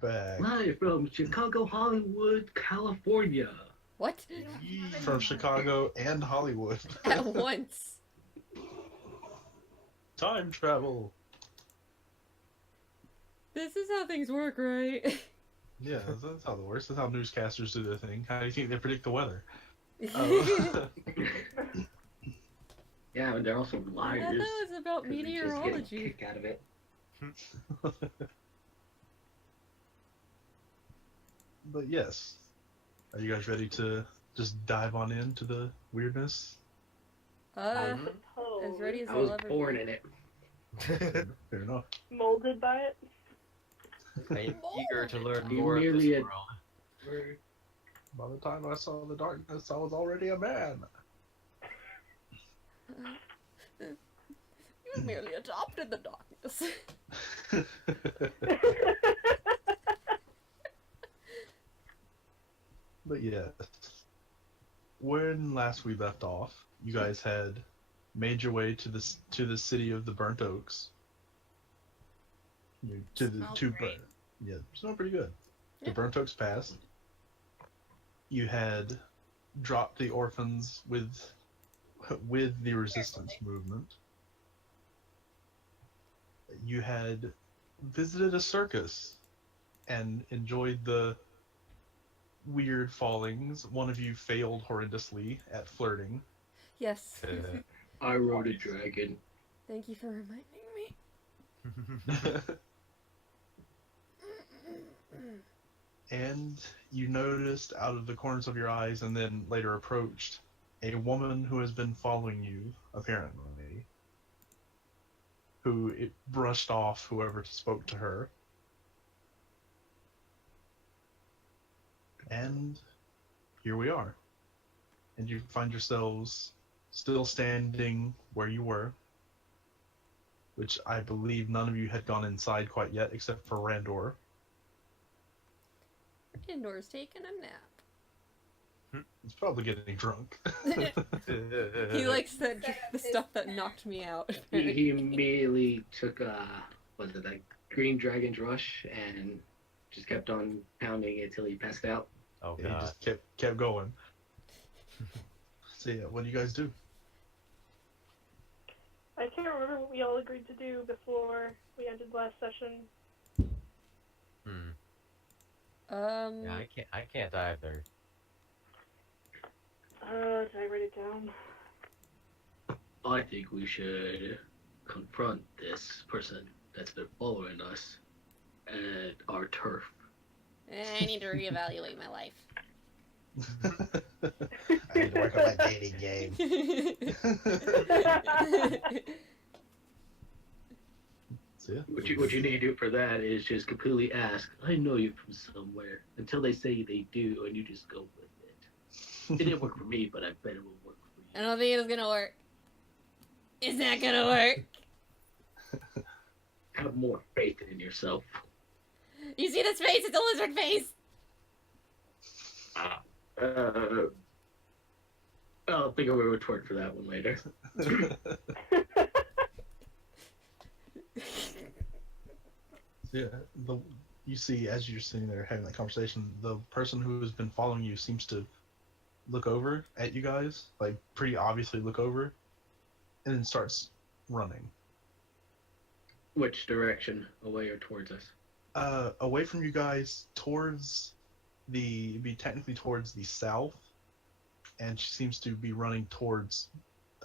back. Live from Chicago, Hollywood, California. What? From Chicago and Hollywood. At once. Time travel. This is how things work, right? Yeah, that's how it works. That's how newscasters do their thing. How do you think they predict the weather? Yeah, and they're also I liars. thought that was about 'cause they just get a meteorology. kick out of it. But yes, are you guys ready to just dive on into the weirdness? As Suppose. ready as I I'll was ever born be. in it. Fair enough. Molded by it. I'm eager to learn You more of merely this a- world. By the time I saw the darkness, I was already a man. You merely adopted the darkness. But yes, when last we left off, you guys had made your way to the city of the Burnt Oaks. To the Smells two great. yeah, smell pretty good. Yeah. The Burnt Oaks Pass. You had dropped the orphans with the resistance movement. You had visited a circus and enjoyed the weird fallings. One of you failed horrendously at flirting. Yes. I rode a dragon. Thank you for reminding me. And you noticed out of the corners of your eyes and then later approached a woman who has been following you, apparently, who it brushed off whoever spoke to her. And here we are. And you find yourselves still standing where you were, which I believe none of you had gone inside quite yet, except for Randor. Indoors taking a nap. He's probably getting drunk. He likes the stuff that knocked me out. He immediately took was it like Green Dragon's Rush and just kept on pounding it till he passed out. Oh He god. just kept going. So yeah, what do you guys do? I can't remember what we all agreed to do before we ended last session. Yeah, I can't either. Did I write it down? I think we should confront this person that's been following us at our turf. I need to reevaluate my life. I need to work on my dating game. So yeah. What you need to do for that is just completely ask, I know you from somewhere, until they say they do, and you just go with it. It didn't work for me, but I bet it will work for I you. don't think it's gonna work. It's not gonna work. Have more faith in yourself. You see this face? It's a lizard face. I'll think of a retort for that one later. Yeah, you see as you're sitting there having that conversation, the person who has been following you seems to look over at you guys, like pretty obviously look over, and then starts running. Which direction? Away or towards us? Away from you guys towards technically towards the south, and she seems to be running towards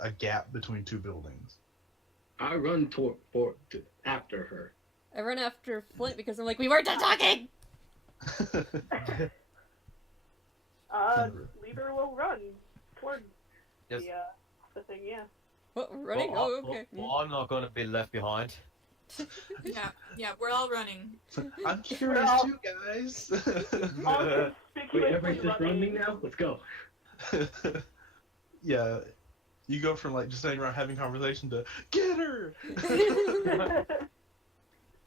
a gap between two buildings. I run after her. I run after Flint because I'm like, we weren't done talking! Leader will run toward Yes. the thing, yeah. What, running? Well, Oh, okay. well, I'm not gonna be left behind. Yeah, we're all running. I'm curious Well- too, guys. All Wait, conspicuously everybody's just running now? Let's go. Yeah, you go from like just sitting around having conversation to get her.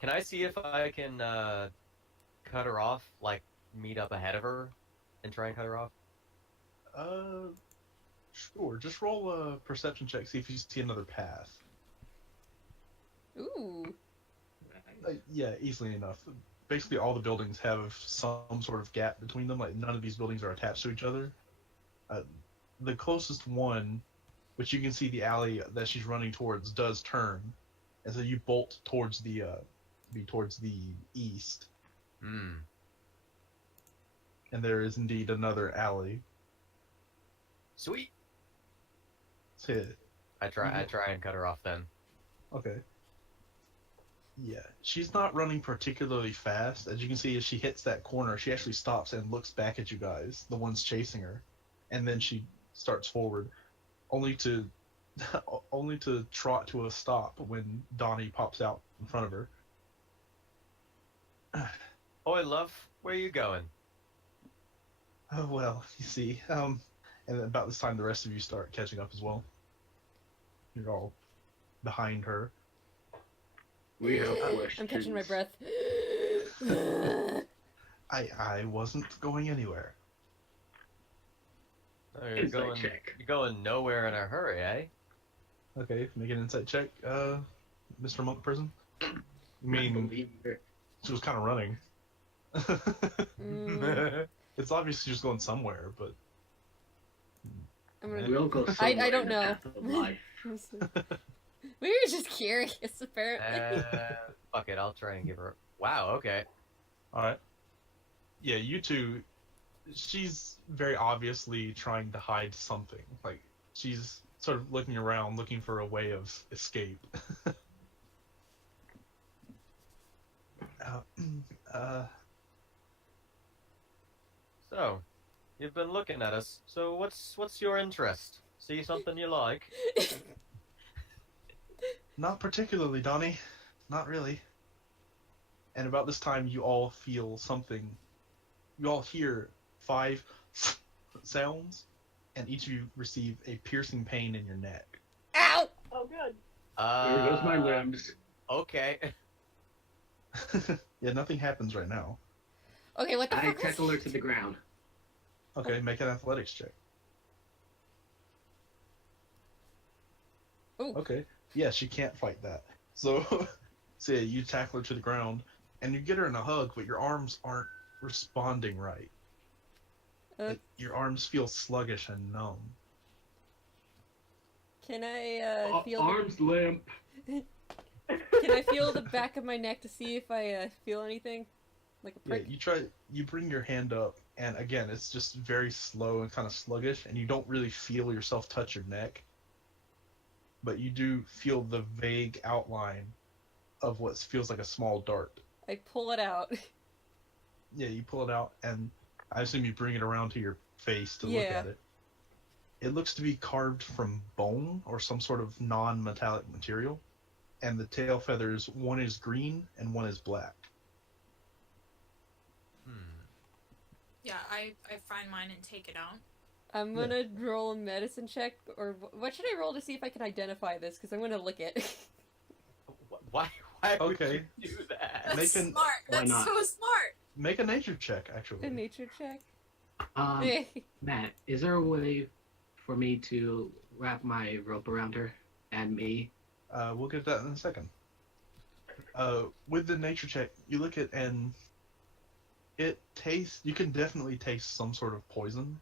Can I see if I can cut her off? Like meet up ahead of her and try and cut her off? Sure. Just roll a perception check. See if you see another path. Ooh. Yeah, easily enough. basically all the buildings have some sort of gap between them. Like none of these buildings are attached to each other. Uh, the closest one, which you can see the alley that she's running towards, does turn, and so you bolt towards towards the east, Hmm. and there is indeed another alley. Sweet. So, I try and cut her off then. okay. Yeah, she's not running particularly fast. As you can see, as she hits that corner, she actually stops and looks back at you guys, the ones chasing her, and then she starts forward, only to only to trot to a stop when Donnie pops out in front of her. Oi, love, where are you going? Oh well, you see, and about this time, the rest of you start catching up as well. You're all behind her. We have I'm questions. catching my breath. I wasn't going anywhere. Oh, you're Insight going. check. You're going nowhere in a hurry, eh? Okay, make an insight check, Mr. Monk Person. I I mean, believe her. she was kind of running. Mm, It's obviously just going somewhere, but I'm gonna. We all go I somewhere don't in the know. path of life. We were just curious, apparently. Fuck it, I'll try and give her. Wow. Okay. all right. Yeah, you two. She's very obviously trying to hide something. Like she's sort of looking around, looking for a way of escape. uh, uh, So, you've been looking at us. So what's your interest? See something you like? Not particularly, Donnie. Not really. And about this time, you all feel something. You all hear 5 sounds, and each of you receive a piercing pain in your neck. Ow! Oh, good. There goes my limbs. Okay. Yeah, nothing happens right now. Okay, what the I fuck? tackle her to the ground. Okay, make an athletics check. Ooh. Okay. Yeah, she can't fight that. So, so yeah, you tackle her to the ground, and you get her in a hug, but your arms aren't responding right. Like, your arms feel sluggish and numb. Can I feel? Arms limp. Can I feel the back of my neck to see if I feel anything? Like a Yeah, prick? you bring your hand up, and again, it's just very slow and kind of sluggish, and you don't really feel yourself touch your neck. But you do feel the vague outline of what feels like a small dart. I pull it out. Yeah, you pull it out, and I assume you bring it around to your face to look Yeah. at it. It looks to be carved from bone or some sort of non-metallic material, and the tail feathers, one is green and one is black. Yeah, I find mine and take it out. I'm gonna roll a medicine check, or what should I roll to see if I can identify this? Because I'm gonna lick it. Why would Okay. you do that? That's Make an- smart. Why That's not? so smart. Make a nature check, actually. A nature check. Matt, is there a way for me to wrap my rope around her and me? We'll get to that in a second. With the nature check, you look at and it tastes. You can definitely taste some sort of poison.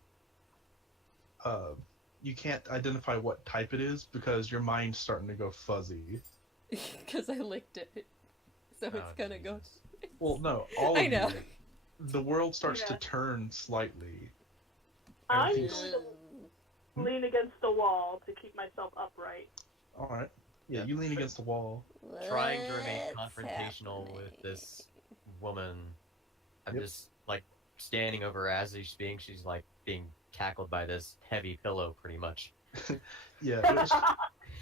You can't identify what type it is because your mind's starting to go fuzzy. Because I licked it. So it's gonna go. Jesus. Well, no, all of I know. you. The world starts to Yeah. turn slightly. I'm Everything's- going to lean against the wall to keep myself upright. All right. Yeah, Yeah. you lean against the wall. Trying to remain What's confrontational with happening? this woman. I'm Yep. just like standing over her as she's speaking. She's like being tackled by this heavy pillow, pretty much. Yeah,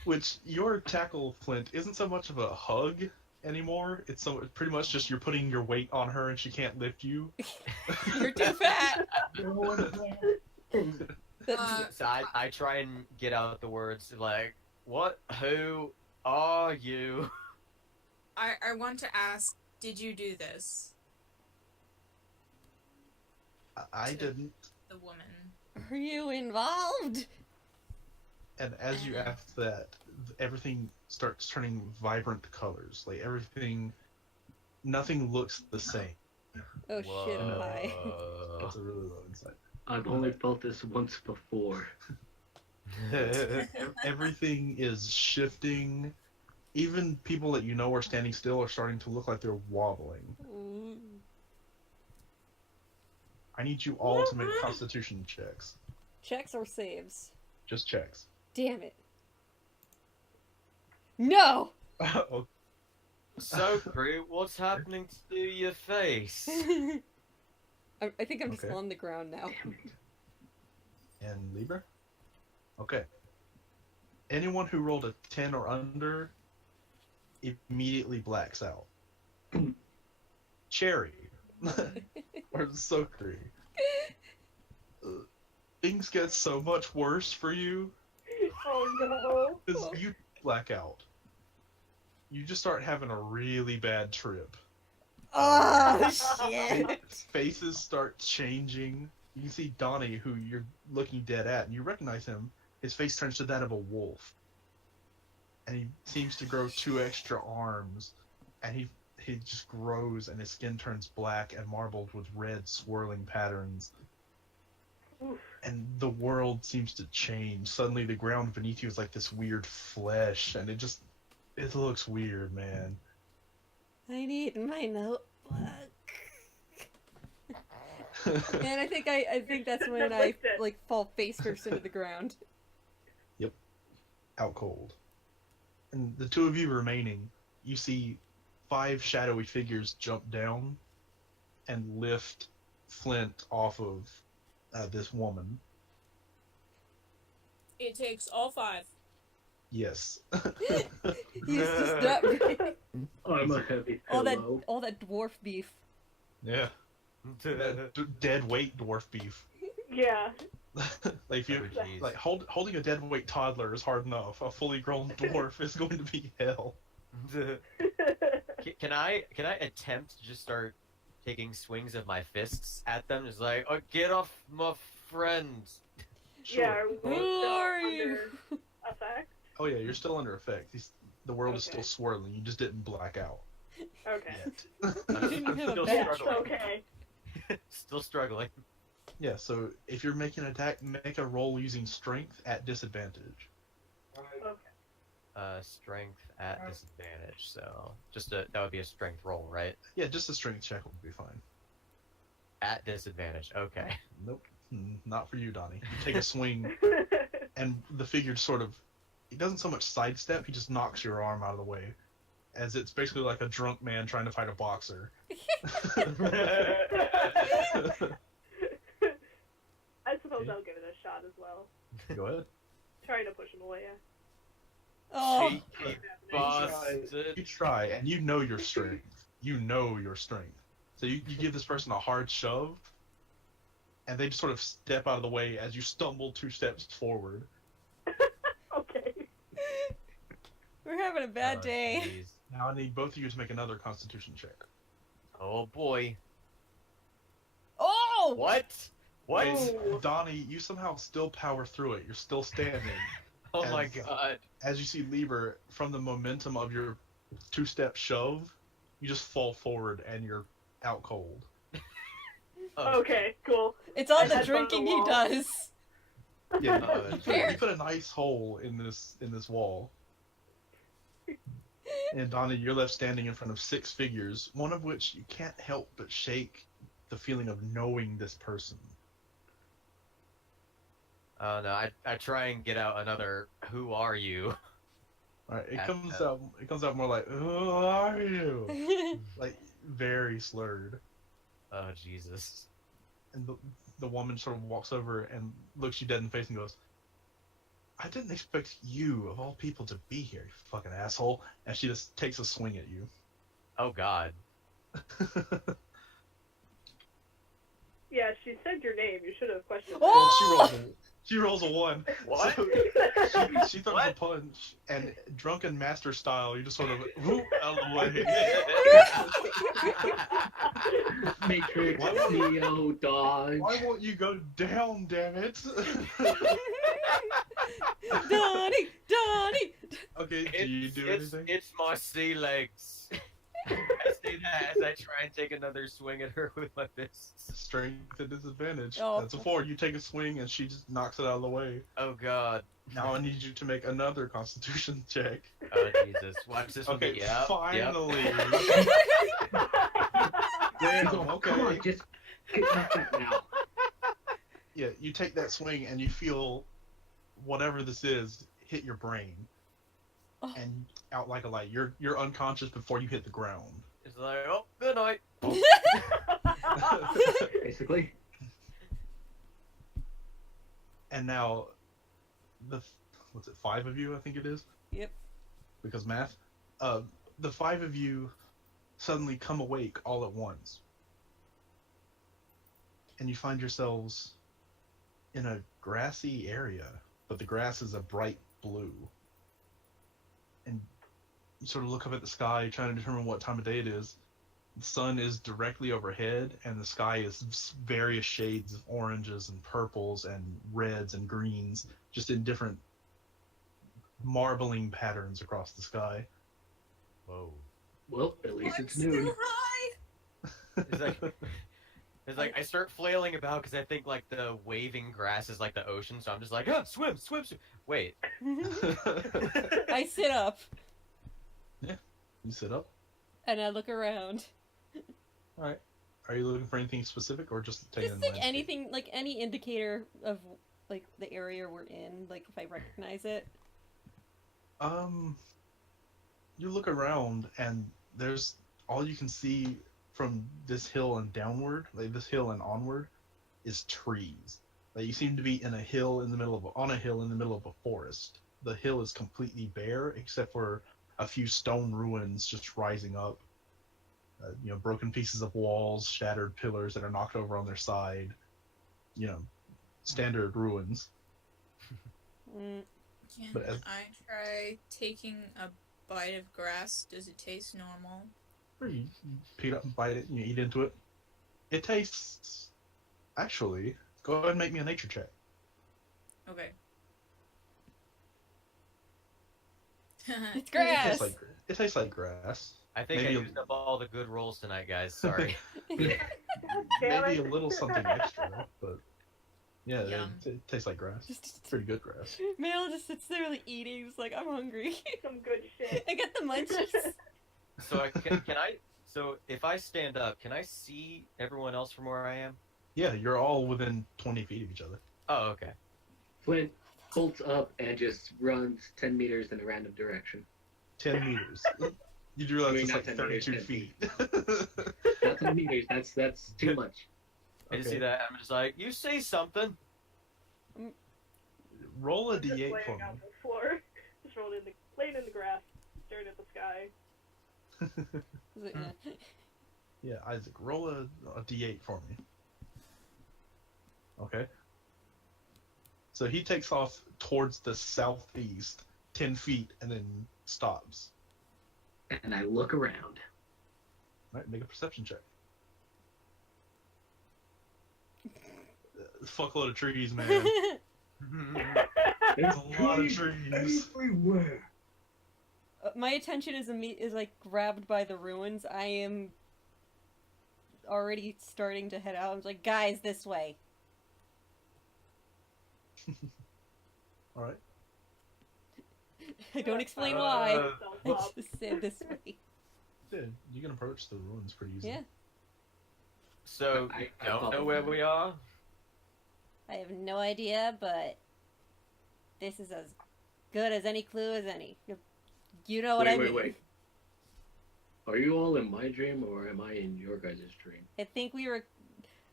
which your tackle, Flint, isn't so much of a hug anymore. It's pretty much just you're putting your weight on her and she can't lift you. You're too fat. Uh, So I try and get out the words like, "What? Who are you?" I want to ask, did you do this? I didn't. The woman. Are you involved? And as you ask that, everything starts turning vibrant colors. Like everything nothing looks the same. Oh shit, I'm high. That's a really low insight. I've only felt this once before. Everything is shifting. Even people that you know are standing still are starting to look like they're wobbling. Ooh. I need you all to make constitution checks. Checks or saves? Just checks. Damn it. No! Oh, So, crew, what's happening to your face? I think I'm just Okay. on the ground now. and Libra? Okay. Anyone who rolled a 10 or under immediately blacks out. Cherry. or Sokri. Things get so much worse for you Oh no. because you black out. You just start having a really bad trip. Oh shit! Faces start changing. You can see Donnie, who you're looking dead at, and you recognize him. His face turns to that of a wolf. And he seems to grow 2 extra arms. And he just grows, and his skin turns black and marbled with red swirling patterns. Oof. And the world seems to change. Suddenly the ground beneath you is like this weird flesh, and it looks weird, man. I need my notebook. And I think that's when That I liked it. like fall face first into the ground. Out cold. And the 2 of you remaining, you see 5 shadowy figures jump down and lift Flint off of this woman. It takes all 5. Yes. He's just not I'm a heavy all pillow. that dwarf beef. Yeah. That dead weight dwarf beef. Yeah. Like if you Oh, jeez. like holding a dead weight toddler is hard enough. A fully grown dwarf is going to be hell. Can I attempt to just start taking swings of my fists at them? Just like, oh, get off my friends. Yeah, are we Who still are you? under effect? Oh yeah, you're still under effect. The world is still swirling. You just didn't black out Okay. yet. You didn't have a Still badge. That's struggling. okay. Still struggling. Yeah, so if you're making an attack, make a roll using strength at disadvantage. Okay. Strength at disadvantage. So that would be a strength roll, right? Yeah, just a strength check will be fine. At disadvantage. Okay. Nope, not for you, Donnie. You take a swing, and the figure sort of, he doesn't so much sidestep, he just knocks your arm out of the way. As it's basically like a drunk man trying to fight a boxer. I suppose I'll give it a shot as well. Go ahead. Trying to push him away, yeah. Oh, Cheeky bastard. You try, and you know your strength. You know your strength. So you give this person a hard shove, and they just sort of step out of the way as you stumble 2 steps forward. Okay. we're having a bad Oh, day. jeez. Now I need both of you to make another Constitution check. Oh boy. Oh! What? What? Ooh. Donnie, you somehow still power through it. You're still standing. Oh my As- god. As you see Lieber, from the momentum of your 2-step shove, you just fall forward and you're out cold. Oh, Okay, cool. It's all I the had fun drinking on he the wall. does. Yeah, Oh, that's you put a nice hole in this wall. And Donnie, you're left standing in front of 6 figures, one of which you can't help but shake the feeling of knowing this person. Oh no, I try and get out another "Who are you?" All right, it At comes the- out. It comes out more like, "Who are you?" Like very slurred. Oh Jesus. And the woman sort of walks over and looks you dead in the face and goes, "I didn't expect you, of all people, to be here, you fucking asshole." And she just takes a swing at you. Oh god. Yeah, she said your name. You should have questioned that. Oh! She rolls a 1. What? So she throws a What? punch, and drunken master style, you just sort of whoop out of the way. Matrix, Why- Neo, dodge. Why won't you go down, damn it? Donnie! Donnie! Okay, do you do anything? It's my sea legs. I say that as I try and take another swing at her with my fists. Strength at disadvantage. Oh. That's a 4. You take a swing and she just knocks it out of the way. Oh god. Now I need you to make another Constitution check. Oh Jesus. Watch this one. Okay, Yep. finally. Damn, okay. Come on, just get knocked out now. Yeah, you take that swing and you feel whatever this is hit your brain, Oh. and out like a light. You're unconscious before you hit the ground. It's like, oh, good night. Basically. And now, what's it? 5 of you, I think it is. Yep. Because math. The 5 of you suddenly come awake all at once, and you find yourselves in a grassy area, but the grass is a bright blue. And you sort of look up at the sky, trying to determine what time of day it is. The sun is directly overhead, and the sky is various shades of oranges and purples and reds and greens, just in different marbling patterns across the sky. Whoa. Well, at least I'm it's noon. still high. It's like I start flailing about because I think like the waving grass is like the ocean, so I'm just like, swim. Wait. I sit up You sit up. and I look around. All right. Are you looking for anything specific, or just taking Just the like landscape? anything, like any indicator of like the area we're in, like if I recognize it. You look around, and there's all you can see from this hill and downward, like this hill and onward, is trees. Like you seem to be in a hill in the middle of on a hill in the middle of a forest. The hill is completely bare except for a few stone ruins just rising up. Broken pieces of walls, shattered pillars that are knocked over on their side. Standard ruins. Mm, Can But as- I try taking a bite of grass? Does it taste normal? Or you pick it up and bite it, and you eat into it. It tastes. Actually, go ahead and make me a nature check. Okay. it's It grass. tastes like grass. I think Maybe I used up all the good rolls tonight, guys. Sorry. Damn Maybe it. a little something extra, but yeah, Yum. it tastes like grass. It's pretty good grass. Male just sits there like eating. He's like, I'm hungry. Some good shit. I got the munchies. So can I? So if I stand up, can I see everyone else from where I am? Yeah, you're all within 20 feet of each other. Oh, okay. Flint holds up and just runs 10 meters in a random direction. 10 meters. You do realize I mean, it's not like 10 meters, 32 10 feet. Not 10 meters, that's too much. I just Okay. see that. I'm just like, you say something. Roll a Just d8 laying for me. on the floor. Just laying in the grass, staring at the sky. Is it- yeah. Yeah, Isaac, roll a d8 for me. Okay. So he takes off towards the southeast 10 feet and then stops. And I look around. Alright, make a perception check. Fuckload of trees, man. There's a lot of trees. everywhere. My attention is like grabbed by the ruins. I am already starting to head out. I'm like, guys, this way. Alright. I don't explain why. Self I up. just said this way. Yeah, you can approach the ruins pretty easily. Yeah. So I don't know follow where him. we are. I have no idea, but this is as good as any clue as any. You know what I mean. Wait. Are you all in my dream or am I in your guys' dream? I think we were.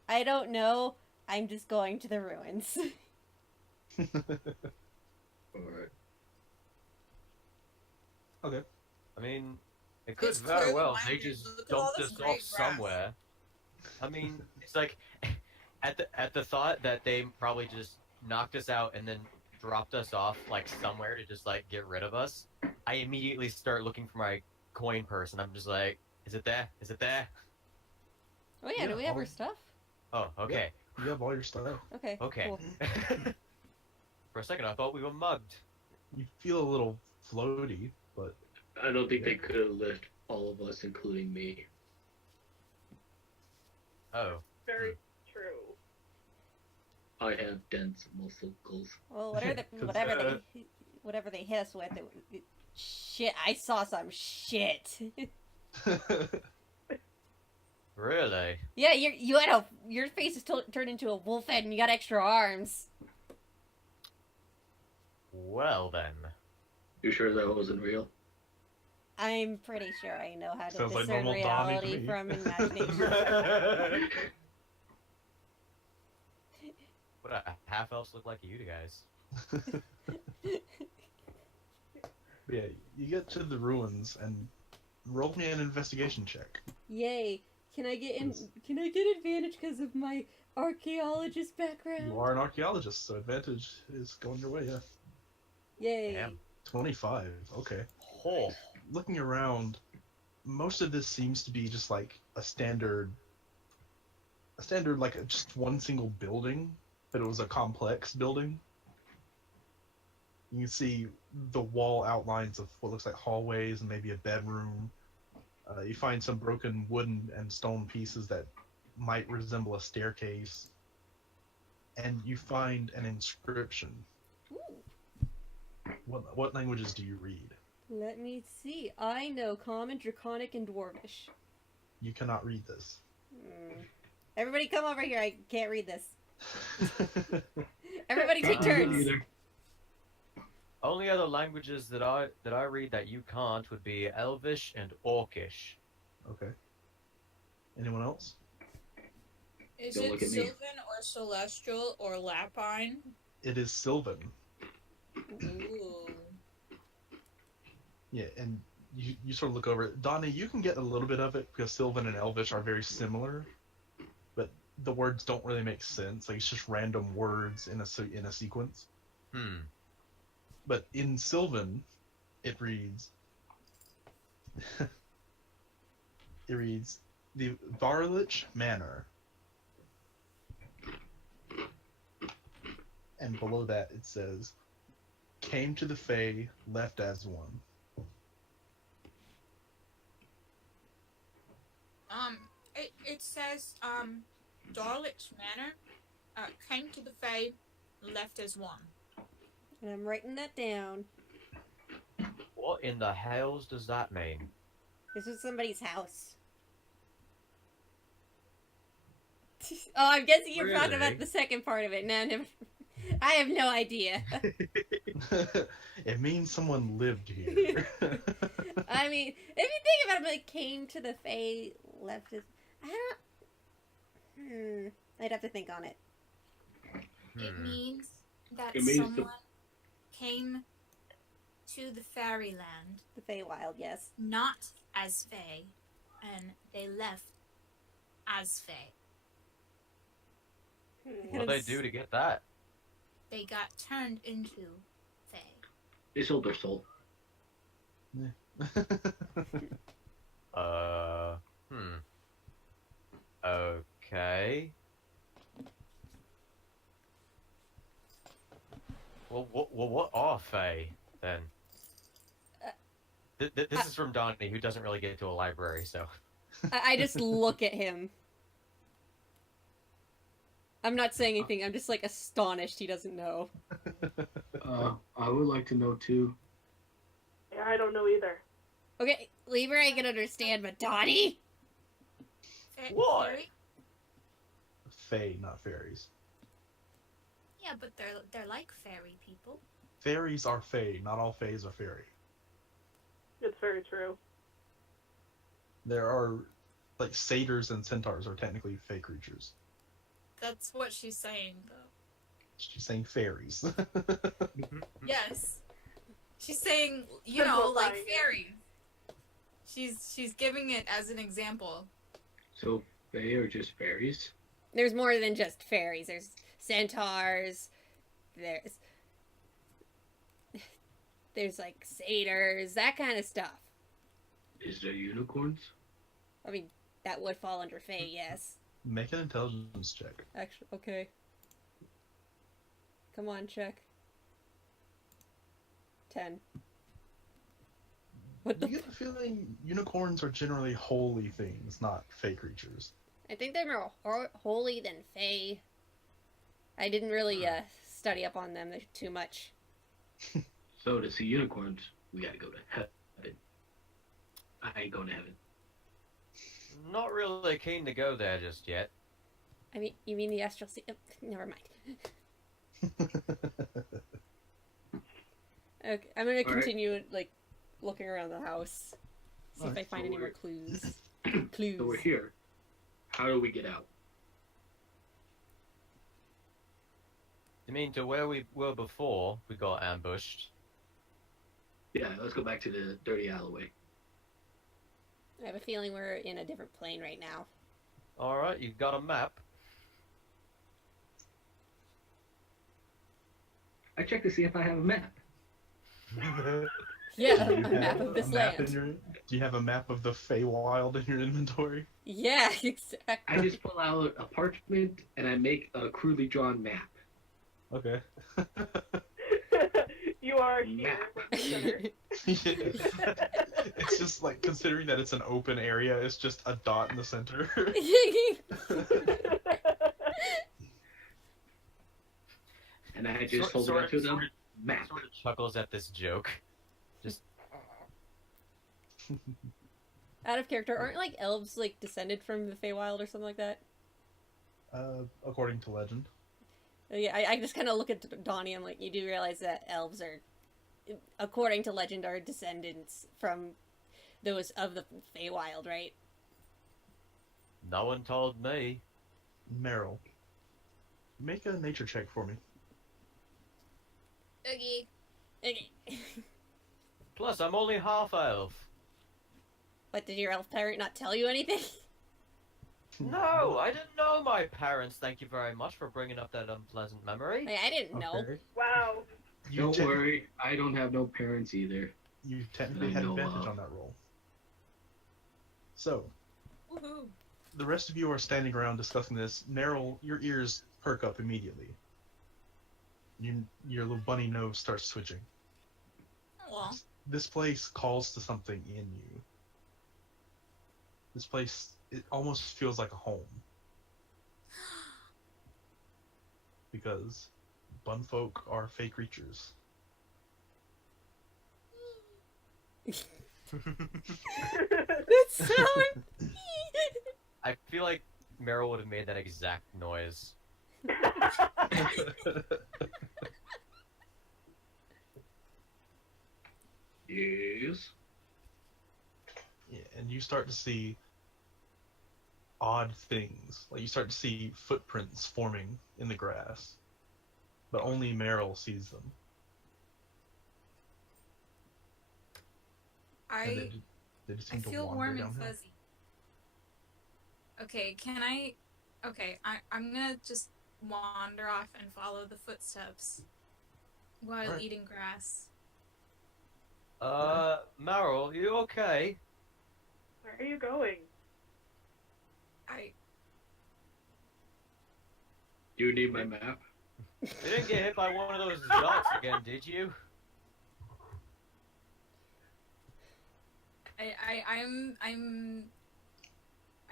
I don't know. I'm just going to the ruins. Or Okay. I mean, it could It's very clearly well. mine, They dude. just Look at all dumped this us great off grass. somewhere. I mean, it's like at the thought that they probably just knocked us out and then dropped us off like somewhere to just like get rid of us. I immediately start looking for my coin purse, and I'm just like, is it there? Is it there? Oh yeah, Yeah, do we have all- our stuff? Oh, okay, You have all your stuff. Okay. okay. Cool. For a second, I thought we were mugged. You feel a little floaty, but I don't think they could have All of us, including me. Oh. Very true. I have dense muscles. Well, Yeah, 'cause, whatever they hit us with, shit. I saw some shit. Really? Yeah, your face is turned into a wolf head, and you got extra arms. Well then. You sure that wasn't real? I'm pretty sure I know how to Sounds like discern normal Donnie to reality me. from imagination. What a half elves look like you guys. Yeah, you get to the ruins and roll me an investigation check. Yay! Can I get advantage because of my archaeologist background? You are an archaeologist, so advantage is going your way, yeah. Yay! Damn. 25, okay. Oh. Looking around, most of this seems to be just like a standard like just one single building, but it was a complex building. You can see the wall outlines of what looks like hallways and maybe a bedroom. You find some broken wooden and stone pieces that might resemble a staircase. And you find an inscription. Ooh. What languages do you read? Let me see. I know Common, Draconic, and Dwarvish. You cannot read this. Everybody come over here. I can't read this. Everybody take turns. Only other languages that I read that you can't would be Elvish and Orcish. Okay. Anyone else? Is Don't it look at me. Sylvan or Celestial or Lapine? It is Sylvan. Ooh. Yeah, and you sort of look over it. Donnie, you can get a little bit of it because Sylvan and Elvish are very similar, but the words don't really make sense. Like it's just random words in a sequence. But in Sylvan, it reads the Varlich Manor. And below that it says, came to the Fae, left as one. It says, Darlich Manor, came to the Fae, left as one. And I'm writing that down. What in the hells does that mean? This was somebody's house. Oh, I'm guessing you're talking Really? about the second part of it. No, never. I have no idea. It means someone lived here. I mean, if you think about it, like came to the Fae, left as. I don't. I'd have to think on it. It means that It means someone came to the fairyland, The Feywild, yes. not as Fae, and they left as Fae. What do they do to get that? They got turned into Fae. They sold their soul. Okay. Well, what are Fae, then? This is from Donnie, who doesn't really get to a library, so... I just look at him. I'm not saying anything, I'm just like astonished he doesn't know. I would like to know too. Yeah, I don't know either. Okay, Lieber I can understand, but Donnie? What? Fairy? Fae, not fairies. Yeah, but they're like fairy people. Fairies are Fae, not all Faes are fairy. It's very true. There are, like, satyrs and centaurs are technically Fae creatures. That's what she's saying, though. She's saying fairies. Yes. She's saying, you know, like Simplifying it. fairies. She's giving it as an example. So Fae are just fairies? There's more than just fairies. There's centaurs. There's like satyrs, that kind of stuff. Is there unicorns? I mean, that would fall under Fae, yes. Make an intelligence check. Actually, okay. Come on, check. 10. What You the? get the feeling unicorns are generally holy things, not fey creatures. I think they're more holy than fey. I didn't really study up on them too much. So to see unicorns, we gotta go to heaven. I ain't going to heaven. Not really keen to go there just yet. I mean, you mean the astral sea? Oh, never mind. Okay, I'm gonna continue like looking around the house, see if I Alright, find so any more we're- clues. So we're here. How do we get out? You mean to where we were before we got ambushed? Yeah, let's go back to the dirty alleyway. I have a feeling we're in a different plane right now. Alright, you've got a map. I checked to see if I have a map. Yeah, Do a you map have of this a map land. in your, do you have a map of the Feywild in your inventory? Yeah, exactly. I just pull out a parchment and I make a crudely drawn map. Okay. You are here. Map. Center. It's just like, considering that it's an open area, it's just a dot in the center. And I just Sort- hold sort it up to of- them. sort Map. Sort of chuckles at this joke. Just Out of character, aren't like elves like descended from the Feywild or something like that? According to legend. Yeah, I just kind of look at Donnie. I'm like, you do realize that elves are, according to legend, are descendants from those of the Feywild, right? no one told me. Meryl, make a nature check for me. Okay. Okay. Plus, I'm only half elf. What, did your elf parent not tell you anything? No, I didn't know my parents. Thank you very much for bringing up that unpleasant memory. Like, I didn't know. Okay. Wow. You Don't te- worry, I don't have no parents either. You technically had No, advantage on that roll. So, Woohoo. the rest of you are standing around discussing this. Meryl, your ears perk up immediately. Your little bunny nose starts twitching. Well, This place calls to something in you. This place, it almost feels like a home. Because bunfolk are fey creatures. That's so... I feel like Meryl would have made that exact noise. Yes. Yeah, and you start to see odd things. Like, you start to see footprints forming in the grass. But only Meryl sees them. And I they just I seem to feel wander warm and downhill. fuzzy. Okay, can I? Okay, I'm gonna just wander off and follow the footsteps while Alright. eating grass. Meryl, you okay? Where are you going? I Do you need my map? You didn't get hit by one of those dots again, did you?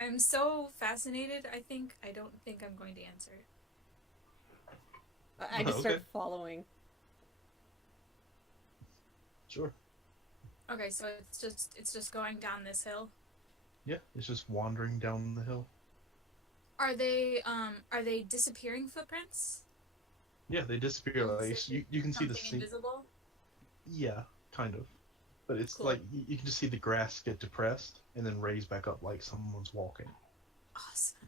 I'm so fascinated. I don't think I'm going to answer. I just start Okay. following. Sure. Okay, so it's just going down this hill. Yeah, it's just wandering down the hill. Are they disappearing footprints? Yeah, they disappear. Like, Is you can see the Something sea. invisible? Yeah, kind of. But it's Cool. like you can just see the grass get depressed and then raise back up like someone's walking. Awesome.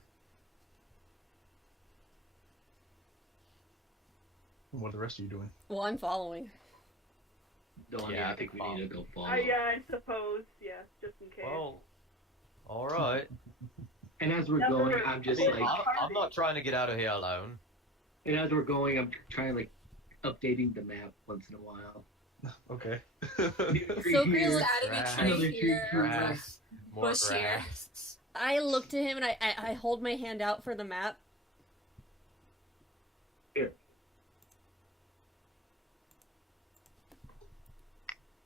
And what are the rest of you doing? Well, I'm following. Donnie, Yeah, I think we need to go follow. Yeah, I suppose. Yeah, just in case. Well, alright. And as we're That's going, what I'm just we're- like, I'm not trying to get out of here alone. and as we're going, I'm trying like updating the map once in a while. Okay. So Just adding a Grass, tree Another here. tree, grass, more bush here. grass. I look to him and I hold my hand out for the map. Here.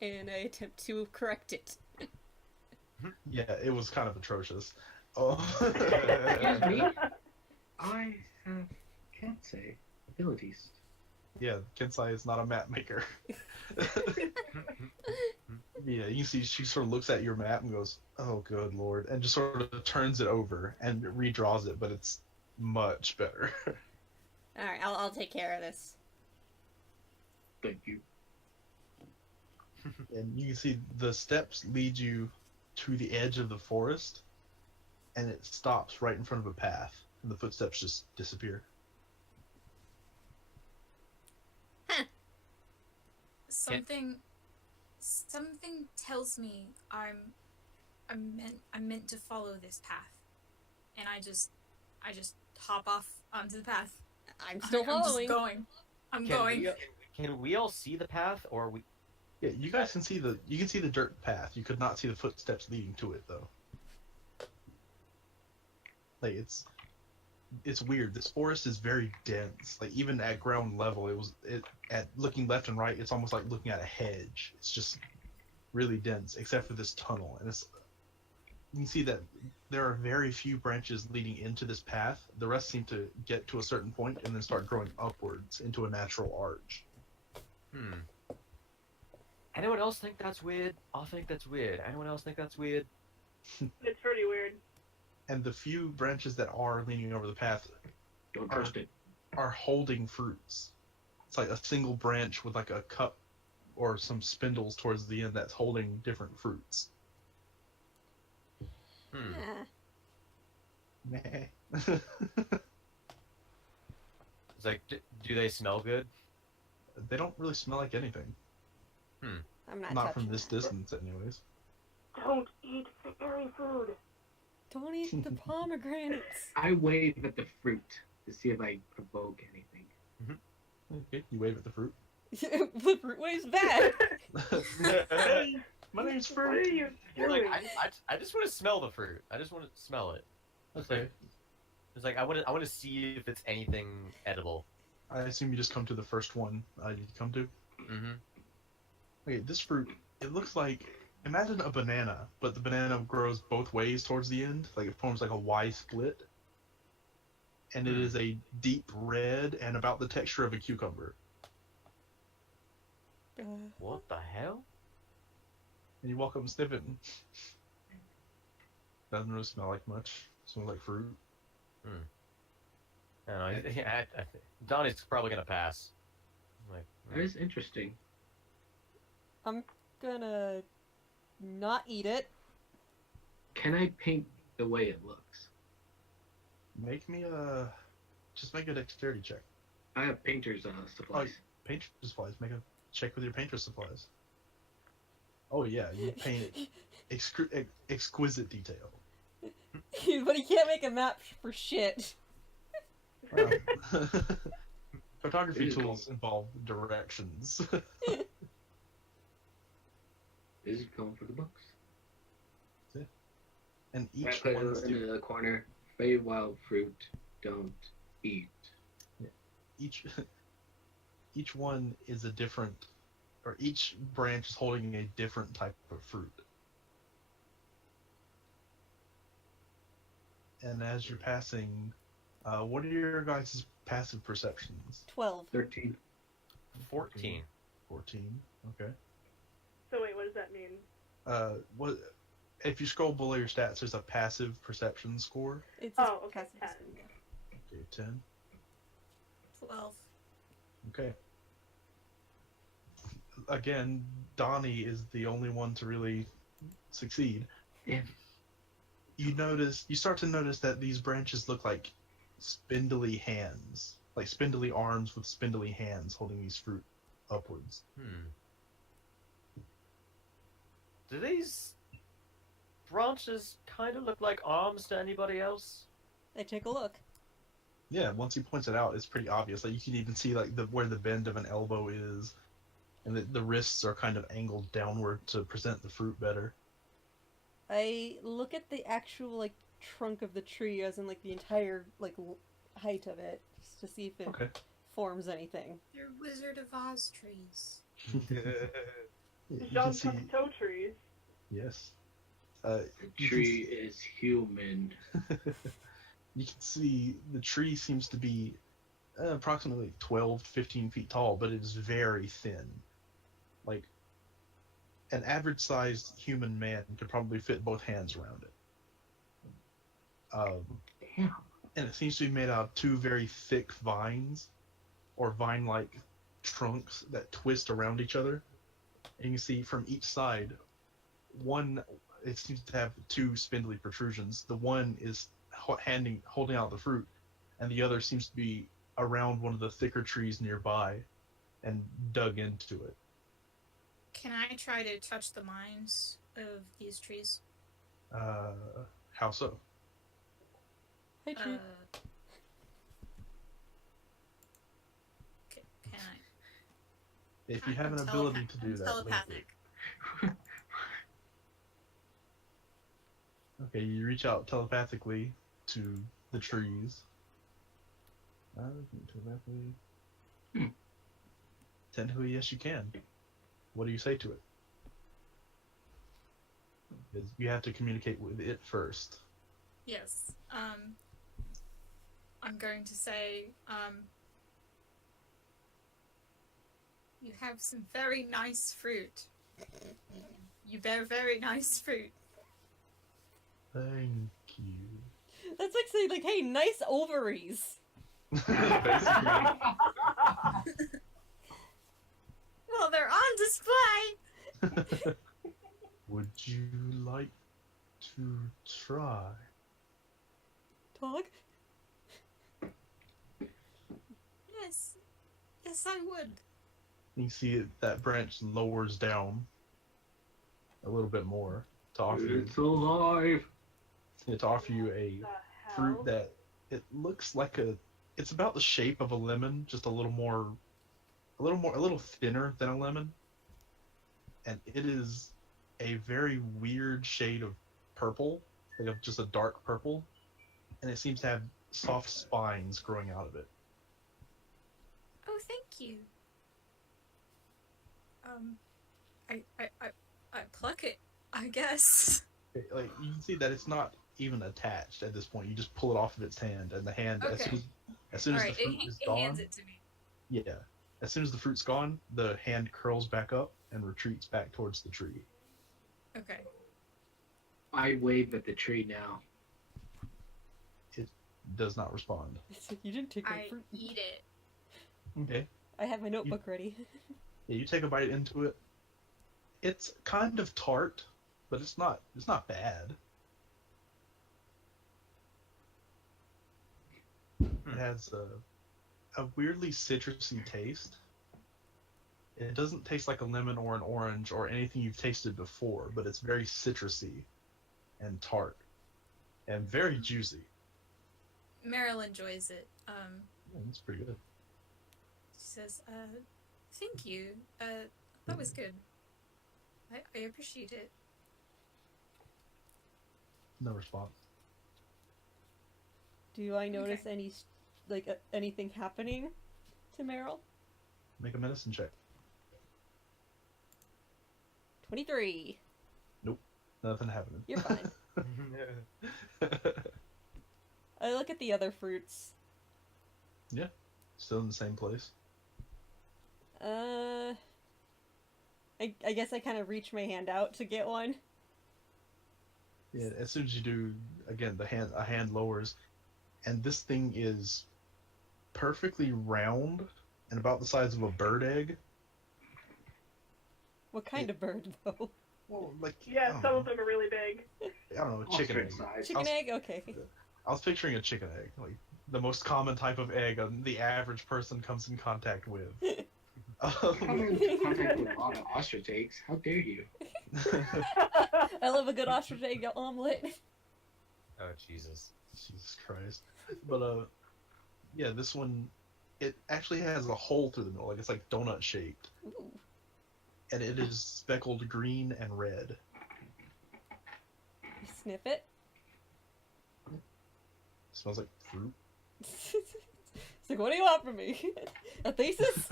and I attempt to correct it. Yeah, it was kind of atrocious. Oh. Excuse me? I have Kensei abilities. Yeah, Kensai is not a map maker. Yeah, you see, she sort of looks at your map and goes, "Oh, good lord," and just sort of turns it over and redraws it, but it's much better. All right, I'll take care of this. Thank you. And you can see the steps lead you to the edge of the forest, and it stops right in front of a path, and the footsteps just disappear. Something tells me I'm meant to follow this path, and I just hop off onto the path. I'm still I'm following. just going. I'm going. Can we all see the path, or we? Yeah, you guys can see the dirt path. You could not see the footsteps leading to it though. Like it's weird. This forest is very dense. Like even at ground level, at looking left and right, it's almost like looking at a hedge. It's just really dense, except for this tunnel. And you can see that there are very few branches leading into this path. The rest seem to get to a certain point and then start growing upwards into a natural arch. Anyone else think that's weird? I think that's weird. Anyone else think that's weird? It's pretty weird. And the few branches that are leaning over the path Don't trust it. are holding fruits. It's like a single branch with like a cup or some spindles towards the end that's holding different fruits. Yeah. Meh. It's like, do they smell good? They don't really smell like anything. I'm not Not touching from this that. distance, anyways. Don't eat fairy food. Don't eat the pomegranates. I wave at the fruit to see if I provoke anything. Okay, you wave at the fruit. The fruit waves back. Hey, My name's what are Fruit. you You're doing? like, I just want to smell the fruit. I just want to smell it. Okay. It's like I want to see if it's anything edible. I assume you just come to the first one you come to. Mm-hmm. Okay, this fruit, it looks like, imagine a banana, but the banana grows both ways towards the end. Like it forms like a Y split. And it is a deep red and about the texture of a cucumber. What the hell? And you walk up and sniff it. And doesn't really smell like much. It smells like fruit. I don't know. Donnie's probably gonna pass. Like, That is interesting. I'm gonna not eat it. Can I paint the way it looks? Make me just make a dexterity check. I have painter's supplies. Painter's supplies. Make a check with your painter's supplies. Oh yeah, you paint it exquisite detail. But he can't make a map for shit. Wow. Photography It is tools involve directions. This is going for the books. And I each put one it in the corner. Fade wild fruit. Don't eat. each one is a different, or each branch is holding a different type of fruit. And as you're passing, what are your guys' passive perceptions? 12. 13. 14. 14. Okay. So wait, what does that mean? What if you scroll below your stats? There's a passive perception score. It's Oh, okay, passive 10. perception. Okay, 10. 12. Okay. Again, Donnie is the only one to really succeed. Damn. You start to notice that these branches look like spindly hands, like spindly arms with spindly hands holding these fruit upwards. Do these branches kind of look like arms to anybody else? They take a look. Yeah, once he points it out, it's pretty obvious. Like you can even see like where the bend of an elbow is, and the wrists are kind of angled downward to present the fruit better. I look at the actual like trunk of the tree, as in like the entire like height of it, just to see if it Okay. forms anything. They're Wizard of Oz trees. You can Jean see, Cousteau trees. yes. The You can tree is human. you can see the tree seems to be approximately 12 to 15 feet tall, but it is very thin. Like, an average-sized human man could probably fit both hands around it. Damn. And it seems to be made out of two very thick vines, or vine-like trunks that twist around each other. And you can see from each side, it seems to have two spindly protrusions. The one is holding out the fruit, and the other seems to be around one of the thicker trees nearby and dug into it. Can I try to touch the minds of these trees? How so? Hi, tree. Can I? If you have an ability to do that, telepathic. Okay, you reach out telepathically to the trees. Telepathically. Technically, yes, you can. What do you say to it? Because you have to communicate with it first. Yes. I'm going to say, you have some very nice fruit. You bear very nice fruit. Thank you. That's like saying, like, hey, nice ovaries. Basically. Well, they're on display. Would you like to try? Dog? Yes. Yes, I would. You see that branch lowers down a little bit more to offer you, It's alive. to offer you a The fruit hell? that it looks like it's about the shape of a lemon, just a little thinner than a lemon. And it is a very weird shade of purple, like of just a dark purple, and it seems to have soft spines growing out of it. Oh, thank you. I pluck it, I guess. Like, you can see that it's not even attached at this point. You just pull it off of its hand, and the hand, Okay. as soon as the Alright, fruit is it gone, hands it to me. yeah, as soon as the fruit's gone, the hand curls back up and retreats back towards the tree. Okay. I wave at the tree now. It does not respond. You didn't take my I fruit. eat it. Okay. I have my notebook ready. Yeah, you take a bite into it. It's kind of tart, but it's not bad. It has a weirdly citrusy taste. It doesn't taste like a lemon or an orange or anything you've tasted before, but it's very citrusy and tart and very juicy. Meryl enjoys it. Yeah, it's pretty good. She says, thank you. That was good. I appreciate it. No response. Do I notice Okay. any, like, anything happening to Meryl? Make a medicine check. 23. Nothing happening. You're fine. I look at the other fruits. Still in the same place. I guess I kind of reach my hand out to get one. Yeah, as soon as you do, again, a hand lowers, and this thing is perfectly round and about the size of a bird egg. What kind of bird, though? Well, like, Yeah, some of them are really big. I don't know, a chicken egg. Ostrich size. Chicken egg? Okay. I was picturing a chicken egg, like the most common type of egg the average person comes in contact with. I'm in contact with a lot of ostrich eggs. How dare you? I love a good ostrich egg omelet. Oh Jesus. Jesus Christ. But yeah, this one, it actually has a hole through the middle, like it's like donut shaped, Ooh. and it is speckled green and red. You sniff it. Smells like fruit. It's like, what do you want from me? A thesis?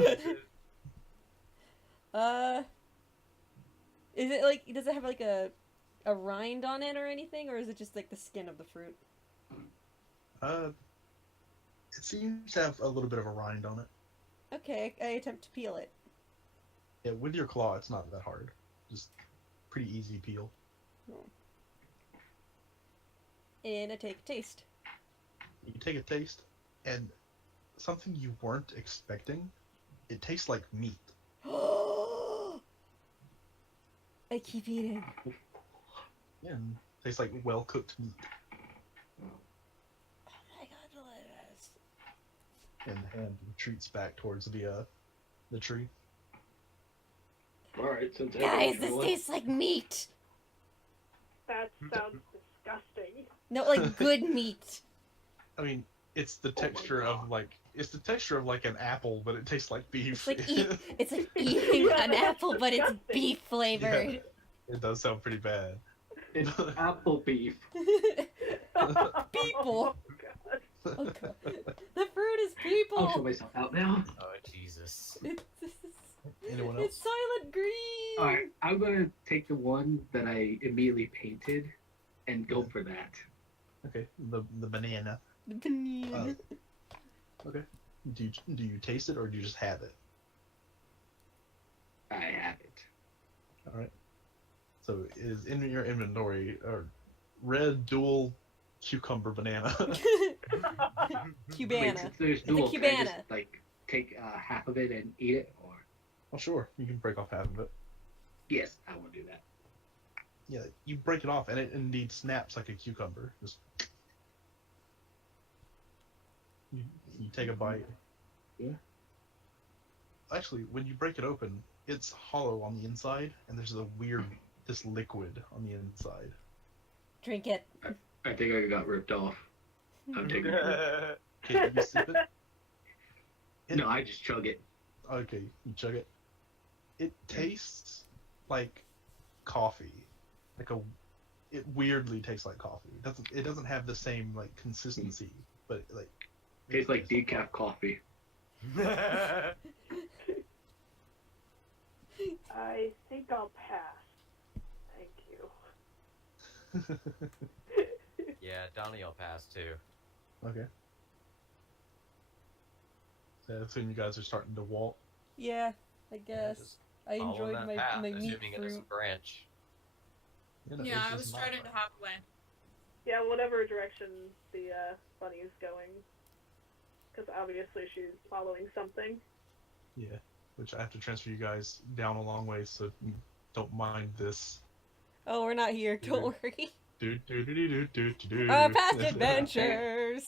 Is it like, does it have like a rind on it or anything, or is it just like the skin of the fruit? It seems to have a little bit of a rind on it. Okay, I attempt to peel it. Yeah, with your claw, it's not that hard. Just pretty easy peel. And I take a taste. You take a taste, and something you weren't expecting, it tastes like meat. I keep eating. Yeah, and tastes like well-cooked meat. Oh my god, delicious. And the hand retreats back towards the tree. Alright, since Guys, this tastes like meat. That sounds disgusting. No, like good meat. I mean, it's the texture of like an apple, but it tastes like beef. It's like eating an apple, but it's beef flavored. Yeah, it does sound pretty bad. It's apple beef. People. Oh, God. Oh, God. The fruit is I'll show people. myself out now. Oh Jesus. Anyone else? It's silent green. Alright, I'm gonna take the one that I immediately painted and go for that. Okay, the banana. The banana. Okay. Do you taste it or do you just have it? I have it. All right. So it is in your inventory a red dual cucumber banana. Wait, Cubana. since there's a dual, can I just, cubana. like, take half of it and eat it? Or Oh sure, you can break off half of it. yes, I will do that. Yeah, you break it off and it indeed snaps like a cucumber. Just you take a bite. Yeah. Actually, when you break it open, it's hollow on the inside, and there's this liquid on the inside. Drink it. I think I got ripped off. I'm taking it. Okay, you sip it. No, I just chug it. Okay, you chug it. It tastes like coffee. It weirdly tastes like coffee. It doesn't have the same like consistency, but like Tastes like decaf coffee. I think I'll pass. Thank you. Yeah, Donnie will pass too. Okay. So I assume you guys are starting to walk. Yeah, I guess. just I Follow enjoyed that my path, meat assuming it is a fruit. branch. You know, Yeah, it's I just was not starting to right. hop away. Yeah, whatever direction the bunny is going. Because obviously she's following something. Yeah, which I have to transfer you guys down a long way, so you don't mind this. Oh, we're not here. Don't worry. Do. Past adventures.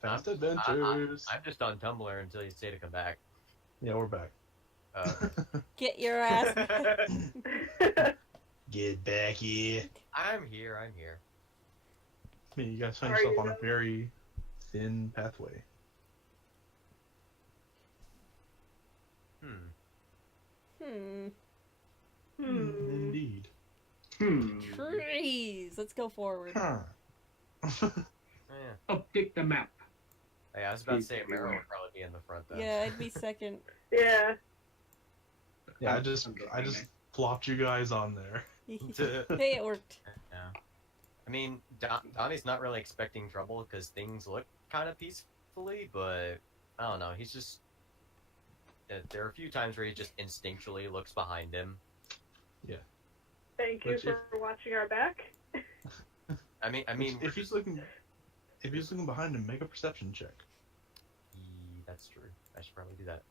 Fast I'm adventures. just on Tumblr until you say to come back. Yeah, we're back. Get your ass. Get back here. I'm here. I'm here. I mean, you guys find Are yourself you on a done? very thin pathway. Hmm. Indeed. Trees. Let's go forward. Huh. Yeah. Update the map. Hey, I was about to say Everywhere. Meryl would probably be in the front though. Yeah, I'd be second. Yeah. Yeah, I just plopped you guys on there. Hey, it worked. Yeah. I mean, Donnie's not really expecting trouble because things look kind of peacefully, but I don't know. He's just. There are a few times where he just instinctually looks behind him. Thank you Which for watching our back. I mean, if he's looking behind him, make a perception check. That's true. I should probably do that.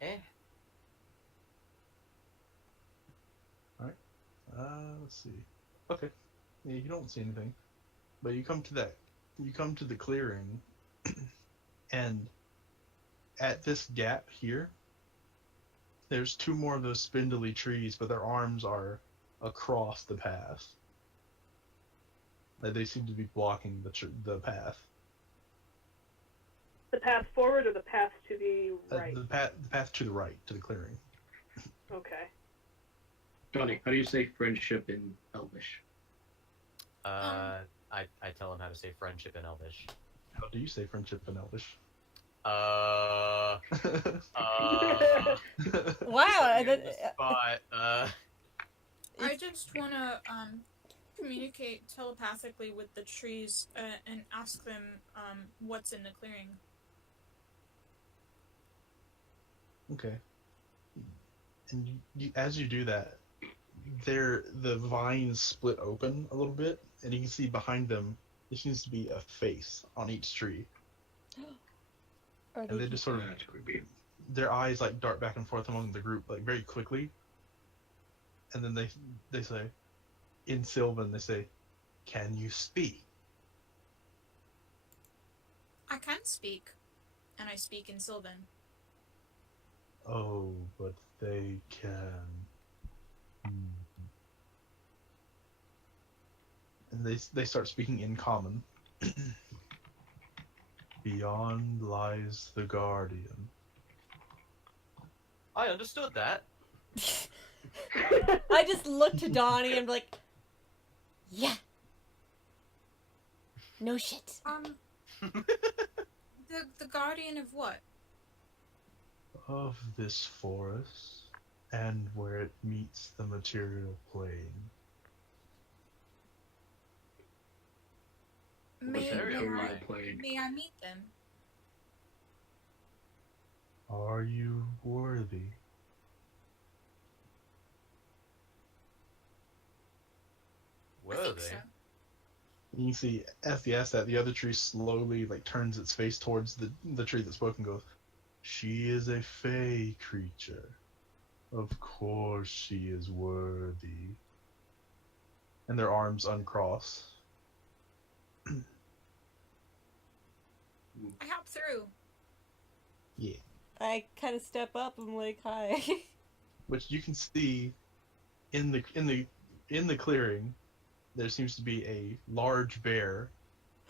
Eh. Let's see. Okay. Yeah, you don't see anything, but you come to the clearing, and at this gap here, there's two more of those spindly trees, but their arms are across the path. Like they seem to be blocking the path. The path forward or the path to the right? The path to the right, to the clearing. Okay. Johnny, how do you say friendship in Elvish? I tell him how to say friendship in Elvish. How do you say friendship in Elvish? uh, Wow, put me on the spot. I just want to communicate telepathically with the trees and ask them what's in the clearing. Okay. And as you do that, the vines split open a little bit, and you can see behind them there seems to be a face on each tree, Are and they just sort of That's creepy. their eyes like dart back and forth among the group like very quickly, and then they say in Sylvan they say, "Can you speak?" I can speak, and I speak in Sylvan. Oh, but they can. And they start speaking in common. Beyond lies the guardian. I understood that. I just look to Donnie and be like, yeah. No shit. The guardian of what? Of this forest, and where it meets the material plane. May Very I meet them? Are you worthy? I Were think they? so. And you see, as he asks that, the other tree slowly like turns its face towards the tree that spoke and goes, "She is a fey creature. Of course she is worthy." And their arms uncross. I hop through. Yeah. I kind of step up. I'm like, hi. Which you can see in the clearing, there seems to be a large bear.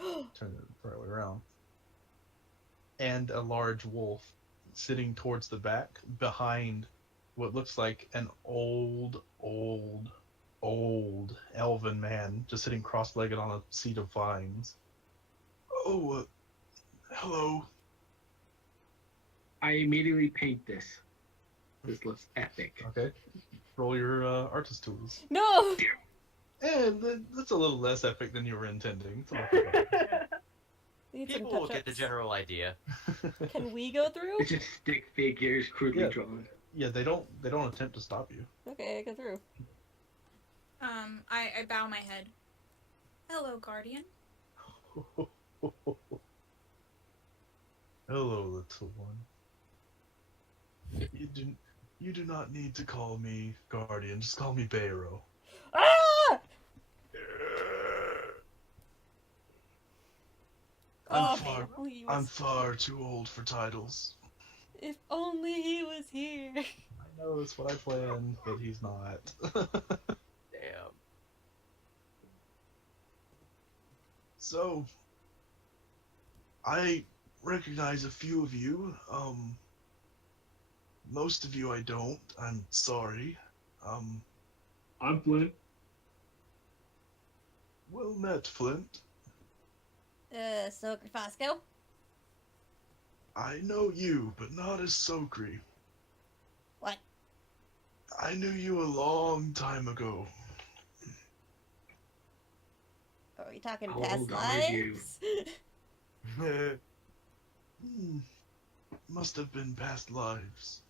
Turn it the right way around. And a large wolf sitting towards the back behind what looks like an old elven man just sitting cross-legged on a seat of vines. Oh, hello. I immediately paint this. This looks epic. Okay. Roll your artist tools. No! And that's a little less epic than you were intending. It's a little bit. Need some People will get the touch-ups. general idea. Can we go through? It's just stick figures crudely Yeah. drawn. Yeah, they don't attempt to stop you. Okay, I go through. I bow my head. Hello, guardian. Hello, little one. You do not need to call me guardian. Just call me Bayro. Ah! I'm Oh, far- if only he I'm was, far too old for titles. if only he was here. I know it's what I planned, but he's not. Damn. So, I recognize a few of you. Most of you I don't. I'm sorry. I'm Flint. Well met, Flint. So Fosco? I know you, but not as Sokri. What? I knew you a long time ago. Are we talking How past old are you? lives? Must have been past lives.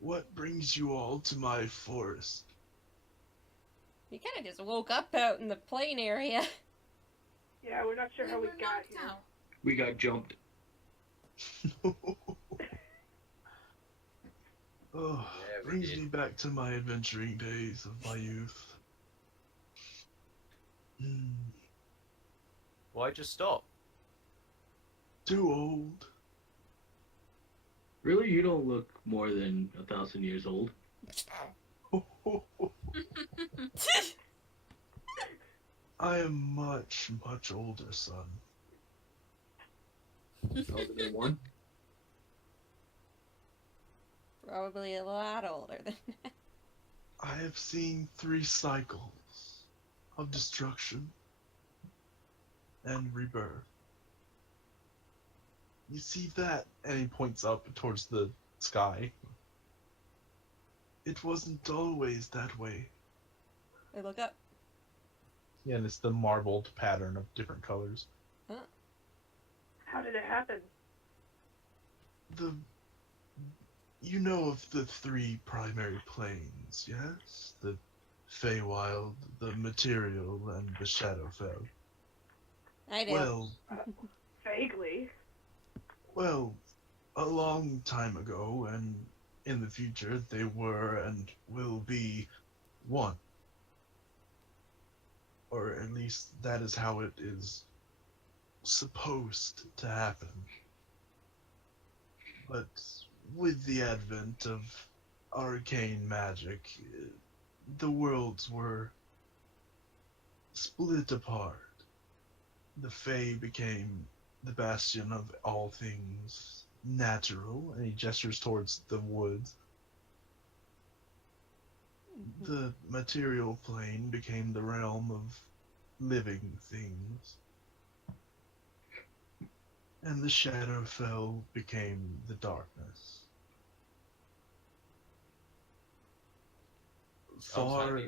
What brings you all to my forest? We kind of just woke up out in the plain area. Yeah, we're not sure how we were got knocked here. out. We got jumped. Oh, Yeah, we brings did. me back to my adventuring days of my youth. Why just stop? Too old. Really, you don't look more than 1,000 years old. I am much, much older, son. Older than one. Probably a lot older than that. I have seen 3 cycles of destruction and rebirth. You see that? And he points up towards the sky. It wasn't always that way. I look up. Yeah, and it's the marbled pattern of different colors. How did it happen? You know of the three primary planes, yes? The Feywild, the Material, and the Shadowfell. I do. Vaguely. Well, a long time ago, and in the future, they were and will be one. Or at least that is how it is supposed to happen. But with the advent of arcane magic, the worlds were split apart. The Fae became the bastion of all things natural, and he gestures towards the woods. The material plane became the realm of living things. And the Shadowfell became the darkness. Far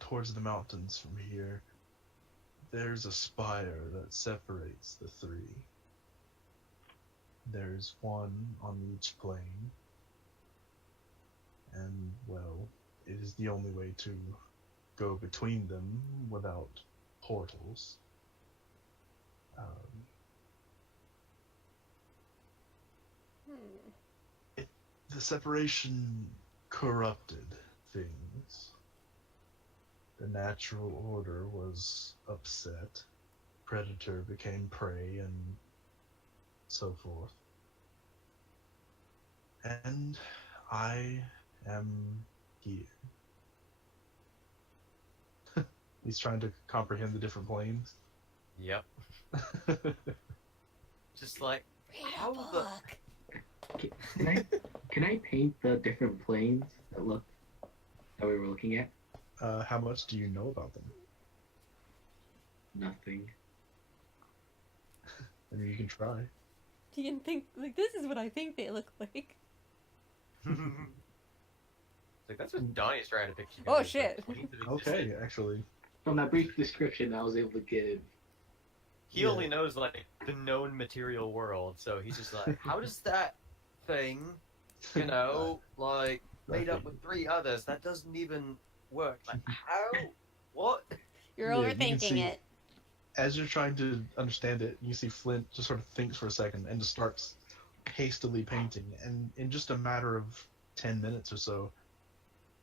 towards the mountains from here, there's a spire that separates the three. There's one on each plane. And, well, it is the only way to go between them without portals. The separation corrupted things. The natural order was upset. Predator became prey and so forth. And I am here. He's trying to comprehend the different planes. Yep. Just like, Read a how the... book. Can I paint the different planes that we were looking at? How much do you know about them? Nothing. I mean, you can try. You can think, like, this is what I think they look like. Like, that's what Donnie's trying to picture. Oh, shit. Okay, actually. From that brief description I was able to give. He only knows, like, the known material world, so he's just like, how does that thing, you know, like, made up with three others, that doesn't even work. Like, how? What? You're Yeah, you can overthinking see- it. As you're trying to understand it, you see Flint just sort of thinks for a second and just starts hastily painting. And in just a matter of 10 minutes or so,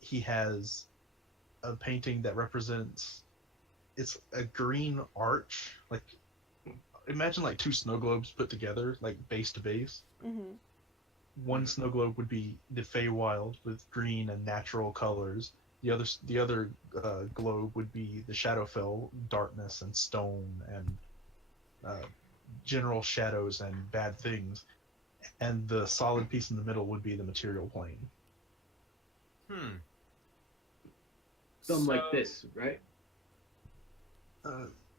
he has a painting that represents, it's a green arch, like, imagine like two snow globes put together, like base to base. Mm-hmm. One snow globe would be the Feywild with green and natural colors. The other globe would be the Shadowfell, darkness and stone and general shadows and bad things. And the solid piece in the middle would be the material plane. Something like this, right?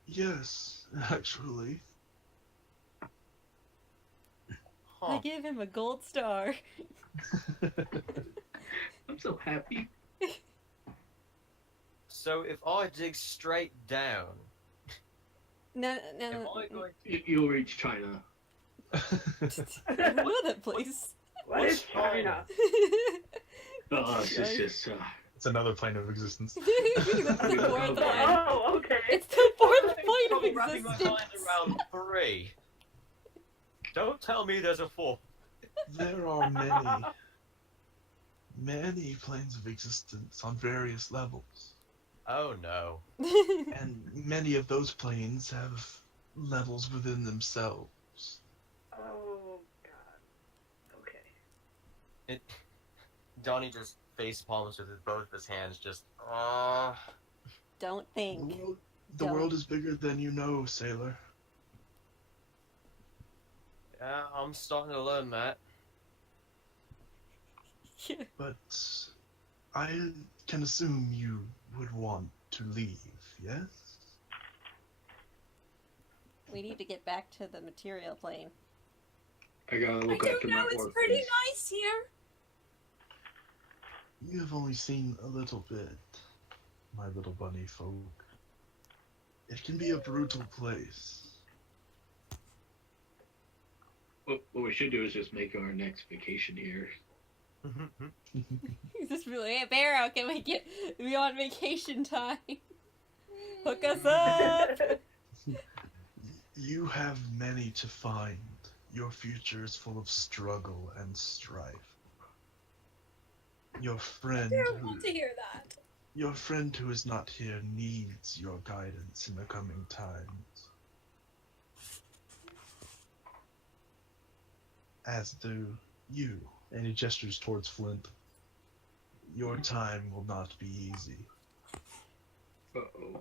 Yes, actually. I give him a gold star. I'm so happy. So if I dig straight down, No. am I going You'll reach China. I know that place. What is China? It's just, It's another plane of existence. That's the fourth one. Oh, okay. It's the fourth to... point of Probably wrapping my existence. mind around three. Don't tell me there's a fourth. There are many planes of existence on various levels. Oh no. And many of those planes have levels within themselves. Oh, God. Okay. Donnie just face palms with both his hands, just Don't think. The world is bigger than you know, sailor. Yeah, I'm starting to learn that. But I can assume you would want to leave, yes? We need to get back to the material plane. I gotta I look don't after know, my it's orphans. pretty nice here. You have only seen a little bit, my little bunny folk. It can be a brutal place. What we should do is just make our next vacation here. Just be like, hey, Barrow, can we get we on vacation time? Hook us up! You have many to find. Your future is full of struggle and strife. Your friend, I don't want to hear that. your friend who is not here needs your guidance in the coming times. As do you. And he gestures towards Flint. Your time will not be easy. Uh-oh.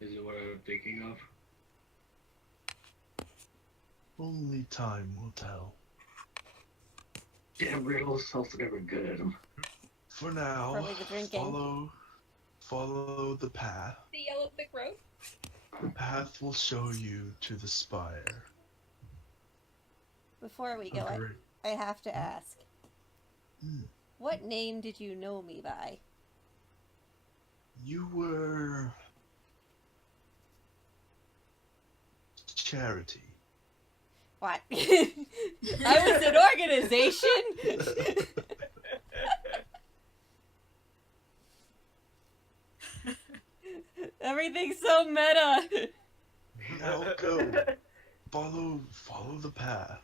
Is it what I'm thinking of? Only time will tell. Damn riddles, I was never good at them. For now, Probably the drinking. follow the path. The yellow brick road? The path will show you to the spire. Before we go, Agree. I have to ask. Hmm. What name did you know me by? You were... Charity. What? I was an organization? Everything's so meta. Now go. Follow the path.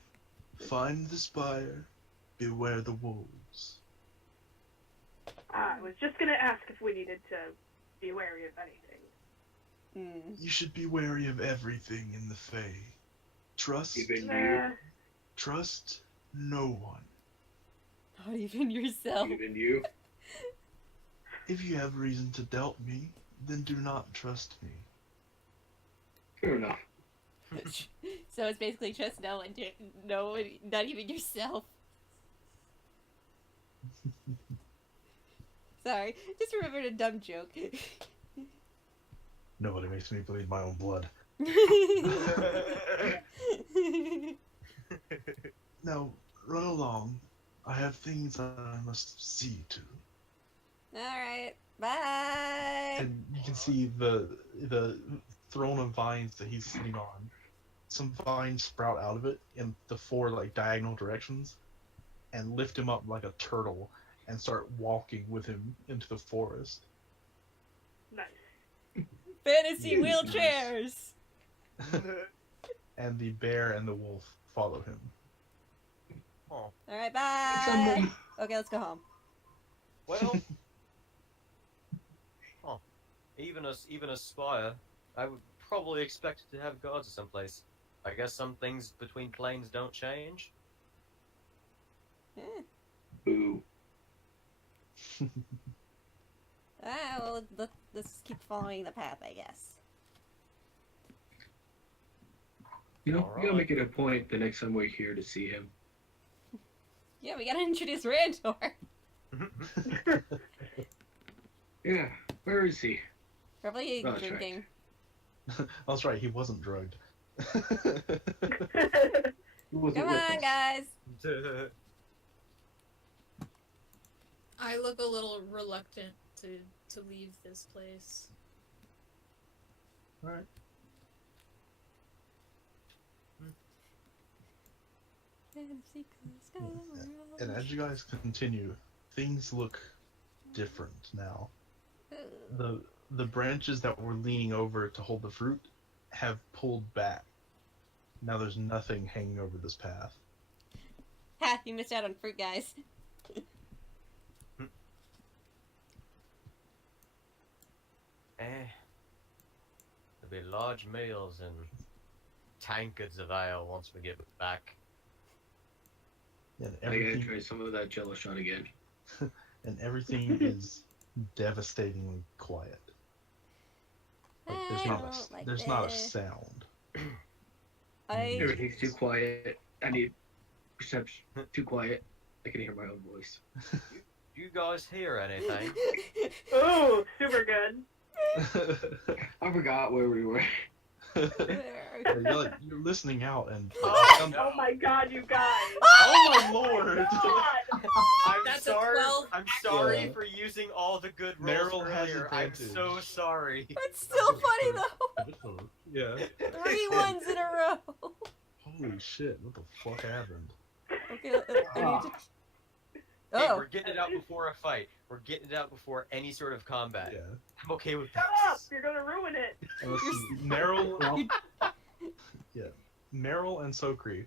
Find the spire. Beware the wolves. I was just gonna ask if we needed to be wary of anything. Hmm. You should be wary of everything in the Fae. Trust Even Nah. you. Trust no one. Not even yourself. Even you. If you have reason to doubt me, then do not trust me. Fair enough. So it's basically just no one, not even yourself. Sorry, just remembered a dumb joke. Nobody makes me bleed my own blood. Now, run along. I have things I must see to. Alright, bye! And you can see the throne of vines that he's sitting on. Some vines sprout out of it in the four like diagonal directions, and lift him up like a turtle, and start walking with him into the forest. Nice. Fantasy Yeah, wheelchairs! And the bear and the wolf follow him. Oh, Alright, bye! Someone- Okay, let's go home. well. Oh, even a spire, I would probably expect it to have guards someplace. I guess some things between planes don't change. Eh. Boo. Ah, well, let's keep following the path, I guess. You know, All we gotta right. make it a point the next time we're here to see him. Yeah, we gotta introduce Randor. Yeah, where is he? Probably That's right. drinking. That's right, he wasn't drugged. He wasn't Come with on, us. guys! I look a little reluctant to leave this place. Alright. And as you guys continue, things look different now. The branches that were leaning over to hold the fruit have pulled back. Now there's nothing hanging over this path. Ha! You missed out on fruit, guys. There'll be large meals and tankards of ale once we get back. And I gotta everything try some of that jello shot again. and everything is devastatingly quiet. Like, I don't like there's not a this. sound. I Everything's too quiet. I need perception. Too quiet. I can hear my own voice. You guys hear anything? Ooh, super good. I forgot where we were. You're listening out, and Oh, no. Oh my god, you guys! oh my lord! God! I'm That's a sorry. 12 I'm sorry Yeah. for using all the good rolls Meryl has earlier. I'm advantage. so sorry. It's still funny though. Yeah. 3 ones in a row. Holy shit! What the fuck happened? Okay, I need to. Hey, Oh, we're getting it out before a fight. We're getting it out before any sort of combat. Yeah. I'm okay with Shut up! this. You're gonna ruin it! Let's see. Meryl, Well, Meryl and Sokri,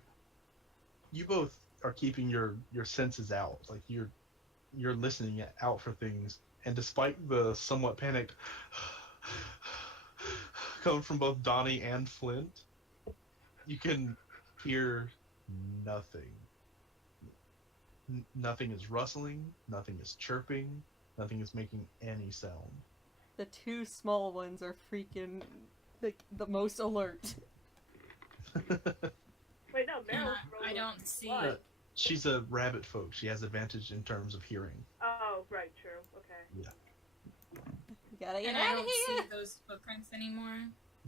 you both are keeping your senses out. Like you're listening out for things, and despite the somewhat panicked coming from both Donnie and Flint, you can hear nothing. Nothing is rustling, nothing is chirping, nothing is making any sound. the 2 small ones are freaking like the most alert. Wait, no, Yeah, Meryl's I rolling. don't see. What? She's a rabbit folk. She has advantage in terms of hearing. Oh, right, true. Okay. You gotta get And I out of don't here. see those footprints anymore.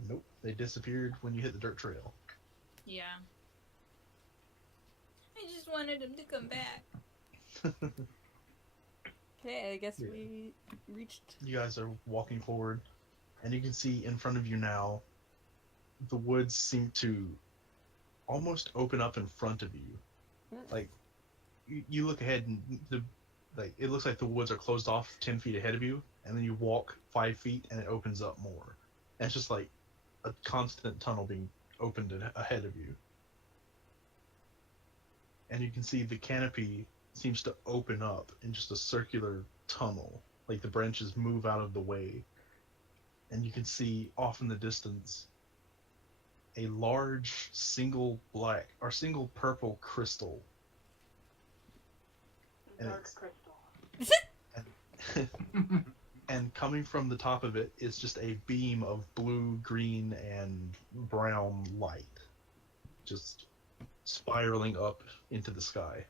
Nope, they disappeared when you hit the dirt trail. Yeah. I just wanted him to come back. Okay, I guess Yeah. we reached. You guys are walking forward, and you can see in front of you now, the woods seem to almost open up in front of you. Like, you look ahead, and it looks like the woods are closed off 10 feet ahead of you, and then you walk 5 feet, and it opens up more. And it's just like a constant tunnel being opened ahead of you. And you can see the canopy seems to open up in just a circular tunnel. Like the branches move out of the way. And you can see off in the distance a large single purple crystal. And Dark it's- crystal. And coming from the top of it is just a beam of blue, green, and brown light. Just spiraling up into the sky.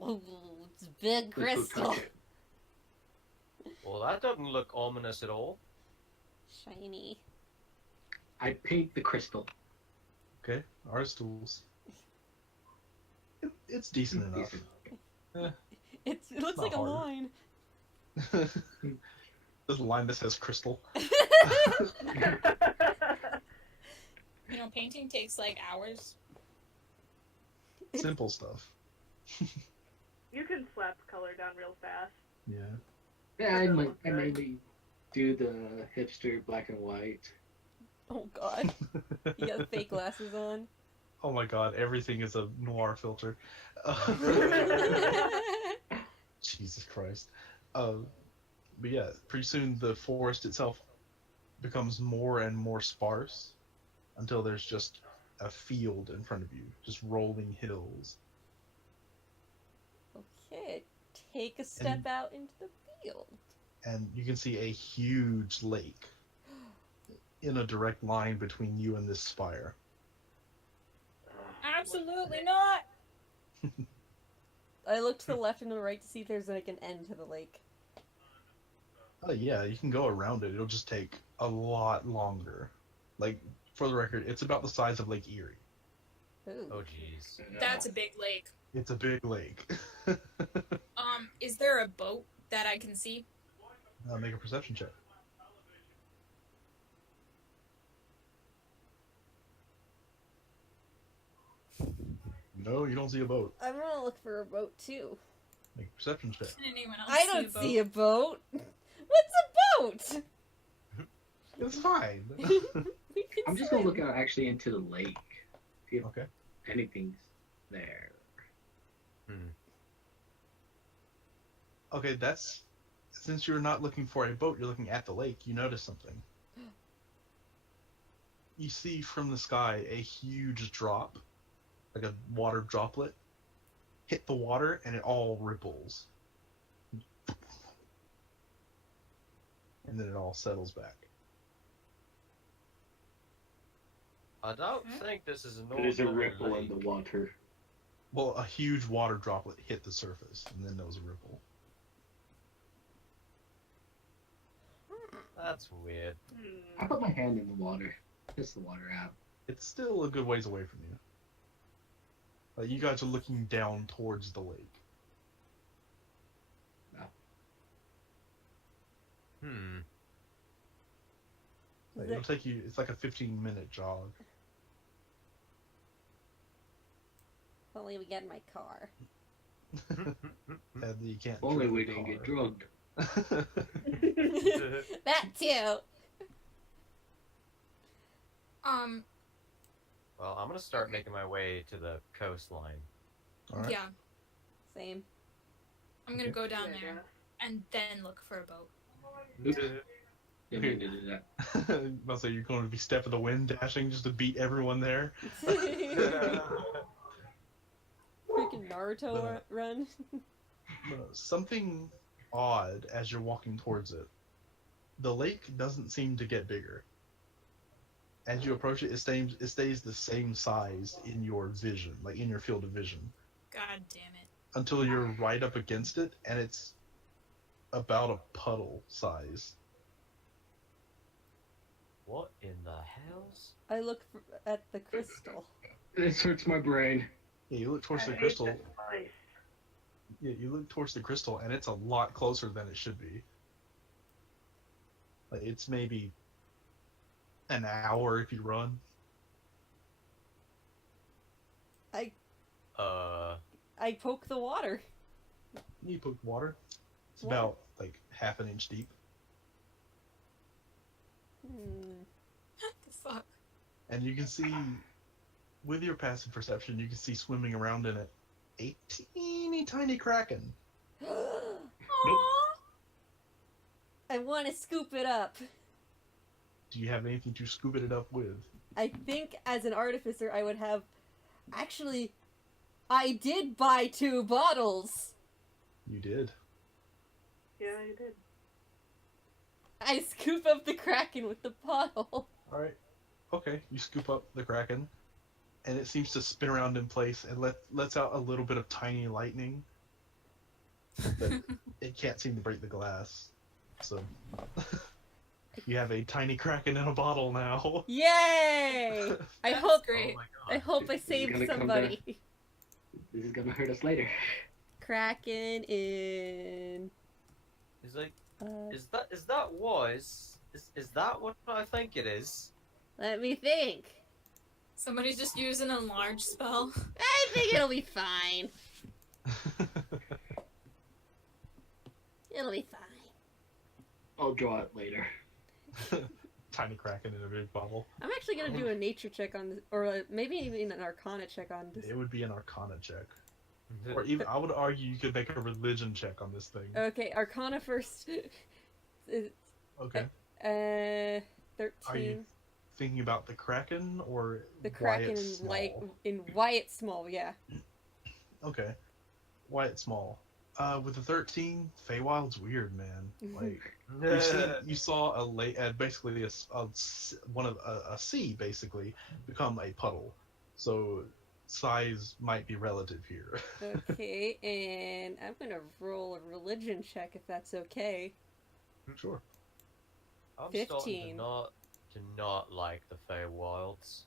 Wow, it's a big Let's go crystal. touch it. Well, that doesn't look ominous at all. Shiny. I paint the crystal. Okay, our stools. It's decent enough. Decent. It looks not like a hard. line. There's a line that says crystal. You know, painting takes like hours. Simple stuff. You can slap color down real fast. Yeah. Yeah, I mainly do the hipster black and white. Oh god. You got fake glasses on. Oh my god, everything is a noir filter. Jesus Christ. But yeah, pretty soon the forest itself becomes more and more sparse until there's just a field in front of you, just rolling hills. Okay, take a step And- out into the field. And you can see a huge lake in a direct line between you and this spire. Absolutely not. I look to the left and the right to see if there's like an end to the lake. Oh yeah, you can go around it. It'll just take a lot longer. Like, for the record, it's about the size of Lake Erie. Ooh. Oh, jeez. That's a big lake. It's a big lake. Is there a boat that I can see? Make a perception check. No, you don't see a boat. I'm gonna look for a boat too. Make a perception check. Can anyone else I don't see see a boat. What's a boat? It's fine. We can I'm just gonna swim. look out actually into the lake. See if Okay. anything's there. Okay, since you're not looking for a boat, you're looking at the lake, you notice something. You see from the sky a huge drop, like a water droplet, hit the water and it all ripples. And then it all settles back. I don't think this is a normal There's a ripple lake. in the water. Well, a huge water droplet hit the surface, and then there was a ripple. That's weird. I put my hand in the water. Piss the water out. It's still a good ways away from you. Like, you guys are looking down towards the lake. Hmm. Like, it'll take you, it's like a 15-minute jog. If only we get in my car. And you can't Only drive we the didn't get car. drugged. That too. Well, I'm gonna start making my way to the coastline. Alright. Yeah, Same. I'm gonna Okay. go down Yeah, there and then look for a boat. Oops. Didn't mean to do that. I'll say you're going to be step of the wind dashing just to beat everyone there. Freaking Naruto run. Something odd as you're walking towards it. The lake doesn't seem to get bigger. As you approach it, it stays the same size in your vision, like in your field of vision, God damn it. until you're right up against it, and it's about a puddle size. What in the hells? I look at the crystal. This hurts my brain. Yeah, you look towards the I hate crystal. this place. Yeah, you look towards the crystal, and it's a lot closer than it should be. Like, it's maybe an hour if you run. I Uh, poke the water. You poke water. It's Water. about like half an inch deep, The fuck? and you can see, with your passive perception, you can see swimming around in it a teeny tiny kraken. Aww. I want to scoop it up. Do you have anything to scoop it up with? I think as an artificer, I would have. Actually, I did buy 2 bottles. You did. Yeah, you did. I scoop up the kraken with the bottle. All right. Okay. You scoop up the kraken, and it seems to spin around in place and lets out a little bit of tiny lightning. But it can't seem to break the glass. So you have a tiny kraken in a bottle now. Yay! I That's hope. great. oh my I god. hope I Is it saved gonna come somebody. This is gonna hurt us later. Kraken in. Is like, Uh, is that what I think it is? let me think. Somebody's just using a large spell. I think it'll be fine. It'll be fine. I'll draw it later. Tiny kraken in a big bottle. I'm actually gonna do a nature check on this, or maybe even an arcana check on this. It would be an arcana check. Or even, I would argue you could make a religion check on this thing. Okay, arcana first. Okay. 13. Are you thinking about the kraken or The why kraken it's in small? why it's small, yeah. Okay. Why it's small? With the 13, Feywild's weird, man. Like you saw a lake, basically a sea basically become a puddle. So size might be relative here. Okay, and I'm gonna roll a religion check if that's okay. Sure. I'm 15. starting to not like the Feywilds.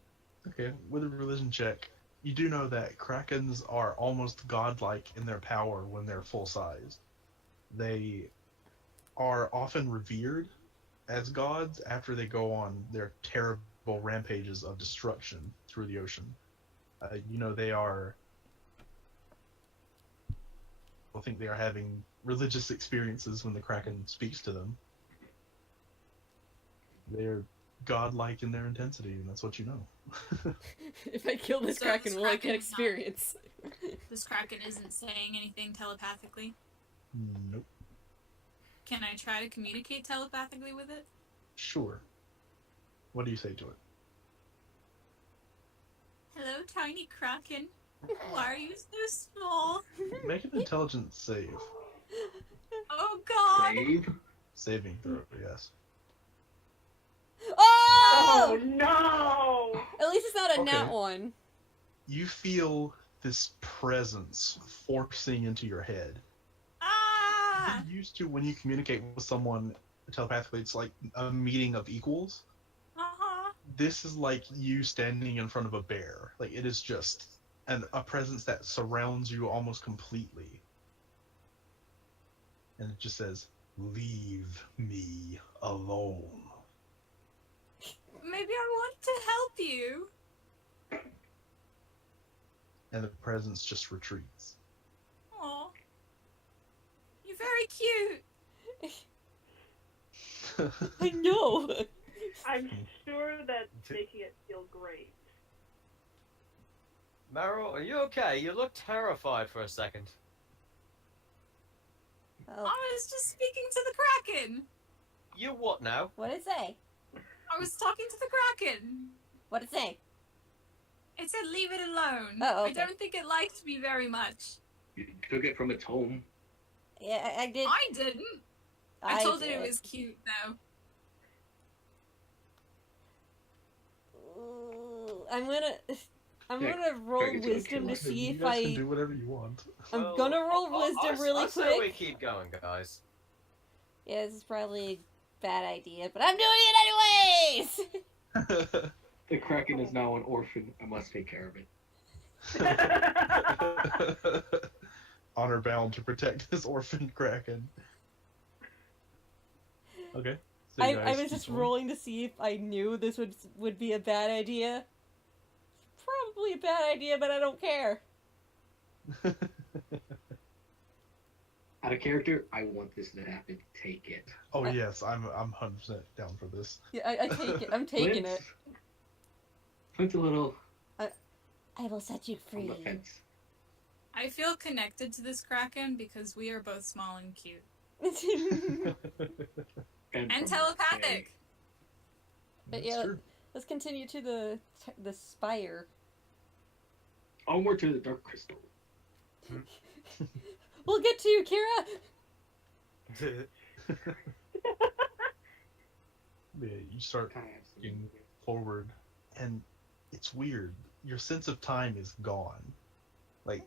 Okay. With a religion check, you do know that krakens are almost godlike in their power when they're full size. They are often revered as gods after they go on their terrible rampages of destruction through the ocean. They are. I think they are having religious experiences when the kraken speaks to them. They're godlike in their intensity, and that's what you know. If I kill this So kraken, this will I get kraken's not- experience? This kraken isn't saying anything telepathically. Nope. Can I try to communicate telepathically with it? Sure. What do you say to it? Hello, tiny kraken. Why are you so small? Make an intelligence save. Oh god! Save. Saving throw, yes. Oh! Oh no! At least it's not a nat Okay. one. You feel this presence forcing into your head. Ah! You're used to when you communicate with someone, telepathically, it's like a meeting of equals. This is like you standing in front of a bear. Like it is just a presence that surrounds you almost completely. And it just says, "Leave me alone." Maybe I want to help you. And the presence just retreats. Aw. You're very cute. I know. I'm sure that's making it feel great. Meryl, are you okay? You look terrified for a second. Oh, I was just speaking to the Kraken. You what now? what did it say? I was talking to the Kraken. What did it say? It said leave it alone. Oh, I okay. don't think it liked me very much. You took it from its home. Yeah, I did. I didn't. I told it did. it was cute, though. Ooh, I'm gonna Yeah, roll Dragon's gonna wisdom kill to us. see You if guys can I. do whatever you want. I'm Well, gonna roll wisdom really I say we quick. keep going, guys. Yeah, this is probably a bad idea, but I'm doing it anyways. The Kraken is now an orphan. I must take care of it. Honor bound to protect this orphaned kraken. Okay. So you I guys was keep just going? rolling to see if I knew this would be a bad idea. Probably a bad idea, but I don't care. Out of character, I want this to happen. Take it. Oh yes, I'm 100% down for this. Yeah, I take it. I'm taking it. Flint's a little I will set you on free. the fence. I feel connected to this Kraken because we are both small and cute. And from- telepathic. But That's yeah, true. let's continue to the spire. Onward to the Dark Crystal. We'll get to you, Kira. Yeah, you start looking forward, and it's weird. Your sense of time is gone. Like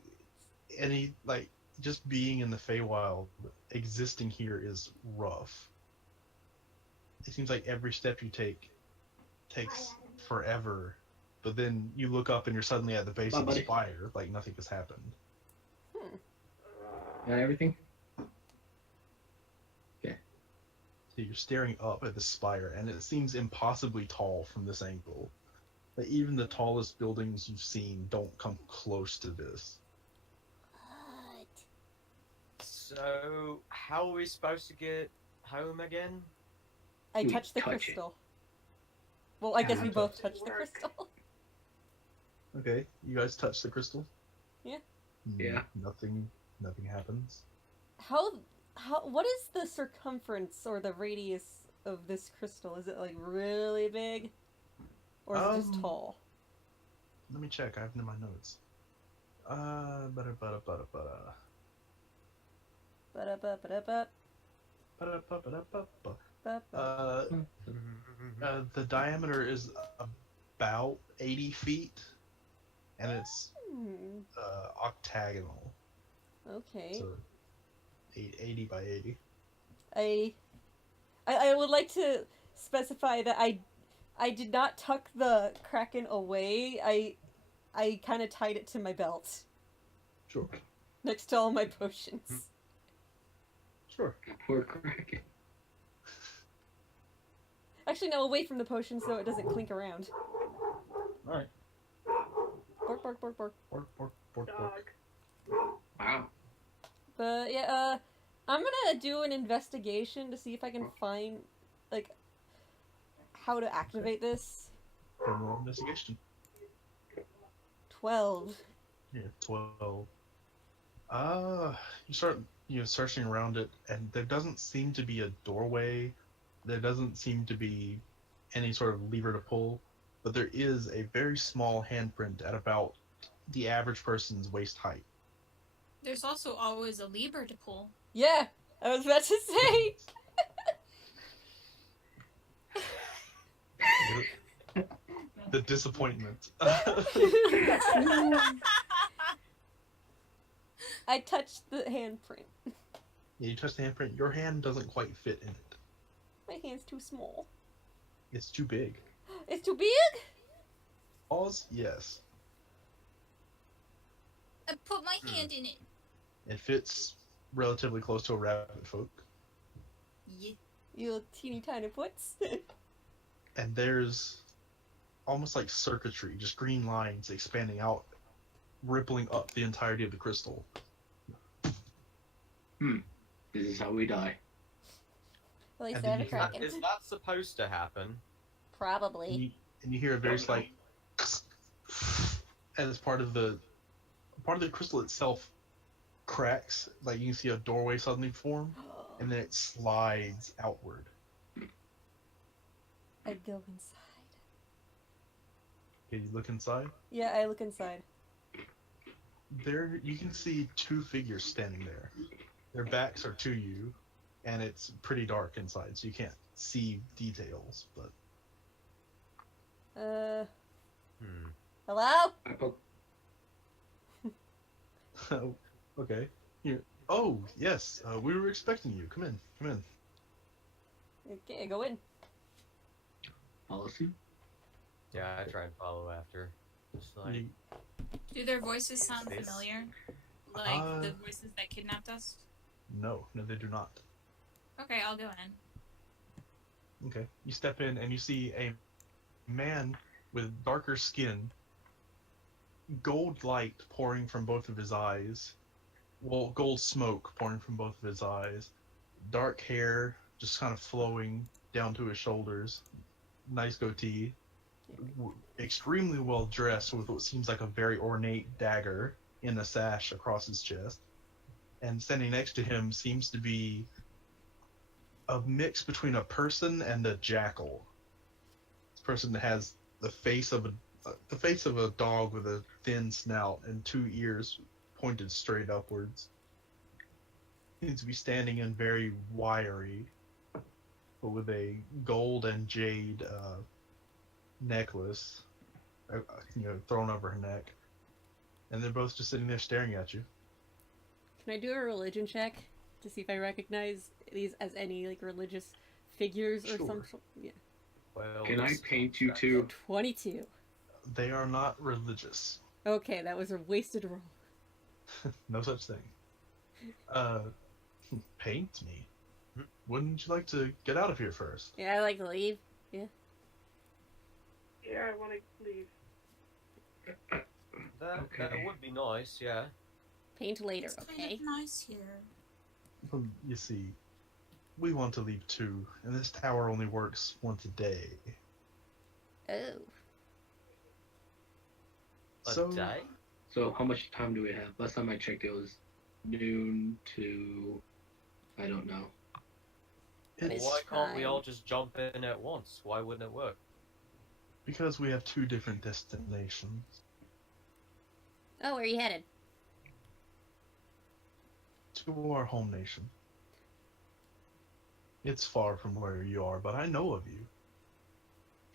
just being in the Feywild, existing here is rough. It seems like every step you take takes forever, but then you look up and you're suddenly at the base of the buddy. spire, like nothing has happened. Got everything? So you're staring up at the spire, and it seems impossibly tall from this angle. Like even the tallest buildings you've seen don't come close to this. So, how are we supposed to get home again? I We touched the touch it. crystal. Well, I guess Yeah, we I both touched touched the it. crystal. Okay, you guys touch the crystal? Yeah. Yeah. Nothing happens. What is the circumference or the radius of this crystal? Is it like really big? Or is it just tall? Let me check. I have it in my notes. Ba-da-ba-da-ba-da-ba-da. Ba-da-ba-ba-da-ba, Ba-da-ba-ba-da-ba-ba. ba-ba. The diameter is about 80 feet, and it's octagonal. Okay. So 80 by 80. I would like to specify that I did not tuck the kraken away. I kind of tied it to my belt Sure. next to all my potions. Sure. Poor Kraken. Actually, no, away from the potions so it doesn't clink around. Alright. Bork, bork, bork, bork. Bork, bork, bork, bork. Dog. Wow. But yeah, I'm gonna do an investigation to see if I can find like how to activate this. Criminal investigation. 12. Yeah, 12. You start, searching around it, and there doesn't seem to be a doorway. There doesn't seem to be any sort of lever to pull, but there is a very small handprint at about the average person's waist height. There's also always a lever to pull. Yeah, I was about to say. The disappointment. I touched the handprint. Yeah, you touch the handprint. Your hand doesn't quite fit in it. My hand's too small. It's too big. It's too big? Pause? Yes. I put my hand in it. It fits relatively close to a rabbit folk. Yeah. You little teeny tiny foots. And there's almost like circuitry, just green lines expanding out, rippling up the entirety of the crystal. This is how we die. At least And I then have a you hear- kraken. Is that supposed to happen? Probably. And you hear a very slight, as part of the crystal itself cracks. Like you can see a doorway suddenly form, and then it slides outward. I go inside. Okay, you look inside. Yeah, I look inside. There, you can see two figures standing there. Their backs are to you, and it's pretty dark inside, so you can't see details. But Hello? I poke. okay. Here. Oh yes, we were expecting you. Come in. Come in. Okay, go in. Policy. Yeah, I try and follow after. Just like, You- Do their voices sound Face. familiar? Like the voices that kidnapped us? no, they do not. Okay, I'll go in. Okay. You step in and you see a man with darker skin, gold light pouring from both of his eyes. Well, gold smoke pouring from both of his eyes. Dark hair just kind of flowing down to his shoulders. Nice goatee. Extremely well dressed with what seems like a very ornate dagger in a sash across his chest. And standing next to him seems to be a mix between a person and a jackal. This person has the face of a dog with a thin snout and two ears pointed straight upwards. Seems to be standing in very wiry, but with a gold and jade necklace, thrown over her neck, and they're both just sitting there staring at you. Can I do a religion check to see if I recognize these as any like religious figures or Sure. some sort? Yeah. well, Can I this- paint you too? 22. They are not religious. Okay, that was a wasted roll. No such thing. Paint me. Wouldn't you like to get out of here first? Yeah, I like to leave. Yeah, I want to leave. that Okay. would be nice, yeah. Paint later, It's kind okay? of nice here. Well, you see, we want to leave too, and this tower only works once a day. Oh. A day? So how much time do we have? Last time I checked, it was noon to I don't know. It's Why can't we fine. all just jump in at once? Why wouldn't it work? Because we have two different destinations. Oh, where are you headed? To our home nation. It's far from where you are, but I know of you.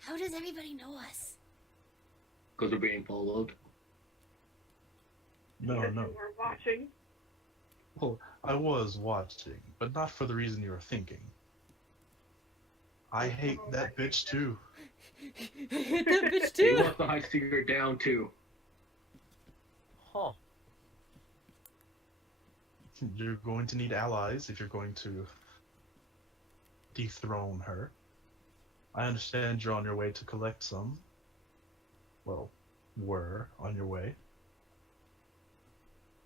How does everybody know us? Because we're being followed. No, Because no. you were watching. Well, I was watching, but not for the reason you were thinking. I hate that bitch too. That bitch They too. left the high secret down too. Huh. You're going to need allies if you're going to dethrone her. I understand you're on your way to collect some. Well, were on your way.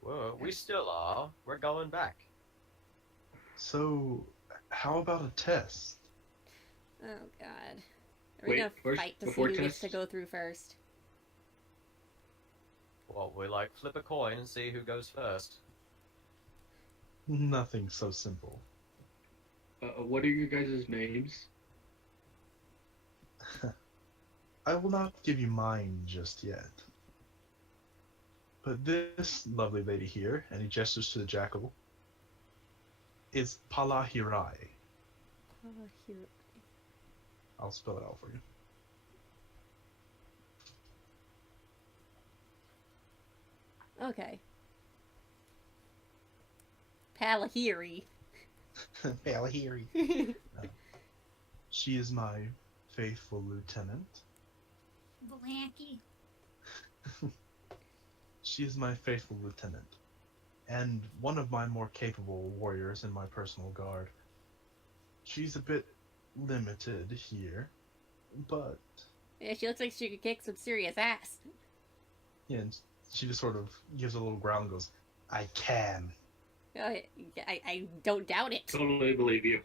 Well, we still are. We're going back. So, how about a test? Oh god. Are we Wait, gonna first, fight to see before who gets to test? go through first? Well, we like flip a coin and see who goes first. Nothing so simple. What are your guys' names? I will not give you mine just yet. But this lovely lady here, and he gestures to the jackal, is Palahirai. Oh, here. I'll spell it out for you. Okay. Palahiri. Palahiri. She is my faithful lieutenant. Blanky. She is my faithful lieutenant, and one of my more capable warriors in my personal guard. She's a bit limited here, but Yeah, she looks like she could kick some serious ass. yeah, and she just sort of gives a little growl and goes, "I can." Oh, I don't doubt it. Totally believe you.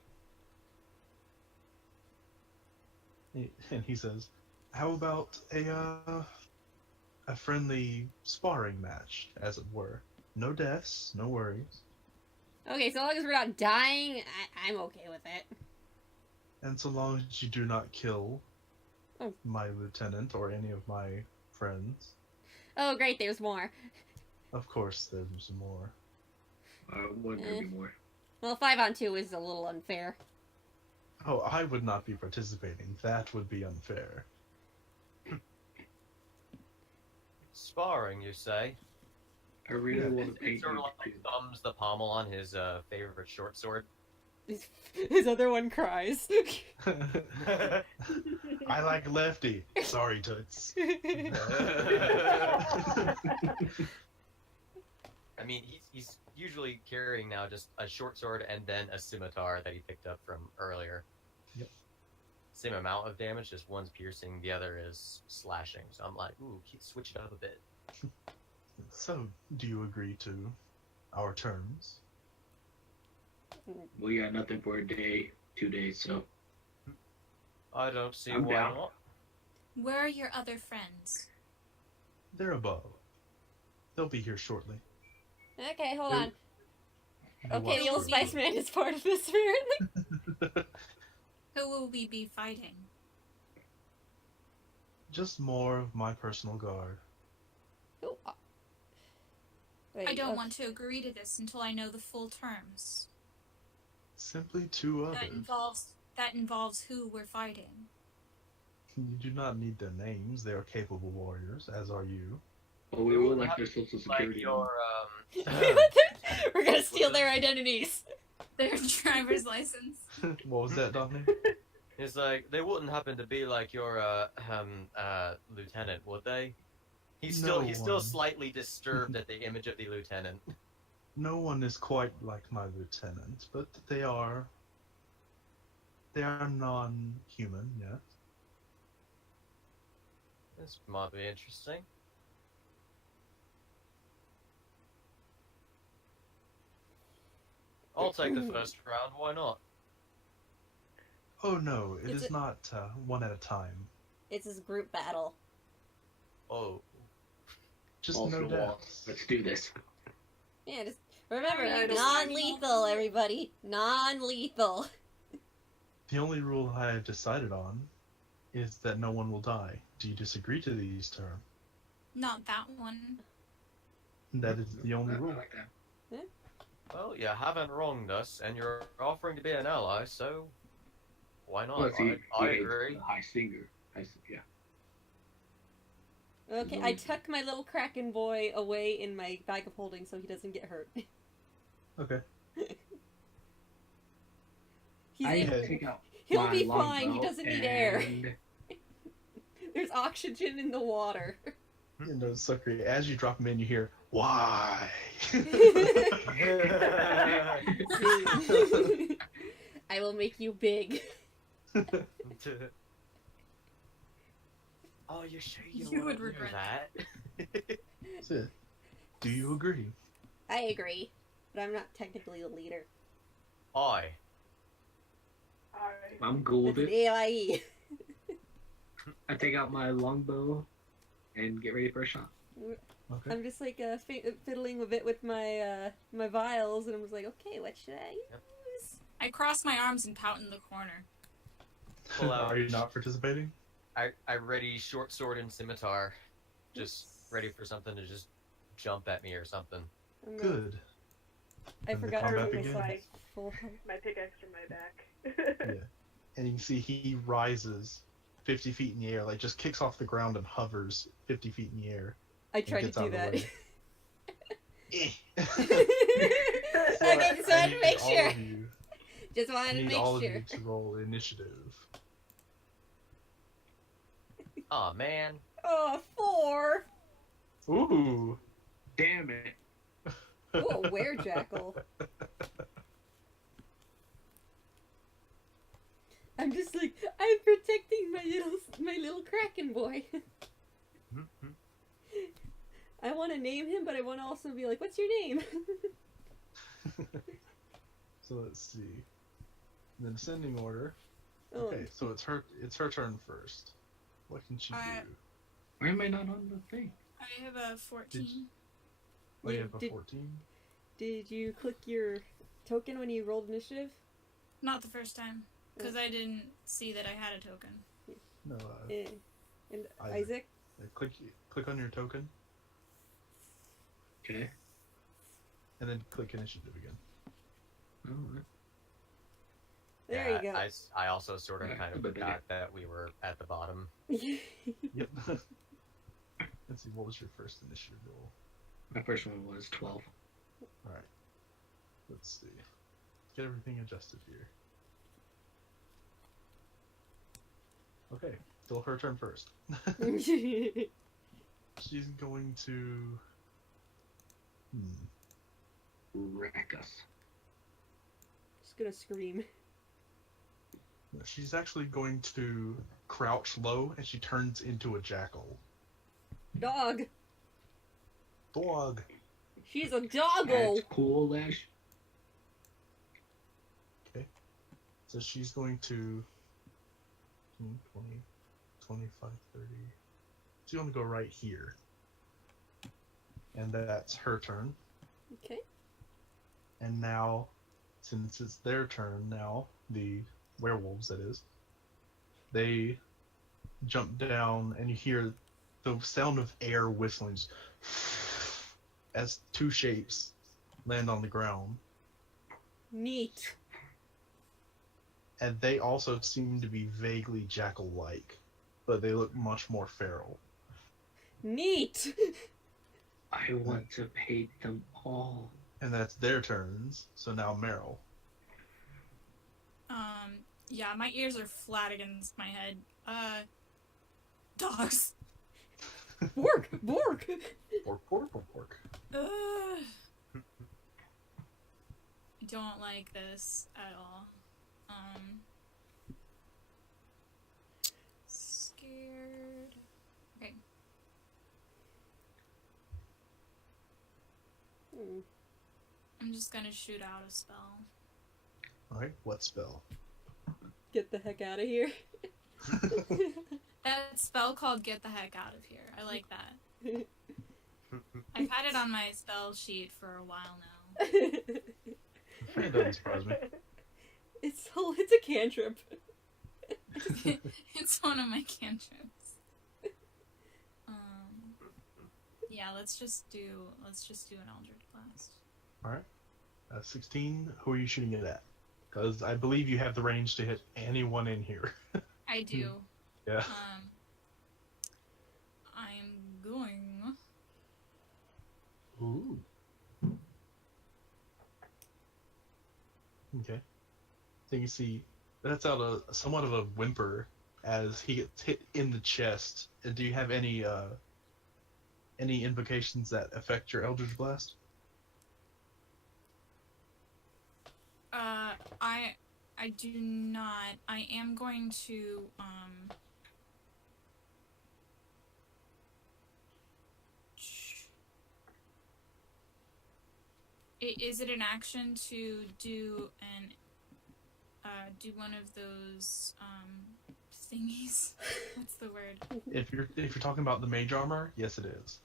And he says, "How about a friendly sparring match, as it were? No deaths, no worries, Okay, so long as we're not dying, I'm okay with it. and so long as you do not kill Oh. my lieutenant or any of my friends. Oh, great, there's more. Of course, there's more." One could be more. Well, 5-on-2 is a little unfair. Oh, I would not be participating. That would be unfair. Sparring, you say? I really Yeah. want to He paint sort of you. like thumbs the pommel on his favorite short sword. His other one cries. I like lefty. Sorry, Toots. I mean, he's usually carrying now just a short sword and then a scimitar that he picked up from earlier. Yep. Same amount of damage, just one's piercing, the other is slashing. So I'm like, ooh, switch it up a bit. So, do you agree to our terms? We got nothing for a day, 2 days, so I don't see I'm why down. not. Where are your other friends? They're above. They'll be here shortly. Okay, hold on. You Okay, watch the old for- Spice Man is part of this, apparently. Who will we be fighting? Just more of my personal guard. Who- Wait, I don't okay. want to agree to this until I know the full terms. Simply two That others. involves who we're fighting. You do not need their names. They are capable warriors, as are you. well, we will like their social Like security. your, We're gonna steal their identities. Their driver's license. What was that, Daphne? it's like, they wouldn't happen to be like your, lieutenant, would they? He's No still one. slightly disturbed at the image of the lieutenant. No one is quite like my lieutenant, but they are non-human, yes. This might be interesting. I'll take the first round, why not? Oh no, it Is is it- not one at a time. It's this group battle. Oh. Just Balls no to the wall. deaths. Let's do this. Yeah, just remember, Are you non-lethal, deciding? everybody. Non-lethal. The only rule I have decided on is that no one will die. Do you disagree to these terms? Not that one. That is the only I rule. like that. Well, you haven't wronged us, and you're offering to be an ally, so why not? Plus, I agree. High singer. Yeah. Okay, I tuck my little Kraken boy away in my bag of holding so he doesn't get hurt. Okay. He's I able- Okay. take out He'll my be fine, he longbow doesn't need air. and- There's oxygen in the water. You know, sucker, as you drop him in, you hear, "Why?" I will make you big. Oh, you sure you, You would wanna do regret that? That's it. Do you agree? I agree, but I'm not technically the leader. I. Alright. I'm cool It's with an it. AIE. I take out my longbow and get ready for a shot. Okay. I'm just like fiddling a bit with my my vials, and I'm just like, okay, what should I use? I cross my arms and pout in the corner. Pull out. Are you not participating? I ready short sword and scimitar, just ready for something to just jump at me or something. I'm not- Good. I And the forgot to combat put begins. my full health. My pickaxe from my back. Yeah. And you can see he rises 50 feet in the air, like just kicks off the ground and hovers 50 feet in the air. I tried to gets do out of the that. way. Eh. Okay, just I wanted to need make all sure. of you- Just I wanted to need make all of sure. you to roll initiative. Aw, man. Oh, 4. Ooh. Damn it. Ooh, a werejackal. I'm just like, I'm protecting my little kraken boy. I want to name him, but I want to also be like, what's your name? So let's see. In the descending order. Oh, Okay, so it's her turn first. What can she do? Why am I not on the thing? I have a 14. Oh, you have a did- 14? Did you click your token when you rolled initiative? Not the first time, because I didn't see that I had a token. No. And Isaac. Isaac? Click on your token, Okay. and then click initiative again. Alright. There Yeah, you go. I also sort of Right, kind of a bit forgot that we were at the bottom. Yep. Let's see, what was your first initiative roll? My first one was 12. Alright. Let's see. Get everything adjusted here. Okay, still her turn first. She's going to... Wreck us. Just gonna scream. She's actually going to crouch low, and she turns into a jackal. Dog! Dog! She's a doggo! That's cool, Lash. Okay. So she's going to... 20, 25, 30... She's going to go right here. And that's her turn. Okay. And now, since it's their turn now, the werewolves that is, they jump down and you hear the sound of air whistling as two shapes land on the ground. Neat. And they also seem to be vaguely jackal-like, but they look much more feral. Neat! I want to paint them all. And that's their turns, so now Meryl. Yeah, my ears are flat against my head. Dogs. Bork! Bork! Pork. I don't like this at all. Scared. Okay. I'm just gonna shoot out a spell. Alright, what spell? Get the heck out of here. That spell called Get the Heck Out of Here. I like that. I've had it on my spell sheet for a while now. It doesn't surprise me. It's a cantrip. It's one of my cantrips. Yeah, let's just do an Eldritch Blast. Alright. 16, who are you shooting it at? Because I believe you have the range to hit anyone in here. I do. Yeah. I'm going. Ooh. Okay. So you see, that's out somewhat of a whimper as he gets hit in the chest. Do you have any invocations that affect your Eldritch Blast? I do not. I am going to, Is it an action to do one of those, thingies? What's the word? If you're talking about the mage armor, yes it is.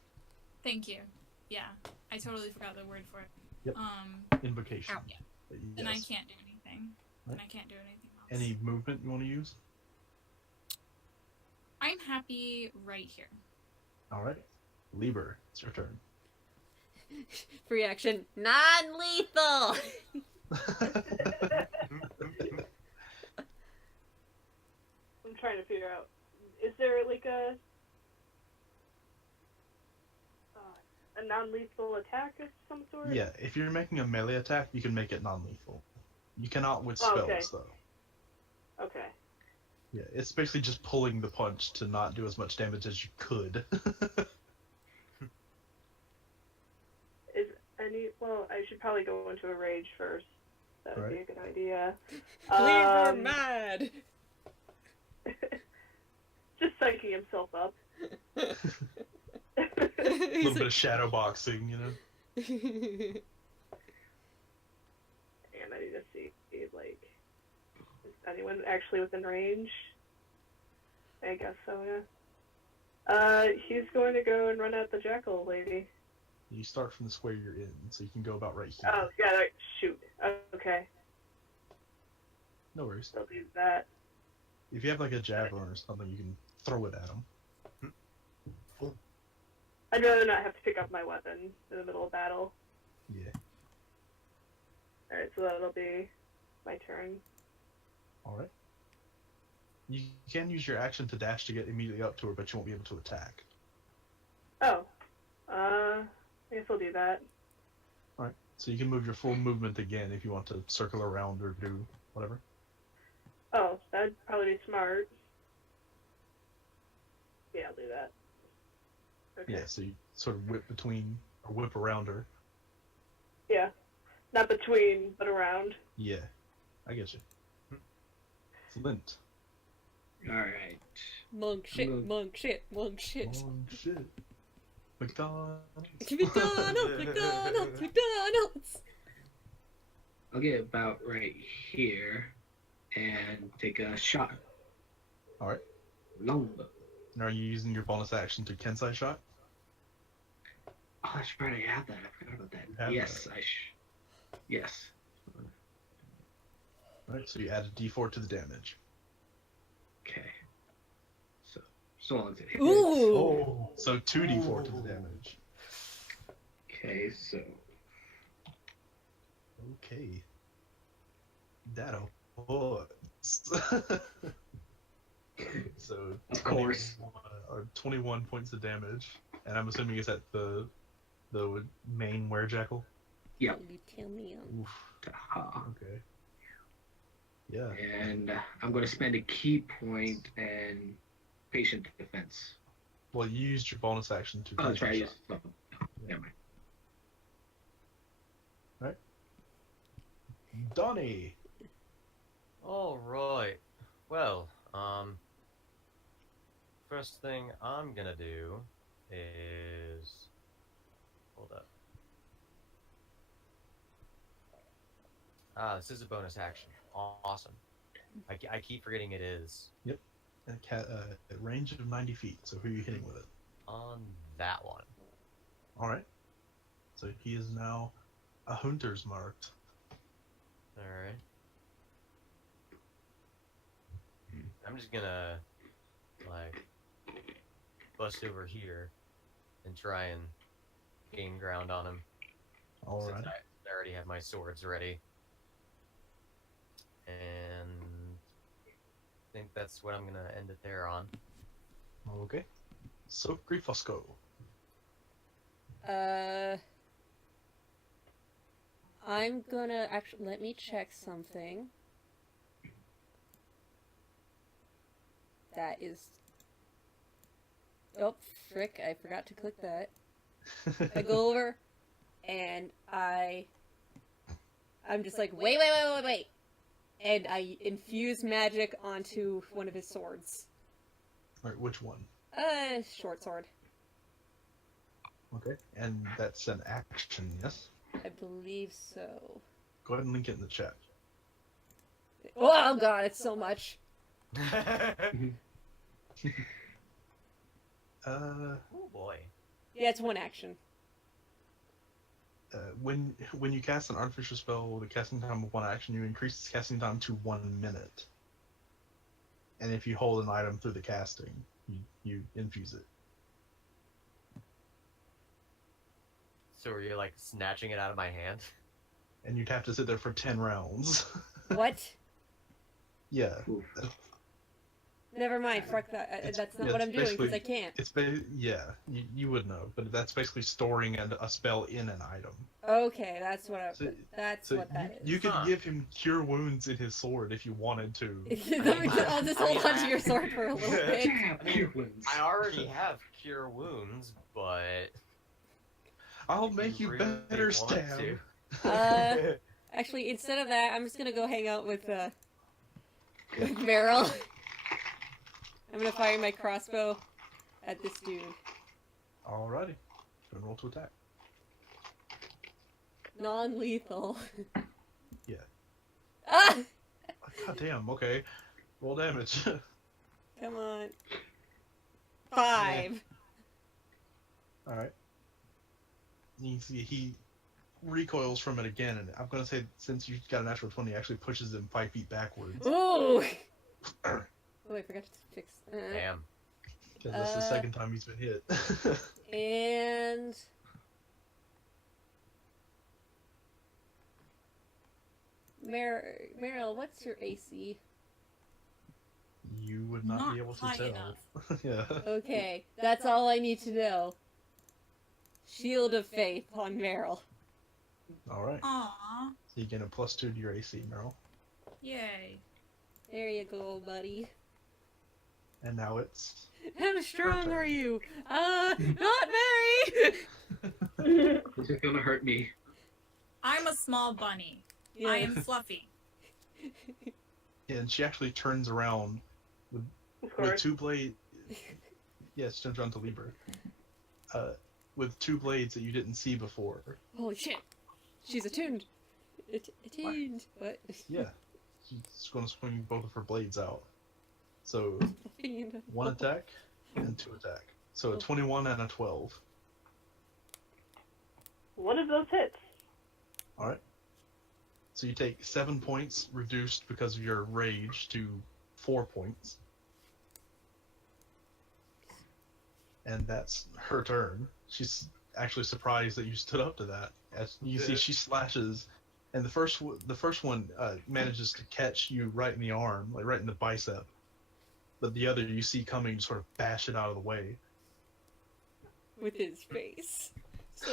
Thank you. Yeah, I totally forgot the word for it. Yep. Invocation. Yeah. Yes. And I can't do anything. Right. And I can't do anything else. Any movement you want to use? I'm happy right here. Alright. Lieber, it's your turn. Free action. Non-lethal! I'm trying to figure out. Is there like a non-lethal attack of some sort? Yeah, if you're making a melee attack, you can make it non-lethal. You cannot with spells, okay. though. Okay. Yeah, it's basically just pulling the punch to not do as much damage as you could. Well, I should probably go into a rage first. That would be a good idea. Cleaver mad! Just psyching himself up. A little bit of shadow boxing, you know? And I need to see, like, is anyone actually within range? I guess so, yeah. He's going to go and run at the jackal lady. You start from the square you're in, so you can go about right here. Oh, yeah, shoot. Okay, No worries. they'll do that. If you have like a javelin or something, you can throw it at them. I'd rather not have to pick up my weapon in the middle of battle. Yeah. Alright, so that'll be my turn. Alright. You can use your action to dash to get immediately up to her, but you won't be able to attack. Oh. I guess I'll do that. Alright. So you can move your full movement again if you want to circle around or do whatever. Oh, that'd probably be smart. Yeah, I'll do that. Okay. Yeah, so you sort of whip around her. Yeah. Not between, but around. Yeah. I get you. Flint. Alright. Monk shit, monk shit, monk shit. Oh shit. McDonald's. McDonald's! I'll get about right here and take a shot. Alright. Longbow. And are you using your bonus action to Kensai shot? Oh, that's right, I have that. I forgot about that. have Yes, that. Yes. Alright, so you add a d4 to the damage. Okay. So long as it hits. Ooh! Oh! So 2d4 to the damage. Okay, so Okay. That hurts. So Of course. 21 points of damage, and I'm assuming it's at the main werejackal. yeah. You tell me. Oof. Aha. Okay. Yeah. And I'm going to spend a key point and patient defense. Well, you used your bonus action to. Oh, that's right. Kensai Yes. shot. Oh, never mind. Donnie. All right. Well, first thing I'm gonna do is hold up. This is a bonus action. Awesome. I keep forgetting it is A range of 90 feet. So who are you hitting with it? on that one. All right. So he is now a hunter's marked. All right. I'm just gonna like bust over here and try and gain ground on him. All Since right. I already have my swords ready. And I think that's what I'm gonna end it there on. Okay. So Grifosco. I'm gonna actually let me check something. That is. Oh, frick! I forgot to click that. I go over, and I'm just like, wait, and I infuse magic onto one of his swords. All right, which one? Short sword. Okay. And that's an action, yes? I believe so. Go ahead and link it in the chat. Oh god, it's so much. Oh boy. Yeah, it's one action. When you cast an artificial spell with a casting time of one action, you increase its casting time to 1 minute. And if you hold an item through the casting, you infuse it. So are you like snatching it out of my hand? And you'd have to sit there for 10 rounds. What? Yeah. Oof. Never mind. Fuck that. That's not yeah, what it's I'm doing because basically- I can't. It's yeah, you would know, but that's basically storing a spell in an item. Okay, that's what I. So- That's So what that is. you could Huh. give him cure wounds in his sword if you wanted to. I'll just hold on to your sword for a little bit. Yeah, I mean, cure wounds. I already have cure wounds, but I'll if make you really better want stab. to. Actually, instead of that, I'm just gonna go hang out with Meryl. I'm gonna fire my crossbow at this dude. Alrighty. Go and roll to attack. Non-lethal. Yeah. Ah! God damn, okay. Roll damage. Come on. 5. Alright. You can see he recoils from it again, and I'm gonna say since you got a natural 20, actually pushes him 5 feet backwards. Ooh! Oh, I forgot to fix. Damn. Because that's the second time he's been hit. And Meryl, what's your AC? You would not Not be able to high tell. enough. Yeah. Okay, that's all I need to know. Shield of Faith on Meryl. Alright. Aww. So you get a +2 to your AC, Meryl. Yay. There you go, buddy. And now it's How strong turn. are you? Not very! This is gonna hurt me. I'm a small bunny. I am fluffy. and she actually turns around Of with course. 2 blades. Yes, turns around to Lieber. With 2 blades that you didn't see before. Holy shit. She's attuned. Attuned. What? Yeah. She's going to swing both of her blades out. So, Fiend. 1 attack and 2 attack. So a 21 and a 12. One of those hits. Alright. So you take 7 points reduced because of your rage to 4 points. And that's her turn. She's actually surprised that you stood up to that. As you see, she slashes, and the first one manages to catch you right in the arm, like right in the bicep. But the other you see coming, to sort of bash it out of the way. With his face.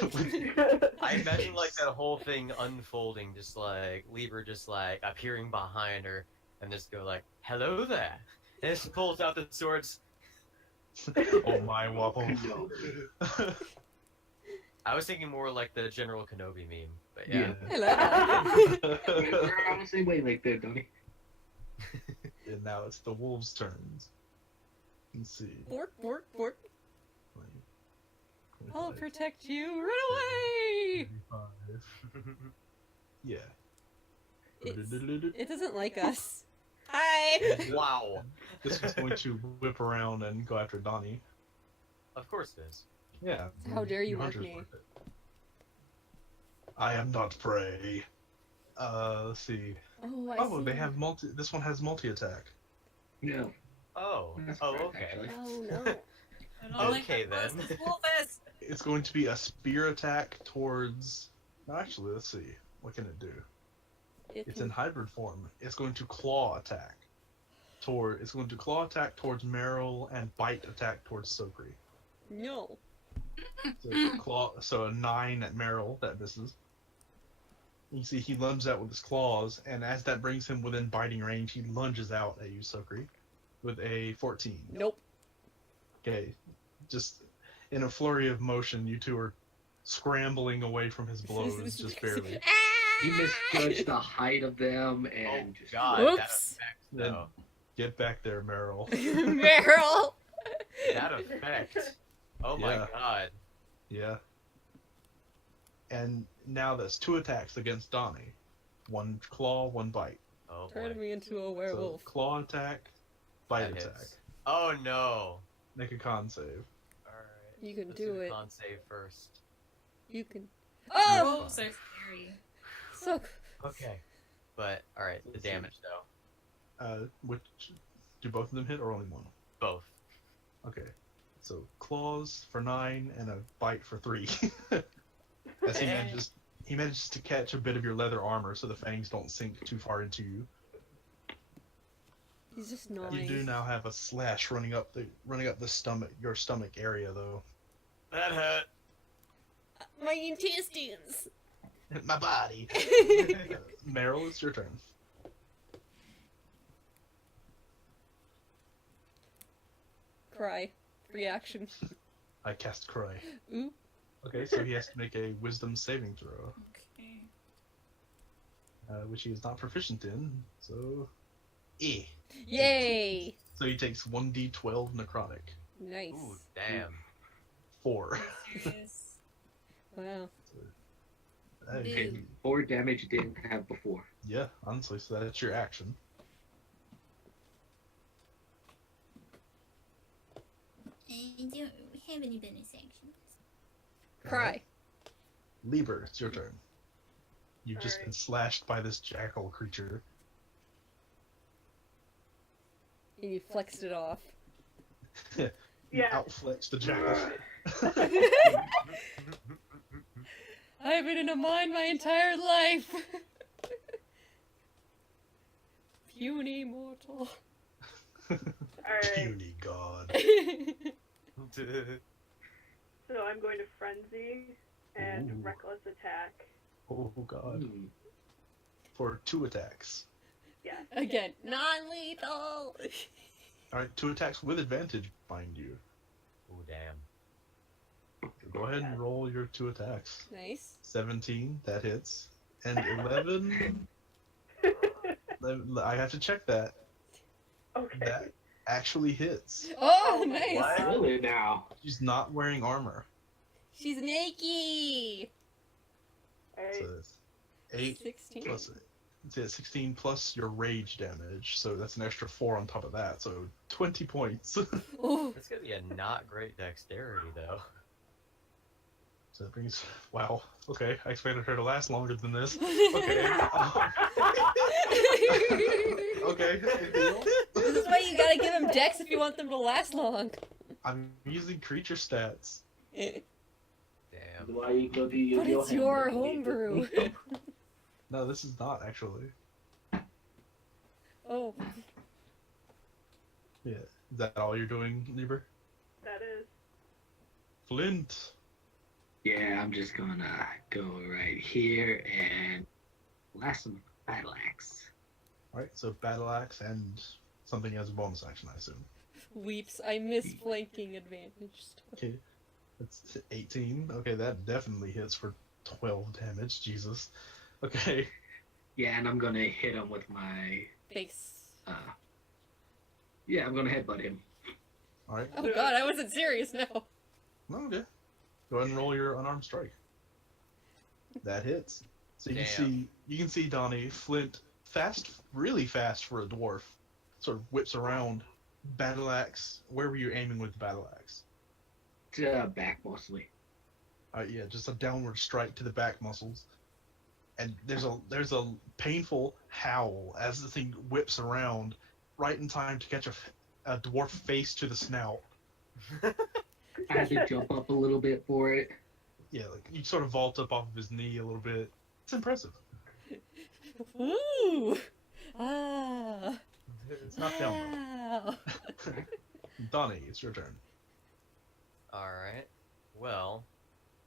I imagine like that whole thing unfolding, just like Lieber just like appearing behind her and just go like, "Hello there," and just pulls out the swords. Oh my wobble. I was thinking more like the General Kenobi meme, but yeah. Hello. We're on the same wavelength there, Donnie. And now it's the wolves' turns. Let's see. Bork, bork, bork. 20, I'll 25, protect you. Run away! 35. Yeah. It doesn't like us. Hi! Wow. This is going to whip around and go after Donnie. Of course it is. Yeah. How dare you mark hunters me. with it. I am not prey. Let's see. Oh, I Oh, see. they have multi. This one has multi-attack. No. Oh. That's Oh, correct, okay. actually. Oh, no. I don't like Okay, that then. close, Wolfus. It's going to be a spear attack towards. No, actually, let's see. What can it do? It's in hybrid form. It's going to claw attack. It's going to claw attack towards Meryl and bite attack towards Sokri. No. So, it's so a 9 at Meryl, that misses. You see he lunges out with his claws, and as that brings him within biting range, he lunges out at you, Sokri, with a 14. Nope. Okay, just in a flurry of motion, you two are scrambling away from his blows, just barely. You misjudged the height of them and Oh just god, Whoops. that effect though. Get back there, Meryl. Meryl! That effect. Oh my Yeah. god. Yeah. And now that's 2 attacks against Donnie. 1 claw, 1 bite. Oh boy. Turn me into a So werewolf. claw attack, bite That attack. hits. Oh no. Make a con save. Alright. You can Let's do the it. Con save first. You can. Oh, Oh! wolves are scary. So. Okay. But alright, the Let's see. damage though. Which do both of them hit or only one? Both. Okay. So claws for 9 and a bite for 3. As he manages to catch a bit of your leather armor so the fangs don't sink too far into you. He's just You gnawing. do now have a slash running up the stomach, your stomach area though. That hurt. My intestines! My body. Meryl, it's your turn. Cry. Reaction. I cast Cry. Ooh. Okay, so he has to make a Wisdom saving throw, Okay. which he is not proficient in. So, Yay! So he takes 1d12 necrotic. Nice. Ooh, damn. 4. Serious. Wow. Hey, Dude. 4 damage you didn't have before. yeah, honestly, so that's your action. I don't have any bonus actions. Cry. Lieber, it's your turn. You've just been Alright. slashed by this jackal creature. And you flexed it off. You Yeah. outflex the jackal. I've been in a mine my entire life! Puny mortal. Alright. Puny god. So I'm going to Frenzy and Ooh. Reckless Attack. Oh god. Hmm. For 2 attacks. Yeah. Again, non-lethal! Alright, 2 attacks with advantage, mind you. Ooh, damn. Go ahead and roll your 2 attacks. Nice. 17, that hits. And 11, I have to check that. Okay. That actually hits. Oh, Oh my nice! What? Really now? She's not wearing armor. She's naked! Alright. So it's 8 16. plus it's 16 plus your rage damage, so that's an extra 4 on top of that, so 20 points. Ooh. That's gonna be a not great dexterity, though. So that brings, wow, okay, I expected her to last longer than this. Okay. Okay. This is why you gotta give them dex if you want them to last long. I'm using creature stats. Damn. Why you go to your But it's your handbook? homebrew. No, this is not actually. Oh. Yeah. Is that all you're doing, Lieber? That is. Flint. Yeah, I'm just gonna go right here and blast him with battle axe. Alright, so battle axe and something as a bonus action, I assume. Weeps. I miss flanking advantage. Okay. That's 18. Okay, that definitely hits for 12 damage. Jesus. Okay. Yeah, and I'm gonna hit him with my Face. yeah, I'm gonna headbutt him. Alright. Oh god, I wasn't serious now. No, okay. Go ahead and roll your unarmed strike. That hits. So Damn. you can see Donnie, Flint, fast, really fast for a dwarf, sort of whips around, battle axe. Where were you aiming with the battle axe? Back mostly. Yeah, just a downward strike to the back muscles. And there's a painful howl as the thing whips around, right in time to catch a dwarf face to the snout. I had to jump up a little bit for it. Yeah, like you sort of vault up off of his knee a little bit. It's impressive. Ooh. Ah. It's not down Wow. though. Donnie, it's your turn. Alright. Well,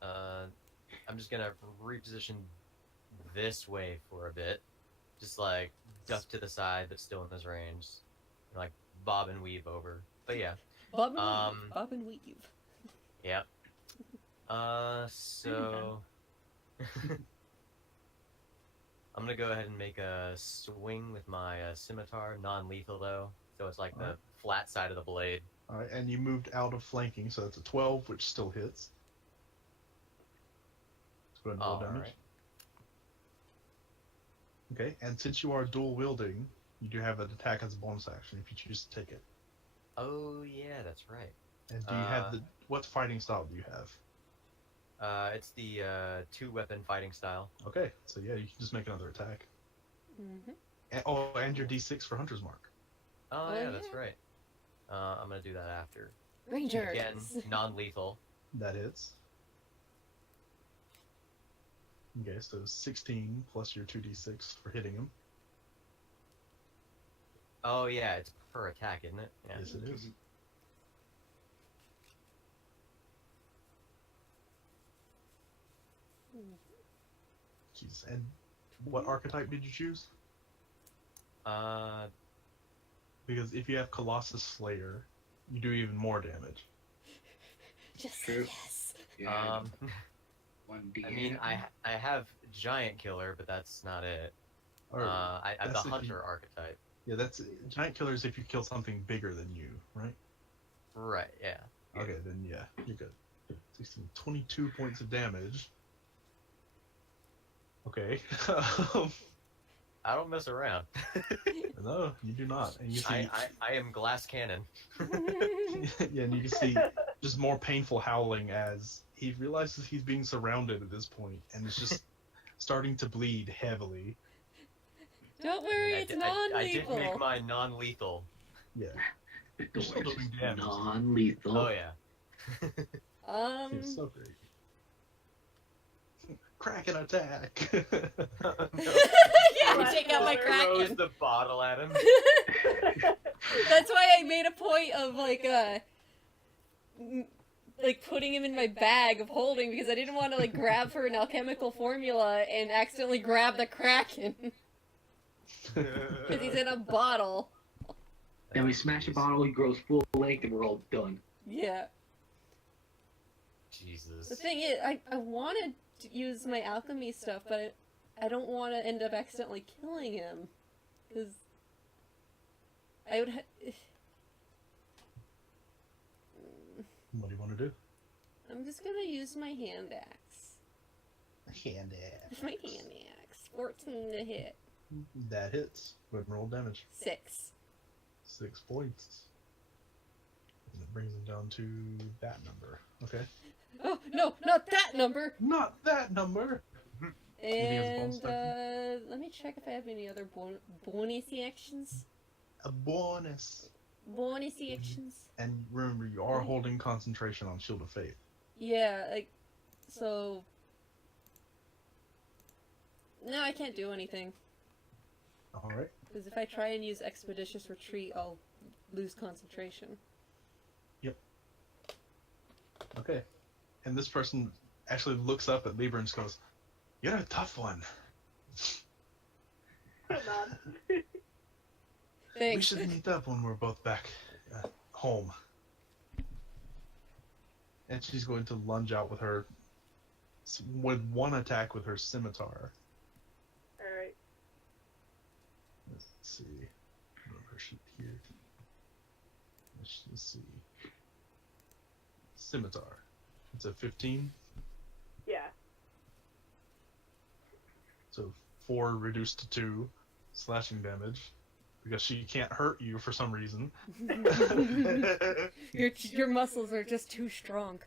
I'm just gonna reposition this way for a bit. Just like duck to the side, but still in his range. Like bob and weave over. But yeah. Bob and weave. Bob and weave. Yep. So I'm gonna go ahead and make a swing with my scimitar, non-lethal though. So it's like the Alright. flat side of the blade. Alright, and you moved out of flanking, so that's a 12, which still hits. Let's go ahead and roll damage. Alright. Okay, and since you are dual wielding, you do have an attack as a bonus action if you choose to take it. Oh yeah, that's right. And do you have what fighting style do you have? It's the 2-weapon fighting style. Okay, so yeah, you can just make another attack. Mm-hmm. And your D6 for Hunter's Mark. Oh, Oh, yeah, that's yeah. right. I'm gonna do that after. Rangers. Again, non-lethal. That hits. Okay, so 16 plus your 2d6 for hitting him. Oh yeah, it's per attack, isn't it? Yeah. Yes, it is. Jeez, and what archetype did you choose? Uh, Just Because if you have Colossus Slayer, you do even more damage. say True. yes. Yeah. um, 1d8. I mean, I have Giant Killer, but that's not it. Or, I have the that's if you- Hunter archetype. Yeah, that's Giant Killers if you kill something bigger than you, right? Right. Yeah. Okay, then yeah, you're good. 16, 22 points of damage. Okay. I don't mess around. No, you do not. And you see, I am Glass Cannon. yeah, and you can see just more painful howling as he realizes he's being surrounded at this point, and is just starting to bleed heavily. Don't worry, it's I did non-lethal. make mine non-lethal. Yeah. The You're still doors doing is damage. non-lethal. Oh yeah. It's so great. Kraken attack! Yeah, Glass take out my killer. Throws Kraken. the bottle at him. That's why I made a point of like putting him in my bag of holding because I didn't want to like grab for an alchemical formula and accidentally grab the Kraken because he's in a bottle. Then we smash a bottle, he grows full length, and we're all done. Yeah. Jesus. The thing is, I wanted to use my alchemy stuff, but I don't want to end up accidentally killing him because I would. What do you want to do? I'm just gonna use my hand axe. Hand axe. My hand axe. 14 to hit. That hits. Go ahead and roll damage. 6. 6 points. And it brings him down to that number. Okay. Oh no, not that number. Not that number! And Anything else, let me check if I have any other bonus actions. A bonus. Bonus actions. And remember, you are holding concentration on Shield of Faith. Yeah, like so. No, I can't do anything Alright. because if I try and use Expeditious Retreat, I'll lose concentration. Okay. And this person actually looks up at Libra and just goes, "You're a tough one. Come on. We Thanks. should meet up when we're both back home." And she's going to lunge out with one attack with her scimitar. Alright. Let's see. Move her sheet here. Let's just see. Scimitar. It's a 15. Yeah. So 4 reduced to 2 slashing damage. Because she can't hurt you for some reason. Your muscles are just too strong.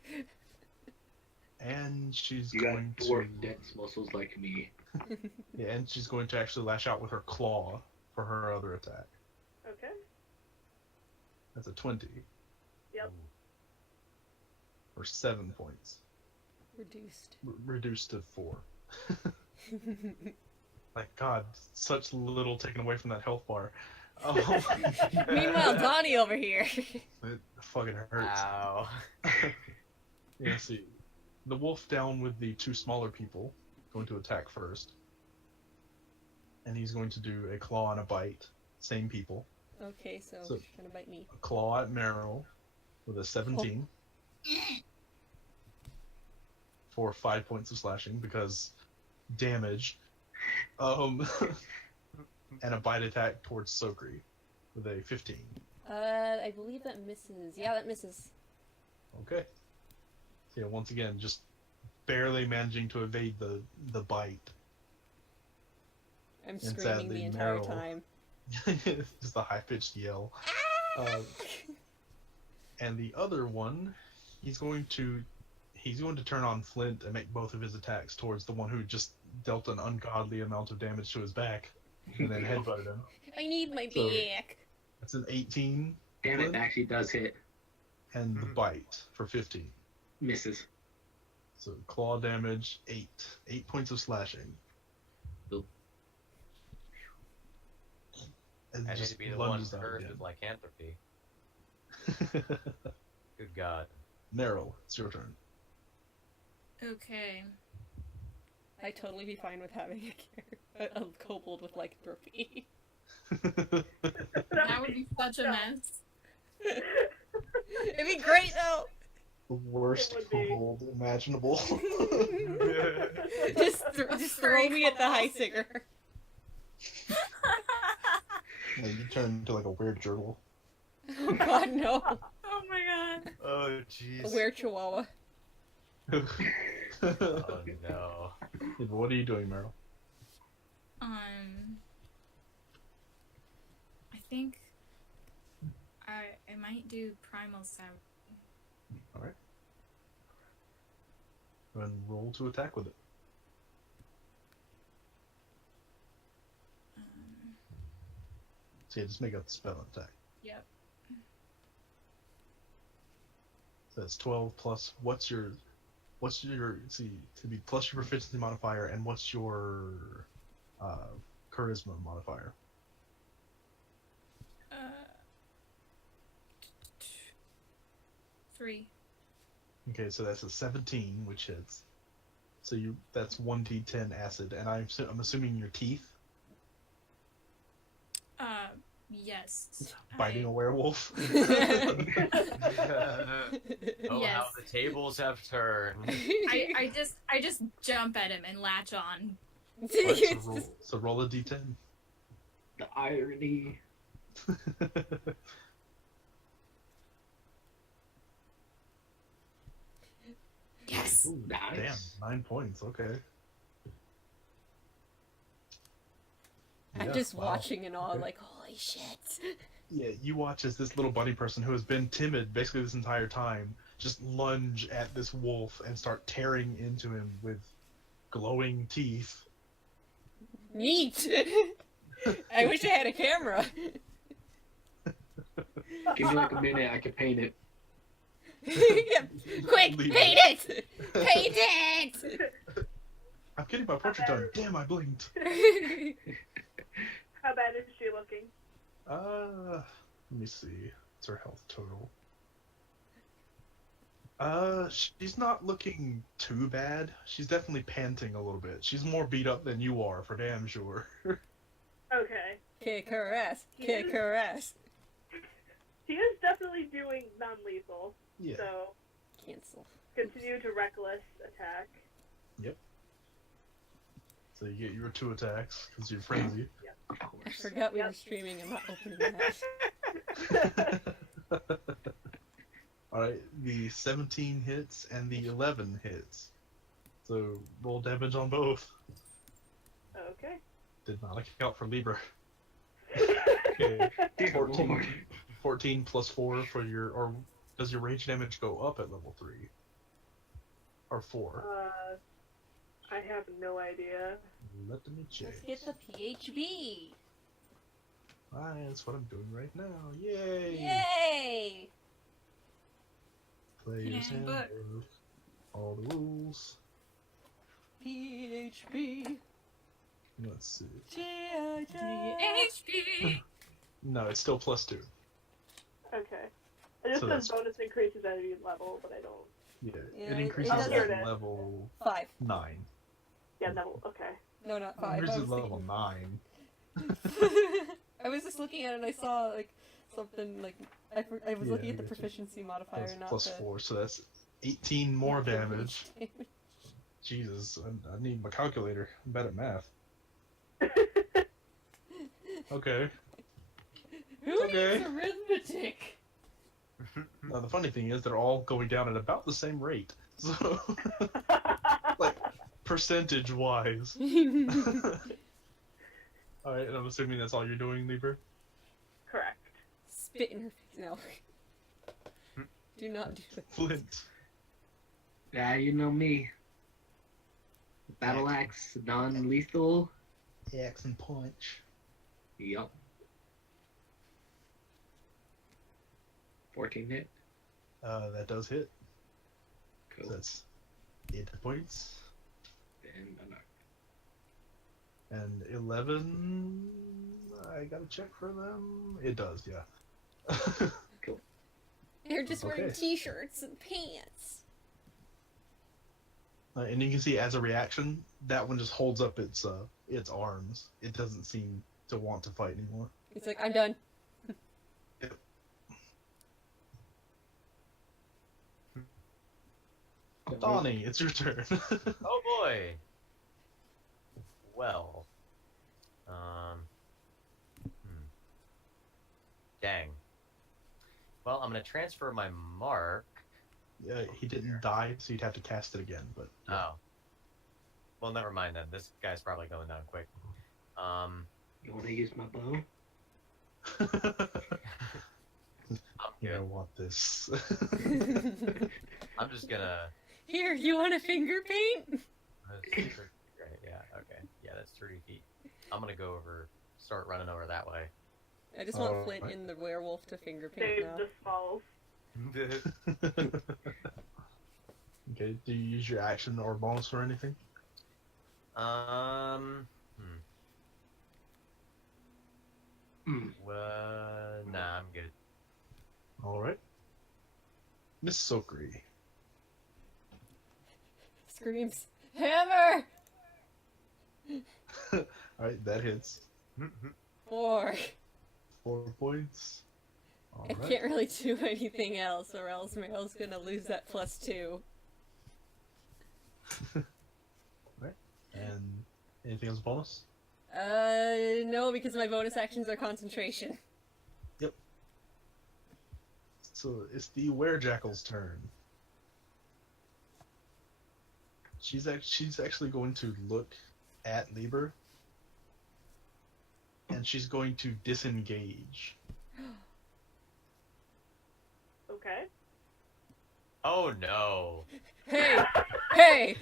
And she's You got going dwarf to... dense muscles like me. Yeah, and she's going to actually lash out with her claw for her other attack. Okay. That's a 20. Yep. Or 7 points. Reduced. Reduced to 4. Like, God, such little taken away from that health bar. Oh, Meanwhile, Donnie over here. it fucking hurts. Ow. Yeah, see. The wolf down with the 2 smaller people going to attack first. And he's going to do a claw and a bite. Same people. Okay, so So- she's gonna bite me. A claw at Meryl with a 17 for 5 points of slashing because damage. And a bite attack towards Sokri with a 15. I believe that misses. Yeah, that misses. Okay. So yeah, once again, just barely managing to evade the bite. I'm And screaming sadly, the entire Meryl- time. Just a high-pitched yell. And the other one, he's going to turn on Flint and make both of his attacks towards the one who just dealt an ungodly amount of damage to his back and then headbutted him. I need my So- back. That's an 18 Damn it, Flint, that actually does hit. and the bite for 15. Misses. So claw damage 8 points of slashing. Oop. And I hate just to be the one lunges out cursed again. with lycanthropy. Good God. Meryl, it's your turn. Okay. I'd totally be fine with having a kobold with lycanthropy. That would be such a mess. It'd be great though. The worst It would be. kobold imaginable. just throw me at the high singer. Yeah, you turn into like a weird gerbil. Oh God, no. Oh my god. Oh, A jeez. weird chihuahua. Oh, no. Yeah, but what are you doing, Meryl? I think I might do primal sound. Alright. Go ahead and roll to attack with it. So yeah, just make a spell attack. Yep. So that's 12 plus what's your see to be plus your proficiency modifier and what's your charisma modifier? 3. Okay, so that's a 17, which hits. So that's 1d10 acid, and I'm assuming your teeth Yes. biting a werewolf. Oh, Yes. how the tables have turned. I just jump at him and latch on. Alright, so roll a d10. The irony. Yes. Ooh, Nice. damn, 9 points. Okay. I'm Yeah, just wow. watching in awe, Okay. like, holy shit. Yeah, you watch as this little bunny person who has been timid basically this entire time just lunge at this wolf and start tearing into him with glowing teeth. Neat. I wish I had a camera. Give me like a minute, I can paint it. Yeah, quick, Leave paint it! Paint it! I'm getting my portrait done. Damn, I blinked. How bad is she looking? Let me see. What's her health total? She's not looking too bad. She's definitely panting a little bit. She's more beat up than you are, for damn sure. Okay. Kick her ass. Kick her ass. She is definitely doing non-lethal, Yeah. so Cancel. continue to reckless attack. So you get your 2 attacks because you're frenzy. Of I course. forgot we were streaming. I'm not opening that. Alright, the 17 hits and the 11 hits. So roll damage on both. Okay. Did not account for Libra. Okay. Dear 14, Lord. 14 plus 4 for your, or does your rage damage go up at level 3? Or 4? I have no idea. Let me check. Let's get the PHB. That's what I'm doing right now. Yay! Yay! Players Handbook. handbook. All the rules. PHB. Let's see. HP. No, it's still plus 2. Okay. It just So says that's- bonus increases at any level, but I don't. Yeah, Yeah, it it increases does- at level 5. 9. Yeah, no, okay. No, not 5. Increases I was, level 9. I was just looking at it and I saw, like, something, like, I was Yeah, looking I at the get you. proficiency modifier, Plus, not plus the... 4, so that's 18 more not the damage. rage. Jesus, I need my calculator. I'm bad at math. Okay. Who Okay. needs arithmetic? Now the funny thing is they're all going down at about the same rate. So, like, percentage-wise. Alright, and I'm assuming that's all you're doing, Lieber? Correct. Spit in her face. No. Do not do that. Flint. Yeah, you know me. Battle axe, non-lethal. Axe and punch. Yup. 14 hit. That does hit. Cool. So that's 8 points. And I'm not. And 11, I I gotta check for them. It does, yeah. They're just wearing Okay. t-shirts and pants. And you can see as a reaction, that one just holds up its arms. It doesn't seem to want to fight anymore. It's like, I'm done. Donnie, it's your turn. Oh boy. Well. Dang. Well, I'm gonna transfer my mark. He didn't die, so you'd have to cast it again. But Oh. Well, never mind then. This guy's probably going down quick. You want to use my bow? I'm I good. want this. I'm just gonna. Here, you want a finger paint? Right, yeah. Okay. Yeah, that's 30 feet. I'm gonna go over. Start running over that way. I just want Alright. Flint in the werewolf to finger paint Dave now. just falls. Okay, do you use your action or bonus or anything? Nah, I'm good. Alright. Miss Sokri. Screams, hammer! Alright, that hits. 4. 4 points. I Alright. can't really do anything else, or else Meryl's gonna lose that +2. And anything else bonus? No, because my bonus actions are concentration. So it's the Werejackal's turn. She's actually going to look at Lieber, and she's going to disengage. Okay. Oh no. Hey! Hey!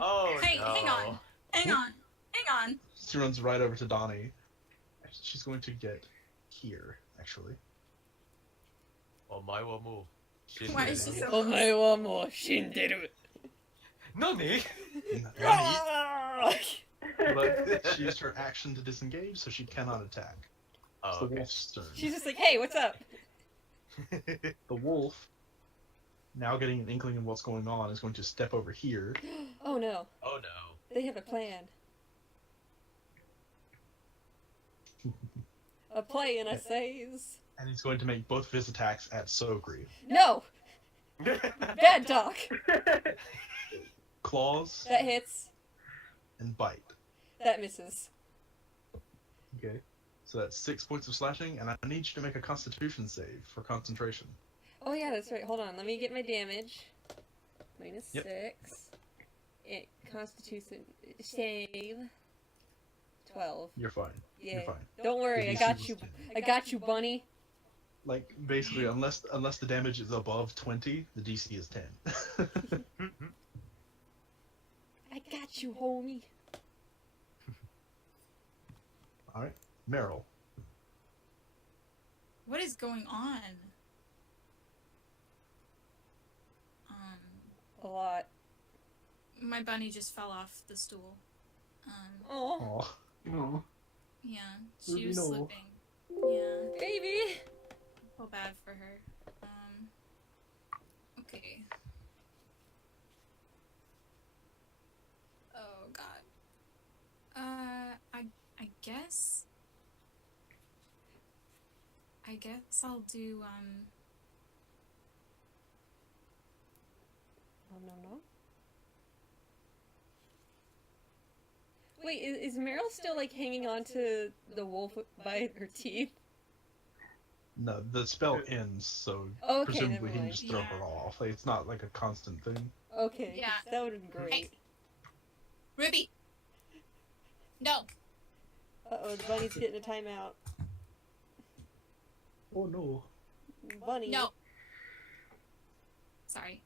Oh Hey, no. hang on. She runs right over to Donnie. She's going to get here, actually. Oh my wa move. Why is she so Oh close? my one more shinderu. Nani? But she used her action to disengage, so she cannot attack. It's Oh, the okay. wolf's turn. She's just like, hey, what's up? The wolf, now getting an inkling of what's going on, is going to step over here. Oh no, Oh no. they have a plan. A plan, I says. And he's going to make both of his attacks at Sogri. No! Bad talk! Claws That hits. and bite. That misses. Okay. So that's 6 points of slashing, and I need you to make a constitution save for concentration. Oh yeah, that's right. Hold on, let me get my damage. Minus Yep. 6. It constitutes a save. 12. You're fine. Yeah. You're fine. Don't worry, I The DC got was you. 10. I got you, bunny. Like, basically, unless the damage is above 20, the DC is 10. I got you, homie. Alright. Meryl. What is going on? A lot. My bunny just fell off the stool. Oh, Aw. Oh, Yeah, she was No. slipping. Yeah, baby. feel bad for her. Okay. Oh God. I guess. I guess I'll do Oh, no. Wait, is Meryl still, like, hanging on to the wolf by her teeth? No, the spell ends, so Okay, presumably never he can mind. just throw Yeah. her off. Like, it's not like a constant thing. Okay, 'cause Yeah. that would have been great. Ruby. No. Uh-oh, the bunny's getting a timeout. Oh no. Bunny. No. Sorry.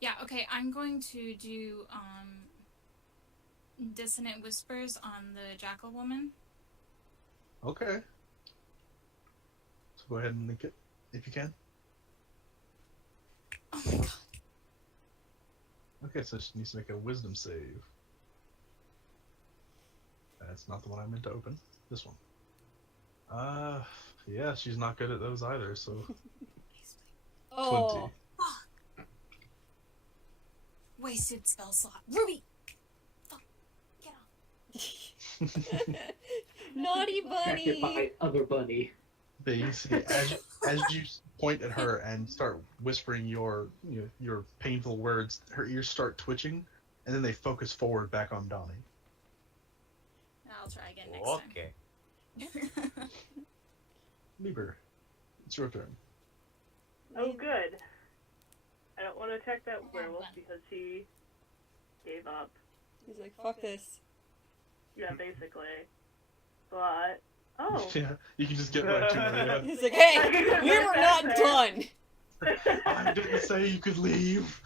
Yeah, okay, I'm going to do, Dissonant Whispers on the Jackal Woman. Okay. So go ahead and link it if you can. Oh my god. Okay, so she needs to make a wisdom save. That's not the one I meant to open. This one. Yeah, she's not good at those either, so Oh. 20. Fuck. Wasted spell slot. Ruby! Fuck. Get off. Naughty Distracted by bunny. other bunny. But you see, as you point at her and start whispering your painful words, her ears start twitching, and then they focus forward back on Donnie. I'll try again next Okay. time. Lieber, it's your turn. Oh, good. I don't want to attack that werewolf because he gave up. He's like, fuck this. Yeah, basically. But, oh. Yeah, you can just get right to her. Yeah. He's like, hey, we were not done. I didn't say you could leave.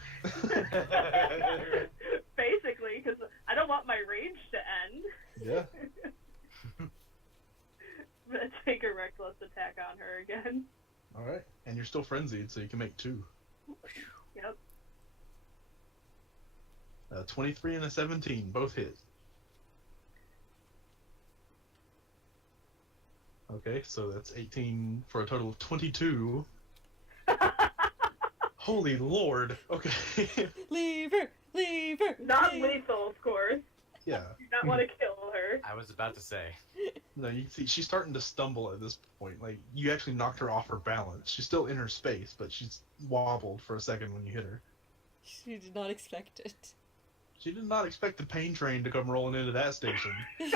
Basically, because I don't want my rage to end. Yeah. I'm gonna take a reckless attack on her again. All right, and you're still frenzied, so you can make 2. Yep. 23 and a 17, both hit. Okay, so that's 18 for a total of 22. Holy lord. Okay. Leave her. Leave her. Not leave- lethal, of course. Yeah. Do not want to kill her. I was about to say. No, you see, she's starting to stumble at this point. Like, you actually knocked her off her balance. She's still in her space, but she's wobbled for a second when you hit her. She did not expect it. She did not expect the pain train to come rolling into that station. Choo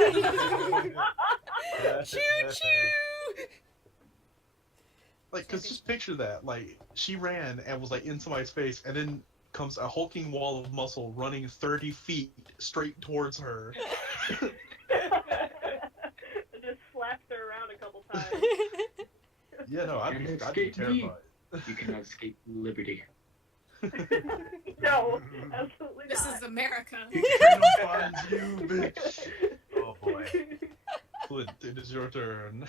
choo! Like, cause just picture that. Like, she ran and was like in somebody's face, and then comes a hulking wall of muscle running 30 feet straight towards her. I just slapped her around a couple times. Yeah, no, I'd be Escape me. terrified. You cannot escape liberty. No, absolutely This not. is America. Freedom finds you, bitch. Oh boy. Flint, it is your turn.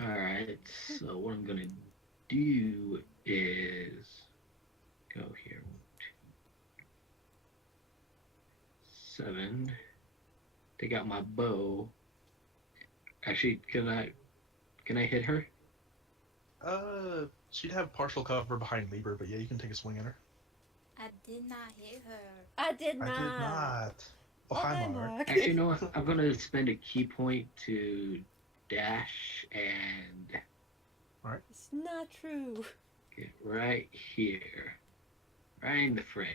Alright, so what I'm gonna do is go here. 7. Take out my bow. Actually, can I hit her? She'd have partial cover behind Lieber, but yeah, you can take a swing at her. I did not hit her. I did not. I did not. Oh, hi, Mark. Actually, you know what? I'm gonna spend a key point to dash and It's not true. get right here. Right in the fray.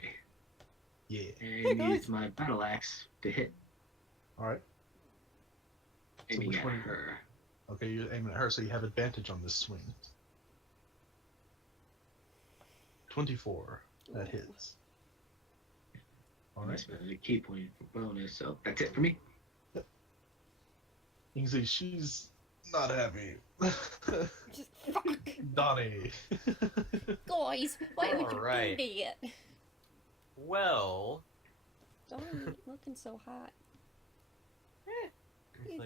Yeah. And use my battle axe to hit. Alright. Aiming which at one? her. Okay, you're aiming at her, so you have advantage on this swing. 24. That hits. I Alright. spent a key point for bonus, so that's it for me. You can see she's not happy. Just fuck. Donnie. Guys, why would you Alright. do that? Well, Donnie looking so hot. it's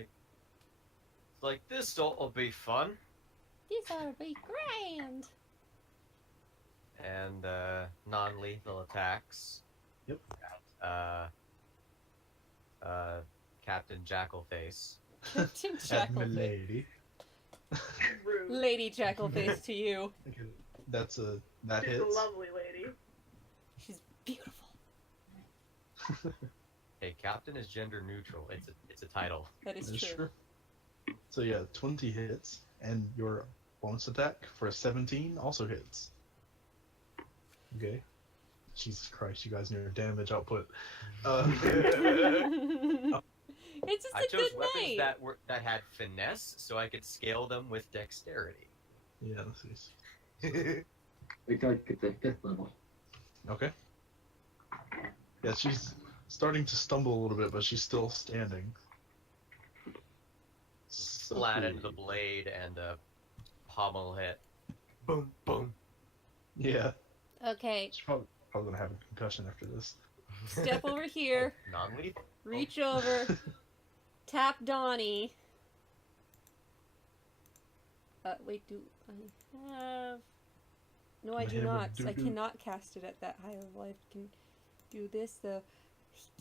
like this will be fun. This ought to be grand. And non-lethal attacks. Yep. Captain Jackalface. Captain At Jackalface. milady. Rude. Lady Jackalface to you. Okay, that She's hits. a lovely lady. She's beautiful. Hey, Captain is gender neutral. It's a title. That is That's true. true. So yeah, 20 hits, and your bonus attack for a 17 also hits. Okay. Jesus Christ, you guys and your damage output. It's just I a chose good weapons night. that had finesse, so I could scale them with dexterity. Yeah, let's see. Wait till I get to 5th level. Okay. Yeah, she's starting to stumble a little bit, but she's still standing. Splat into the blade and a pommel hit. Boom, boom. Yeah, Okay, she's probably gonna have a concussion after this. step over here, Non-lethal. reach over, tap Donnie. Wait, do I have... No, I Hit do him with not. I doo-doo. cannot cast it at that high level. I can do this, the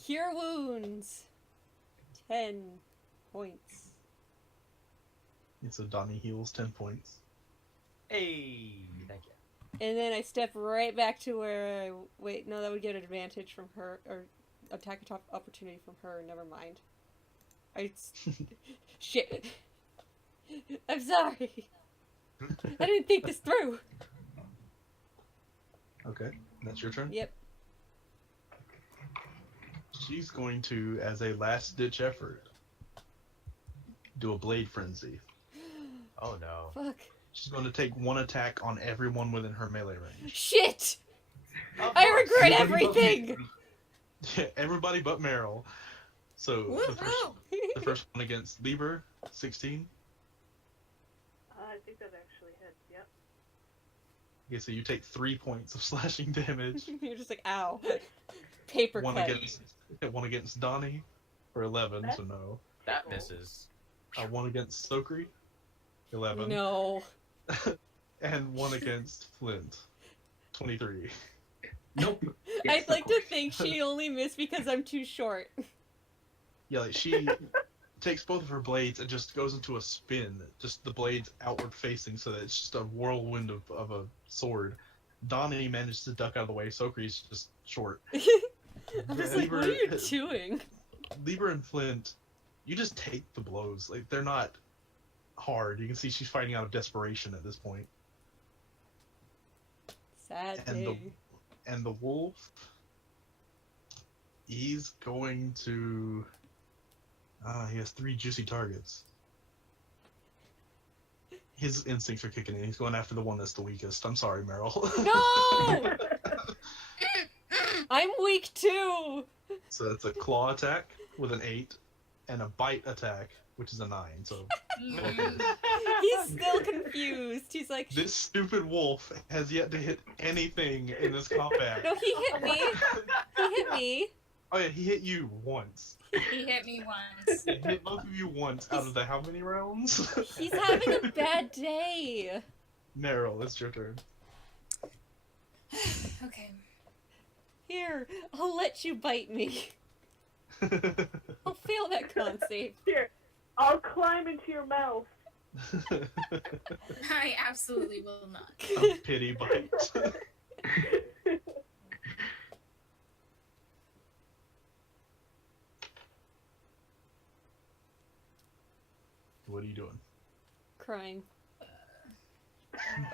Cure Wounds. 10 points. And so Donnie heals 10 points. Hey, thank you. And then I step right back to where I... Wait, no, that would get an advantage from her, or attack opportunity from her. Never mind. Shit. I'm sorry. I didn't think this through. Okay, that's your turn? Yep. She's going to, as a last-ditch effort, do a Blade Frenzy. Oh no. Fuck. She's going to take one attack on everyone within her melee range. Shit! Of I course. regret Everybody but everything! Yeah, everybody but Meryl. So, Woohoo! the first one against Lieber, 16. I think that actually hits. Yep. Okay, so you take 3 points of slashing damage. You're just like, ow. Paper One cut. against Donnie for 11, so no. That misses. One against Sokri, 11. No. And one against Flint, 23. Nope. I'd like to think she only missed because I'm too short. Yeah, like she takes both of her blades and just goes into a spin, just the blades outward facing, so that it's just a whirlwind of a sword. Donnie managed to duck out of the way. Sokri's just short. I'm just like, what are you doing? Lieber and Flint, you just take the blows. Like, they're not hard. You can see she's fighting out of desperation at this point. Sad And day. And the wolf, he's going to... he has 3 juicy targets. His instincts are kicking in. He's going after the one that's the weakest. I'm sorry, Meryl. No! I'm weak too! So that's a claw attack with an 8, and a bite attack, which is a 9. So He's still confused. He's like, this stupid wolf has yet to hit anything in this combat. no, he hit me. He hit me. Oh yeah, he hit you once. He hit me once. He hit both of you once out of the how many rounds? He's having a bad day. Meryl, it's your turn. Okay. Here, I'll let you bite me. I'll fail that con save. Here, I'll climb into your mouth. I absolutely will not. A pity bite. What are you doing? Crying.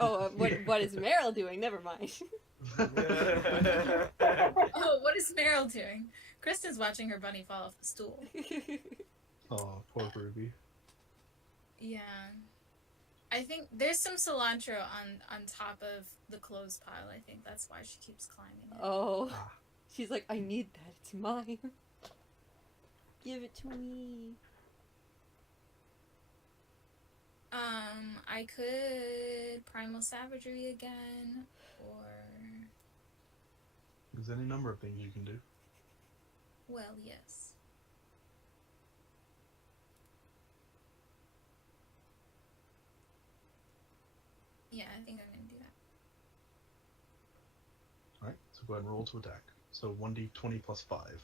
Oh, what is Meryl doing? Never mind. Oh, what is Meryl doing? Kristen's watching her bunny fall off the stool. Oh, poor Ruby. Yeah. I think there's some cilantro on top of the clothes pile. I think that's why she keeps climbing it. Oh. She's like, I need that. It's mine. Give it to me. I could Primal Savagery again, or... There's any number of things you can do. Well, yes. Yeah, I think I'm gonna do that. Alright, so go ahead and roll to attack. So 1d20 plus 5.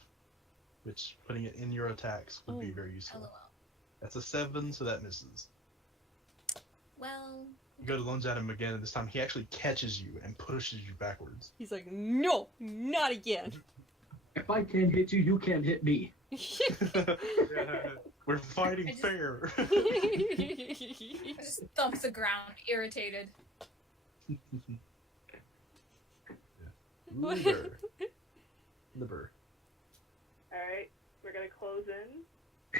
Which, putting it in your attacks, would be Ooh, very useful. LOL. That's a 7, so that misses. Well, You go to lunge at him again, and this time he actually catches you and pushes you backwards. He's like, no, not again. If I can't hit you, you can't hit me. We're fighting I just- fair. I just thump the ground, irritated. Liber. Liber. Alright, we're gonna close in.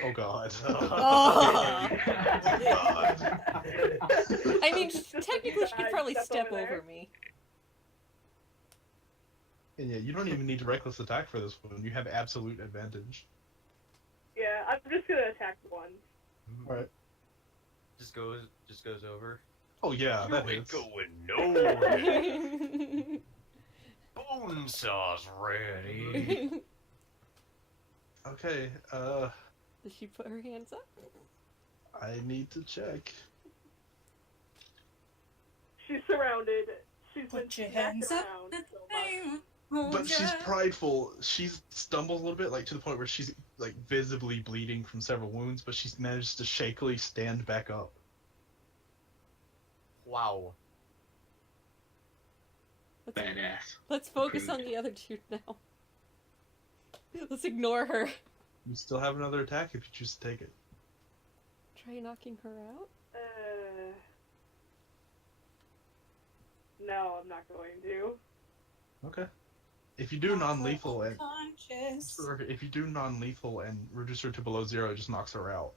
Oh god. Oh. God. I mean, technically, she could I'd probably step step over there. over me. And yeah, you don't even need to reckless attack for this one. You have absolute advantage. Yeah, I'm just gonna attack one. Alright. Just goes over. Oh yeah, that You ain't hits. going nowhere. Bone saw's ready. Okay, Does she put her hands up? I need to check. She's surrounded. She's Put been your smacked hands up. around so much. But she's prideful. She stumbles a little bit, like to the point where she's like visibly bleeding from several wounds, but she's managed to shakily stand back up. Wow. Badass. Let's focus on the other two now. Let's ignore her. You still have another attack if you choose to take it. Try knocking her out? No, I'm not going to. Okay. If you do non-lethal and Conscious. or if you do non-lethal and reduce her to below 0, it just knocks her out.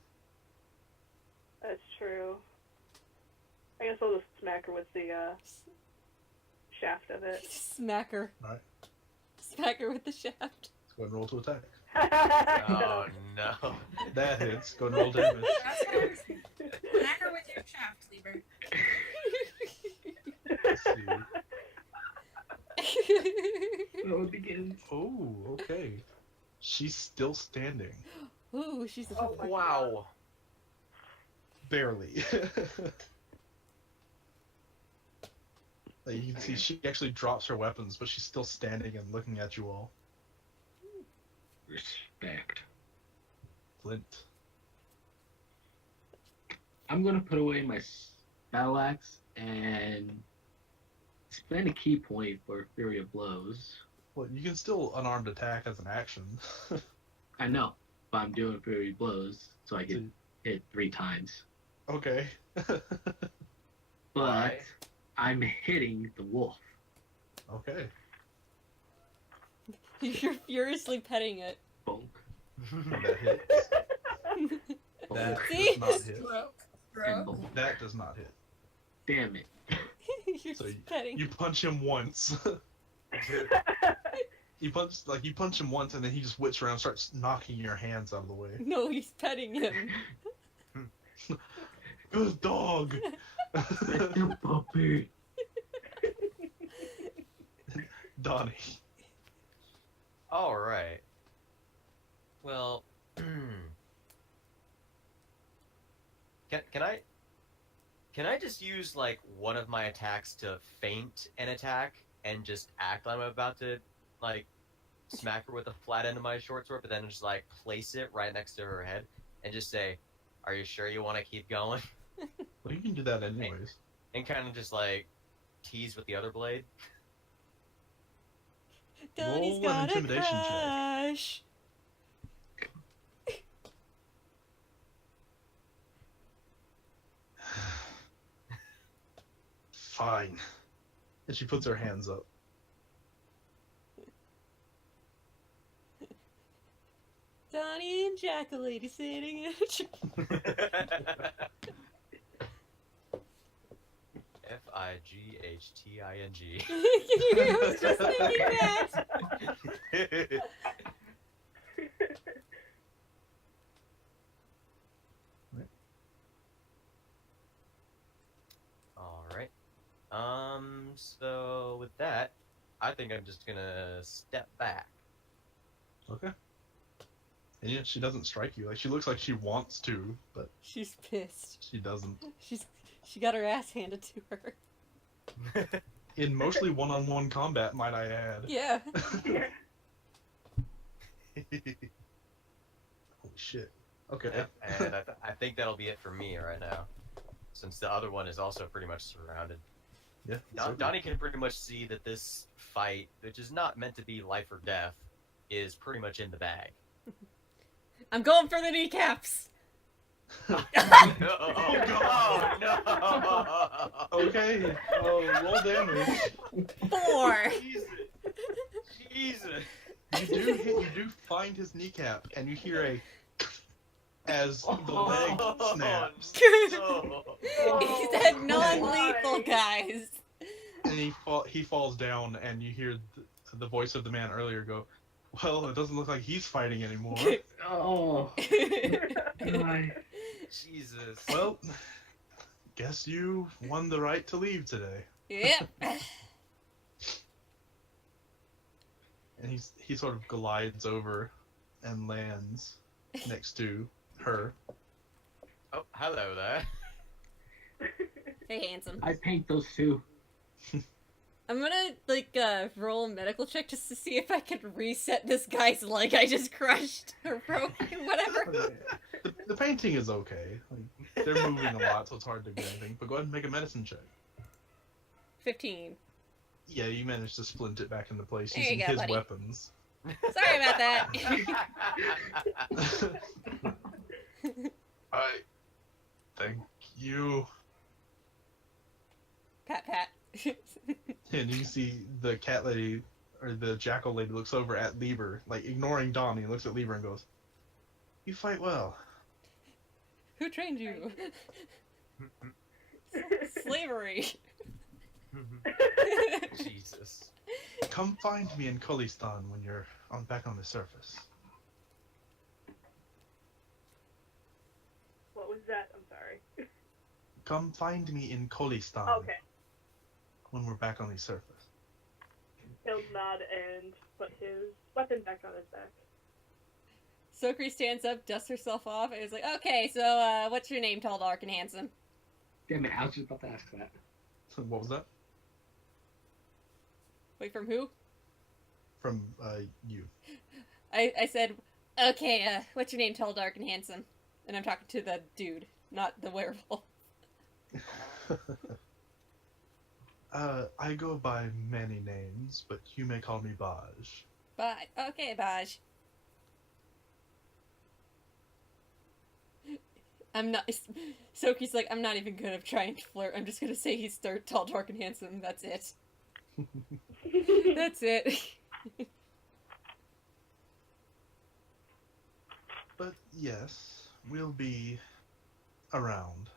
That's true. I guess I'll just smack her with the shaft of it. Smack her. Alright. Smack her with the shaft. Let's go ahead and roll to attack. Oh no. That hits. Go and roll damage. Smack her with your shaft, Lieber. Let's see. So it begins. Oh, okay. She's still standing. Ooh, she's a Oh my Wow. Barely. Like, you can see she actually drops her weapons, but she's still standing and looking at you all. Respect. Flint. I'm gonna put away my battle axe and spend a key point for Fury of Blows. Well, you can still unarmed attack as an action. I know, but I'm doing Fury of Blows, so I get hit 3 times. Okay. But Why? I'm hitting the wolf. Okay. You're furiously petting it. Bonk. That hits. That See? does not hit. Stroke. And Stroke. bonk. That does not hit. Damn it. You're So just petting. You punch him once. You punch him once, and then he just whips around and starts knocking your hands out of the way. No, he's petting him. Good dog. You puppy. Donnie. All right. Well, can I just use like one of my attacks to feint an attack and just act like I'm about to like smack her with the flat end of my short sword, but then just like place it right next to her head and just say, "Are you sure you want to keep going?" Well, you can do that anyways. And kind of just like tease with the other blade. Donnie's Roll an got a intimidation check. crush. Fine. And she puts her hands up. Donnie and Jack-a-lady sitting in a chair. Fightting. I was just thinking that. All right. So with that, I think I'm just gonna step back. Okay. And yeah, she doesn't strike you. Like, she looks like she wants to, but She's pissed. she doesn't. She got her ass handed to her. In mostly one-on-one combat, might I add. Yeah. Holy shit. Okay. And I think that'll be it for me right now, since the other one is also pretty much surrounded. Yeah. Donnie can pretty much see that this fight, which is not meant to be life or death, is pretty much in the bag. I'm going for the kneecaps. No! God. No! Okay. Roll damage. 4. Jesus! You do find his kneecap, and you hear a as the leg snaps, No. He said non-lethal, guys. and he falls down, and you hear the voice of the man earlier go, "Well, it doesn't look like he's fighting anymore." Oh, my. Jesus. Well, guess you won the right to leave today. Yep. And he sort of glides over and lands next to her. Oh, hello there. Hey, handsome. I paint those two. I'm gonna, like, roll a medical check just to see if I can reset this guy's leg I just crushed or broke, whatever. The painting is okay. Like, they're moving a lot, so it's hard to do anything. But go ahead and make a medicine check. 15. Yeah, you managed to splint it back into place There you using go, his buddy. weapons. Sorry about that. I thank you. Pat, pat. And you see the cat lady, or the jackal lady, looks over at Lieber, like ignoring Donnie, and looks at Lieber and goes, "You fight well." Who trained you? Slavery. Jesus. Come find me in Kolistan when you're back on the surface. What was that? I'm sorry. Come find me in Kolistan Okay. when we're back on the surface. He'll nod and put his weapon back on his back. Sokri stands up, dusts herself off, and is like, okay, so, what's your name, tall, dark, and handsome? Damn it, I was just about to ask that. What was that? Wait, from who? From you. I said, okay, what's your name, tall, dark, and handsome? And I'm talking to the dude, not the werewolf. I go by many names, but you may call me Baj. Baj. Okay, Baj. I'm not. Soki's like, I'm not even gonna try and flirt. I'm just gonna say he's tall, dark, and handsome. That's it. That's it. But yes, we'll be around.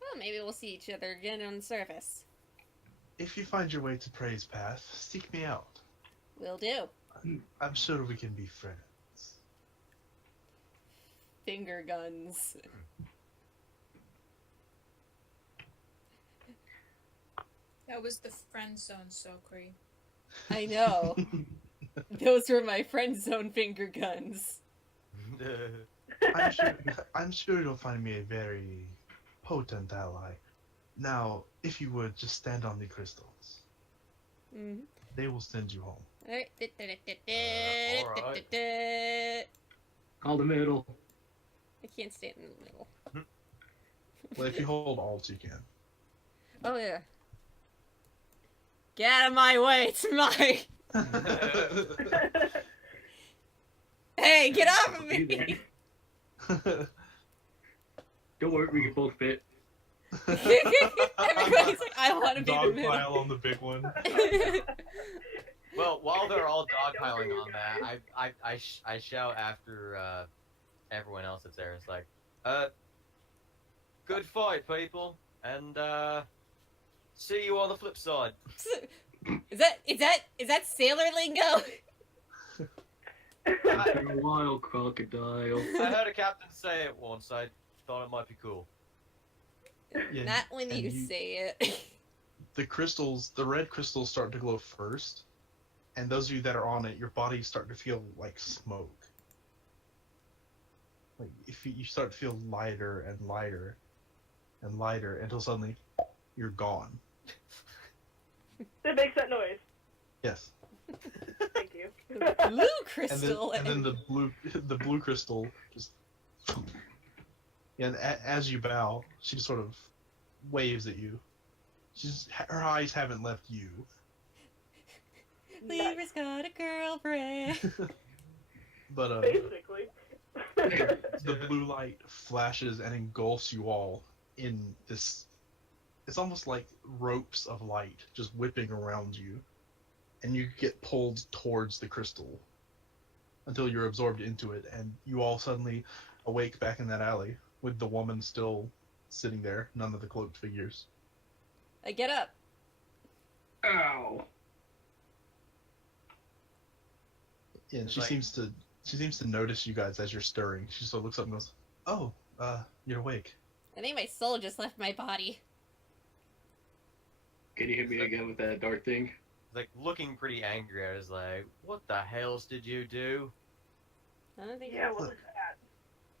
Well, maybe we'll see each other again on the surface. If you find your way to Praise Path, seek me out. Will do. I'm sure we can be friends. Finger guns. That was the friend zone, Sokri. I know. Those were my friend zone finger guns. I'm sure you'll find me a very potent ally. Now, if you would, just stand on the crystals. Mm-hmm. They will send you home. Alright. alright. Call the middle. I can't stand in the middle. Well, if you hold Alt, you can. Oh, yeah. Get out of my way, it's mine! Hey, get off of me! Don't worry, we can both fit. Everybody's like, I want to be the Dog middle. pile on the big one. Well, while they're all dogpiling on that, I shout after everyone else that's there. It's like, good fight, people, and see you on the flip side. Is that sailor lingo? After a while, crocodile. I heard a captain say it once. I thought it might be cool. Yeah, Not when and you say it. The crystals, the red crystals start to glow first, and those of you that are on it, your body start to feel like smoke. Like if you start to feel lighter and lighter and lighter until suddenly you're gone. That makes that noise. Yes. Thank you. The blue crystal. And then the blue crystal just. And as you bow, she just sort of waves at you. Her eyes haven't left you. Libra's got a girlfriend. But Basically. the blue light flashes and engulfs you all in this. It's almost like ropes of light just whipping around you, and you get pulled towards the crystal until you're absorbed into it, and you all suddenly awake back in that alley with the woman still sitting there, none of the cloaked figures. I get up. Ow. And she Like- seems to notice you guys as you're stirring. She sort of looks up and goes, "Oh, you're awake." I think my soul just left my body. Can you hit me again with that dart thing? Like looking pretty angry. I was like, "What the hells did you do?" I don't think Yeah, what was that?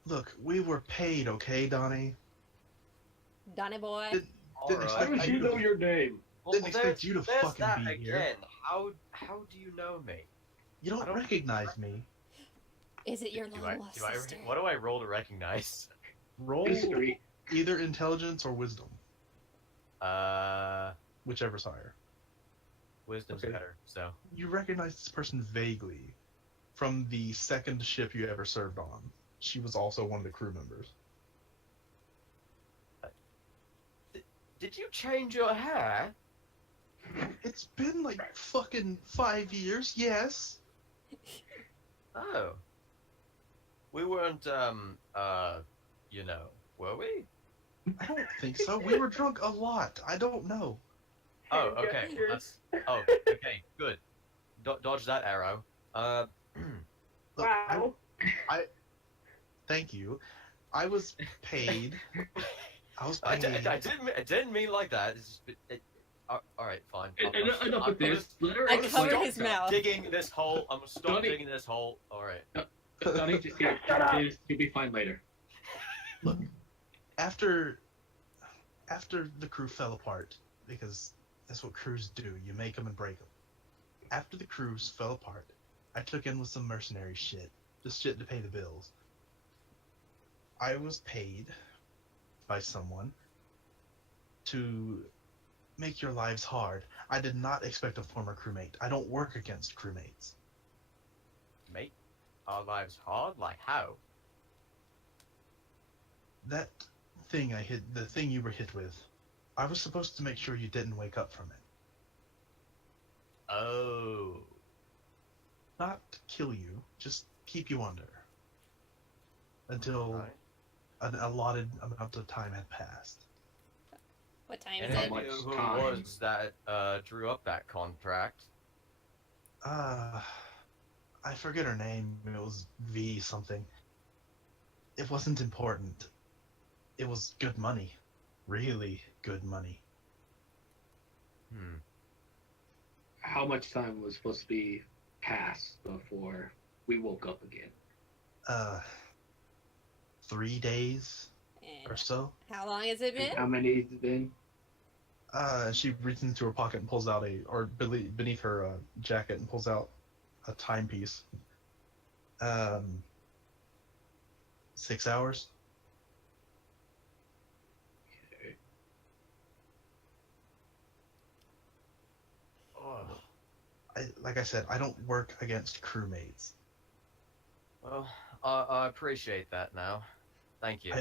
Look, we were paid, okay, Donnie? Donny boy. Didn't Alright. expect How does you know your name? Didn't expect you to there's fucking that be again. here. How do you know me? You I don't don't- recognize me. Is it your Do long I, lost do I, sister? what do I roll to recognize? Roll History. either intelligence or wisdom, Uh, whichever's higher. wisdom's Okay. better, so. You recognize this person vaguely from the second ship you ever served on. She was also one of the crew members. Did you change your hair? It's been like fucking 5 years, yes. Oh. We weren't, you know, were we? I don't think so. We were drunk a lot. I don't know. Oh, Hand okay. gestures. That's, oh, okay, good. Dodge that arrow. Look, Wow. Thank you. I was paid. I didn't mean like that. It's just, alright, fine. Enough with this. Let her I answer. covered stop his mouth. digging this hole. I'm gonna stop Donnie. digging this hole. Alright. Donnie, just get Shut up. You'll be fine later. Look, after the crew fell apart, because that's what crews do. You make them and break them. After the crews fell apart, I took in with some mercenary shit. Just shit to pay the bills. I was paid by someone to make your lives hard. I did not expect a former crewmate. I don't work against crewmates. Make our lives hard? Like how? That thing the thing you were hit with, I was supposed to make sure you didn't wake up from it. Oh. Not kill you, just keep you under. Until Right. an allotted amount of time had passed. What time And is how it? much who time? was that drew up that contract? I forget her name. It was V something. It wasn't important. It was good money. Really good money. How much time was supposed to be passed before we woke up again? 3 days And or so. how long has it And been? how many has it been? She reaches into her pocket and pulls out beneath her jacket and pulls out a timepiece. 6 hours. Okay. Oh. Like I said, I don't work against crewmates. Well, I appreciate that now. Thank you.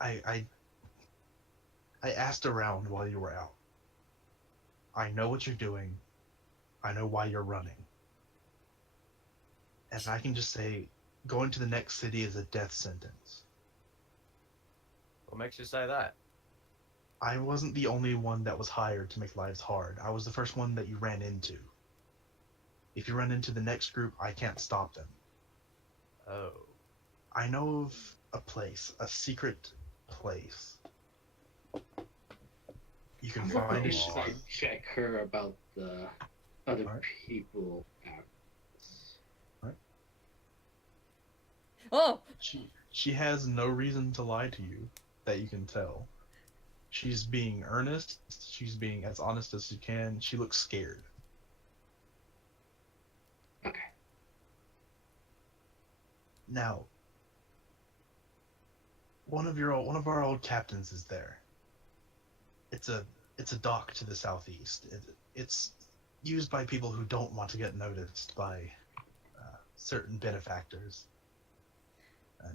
I asked around while you were out. I know what you're doing. I know why you're running. And I can just say, going to the next city is a death sentence. What makes you say that? I wasn't the only one that was hired to make lives hard. I was the first one that you ran into. If you run into the next group, I can't stop them. Oh. I know of a place, a secret place. You can I'm find gonna it. check her about the other Alright. people. Oh, She has no reason to lie to you that you can tell. She's being earnest. She's being as honest as she can. She looks scared. Okay. Now, one of our old captains is there. It's a dock to the southeast. It's used by people who don't want to get noticed by certain benefactors.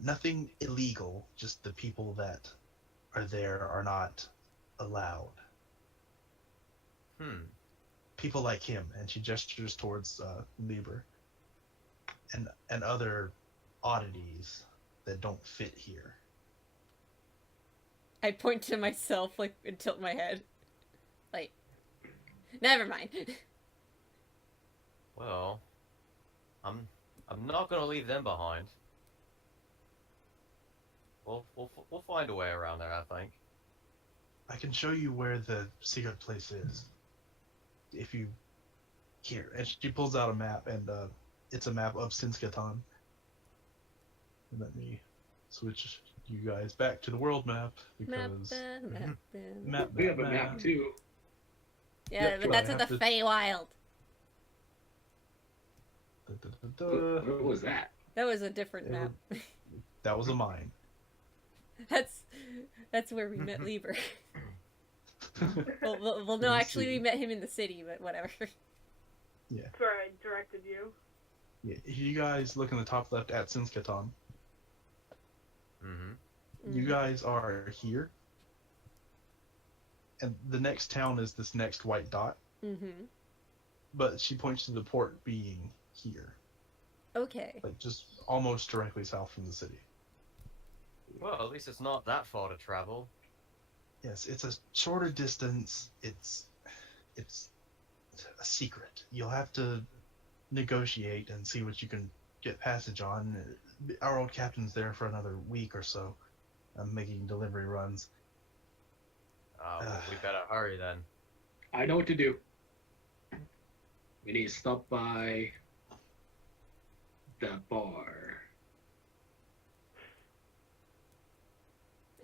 Nothing illegal, just the people that are there are not allowed. People like him, and she gestures towards Lieber, and other oddities that don't fit here. I point to myself like and tilt my head. Like, never mind. Well, I'm not gonna leave them behind. We'll find a way around there, I think. I can show you where the secret place is. If you here, and she pulls out a map, and it's a map of Sinskatan. Let me switch you guys back to the world map Map, because map. We have a map too. Yeah, Yep, but I that's in have the to- Feywild. What was that? That was a different It map. That was a mine. That's where we met Lieber. well, no, Let me actually, see. we met him in the city, but whatever. That's where I directed you. Yeah, you guys look in the top left at Sinskatan. Mm-hmm. You guys are here, and the next town is this next white dot. Mm-hmm. But she points to the port being here, Okay. like just almost directly south from the city. Well, at least it's not that far to travel. Yes, it's a shorter distance. It's a secret. You'll have to negotiate and see what you can get passage on. Our old captain's there for another week or so, making delivery runs. Well, we better hurry then. I know what to do. We need to stop by the bar.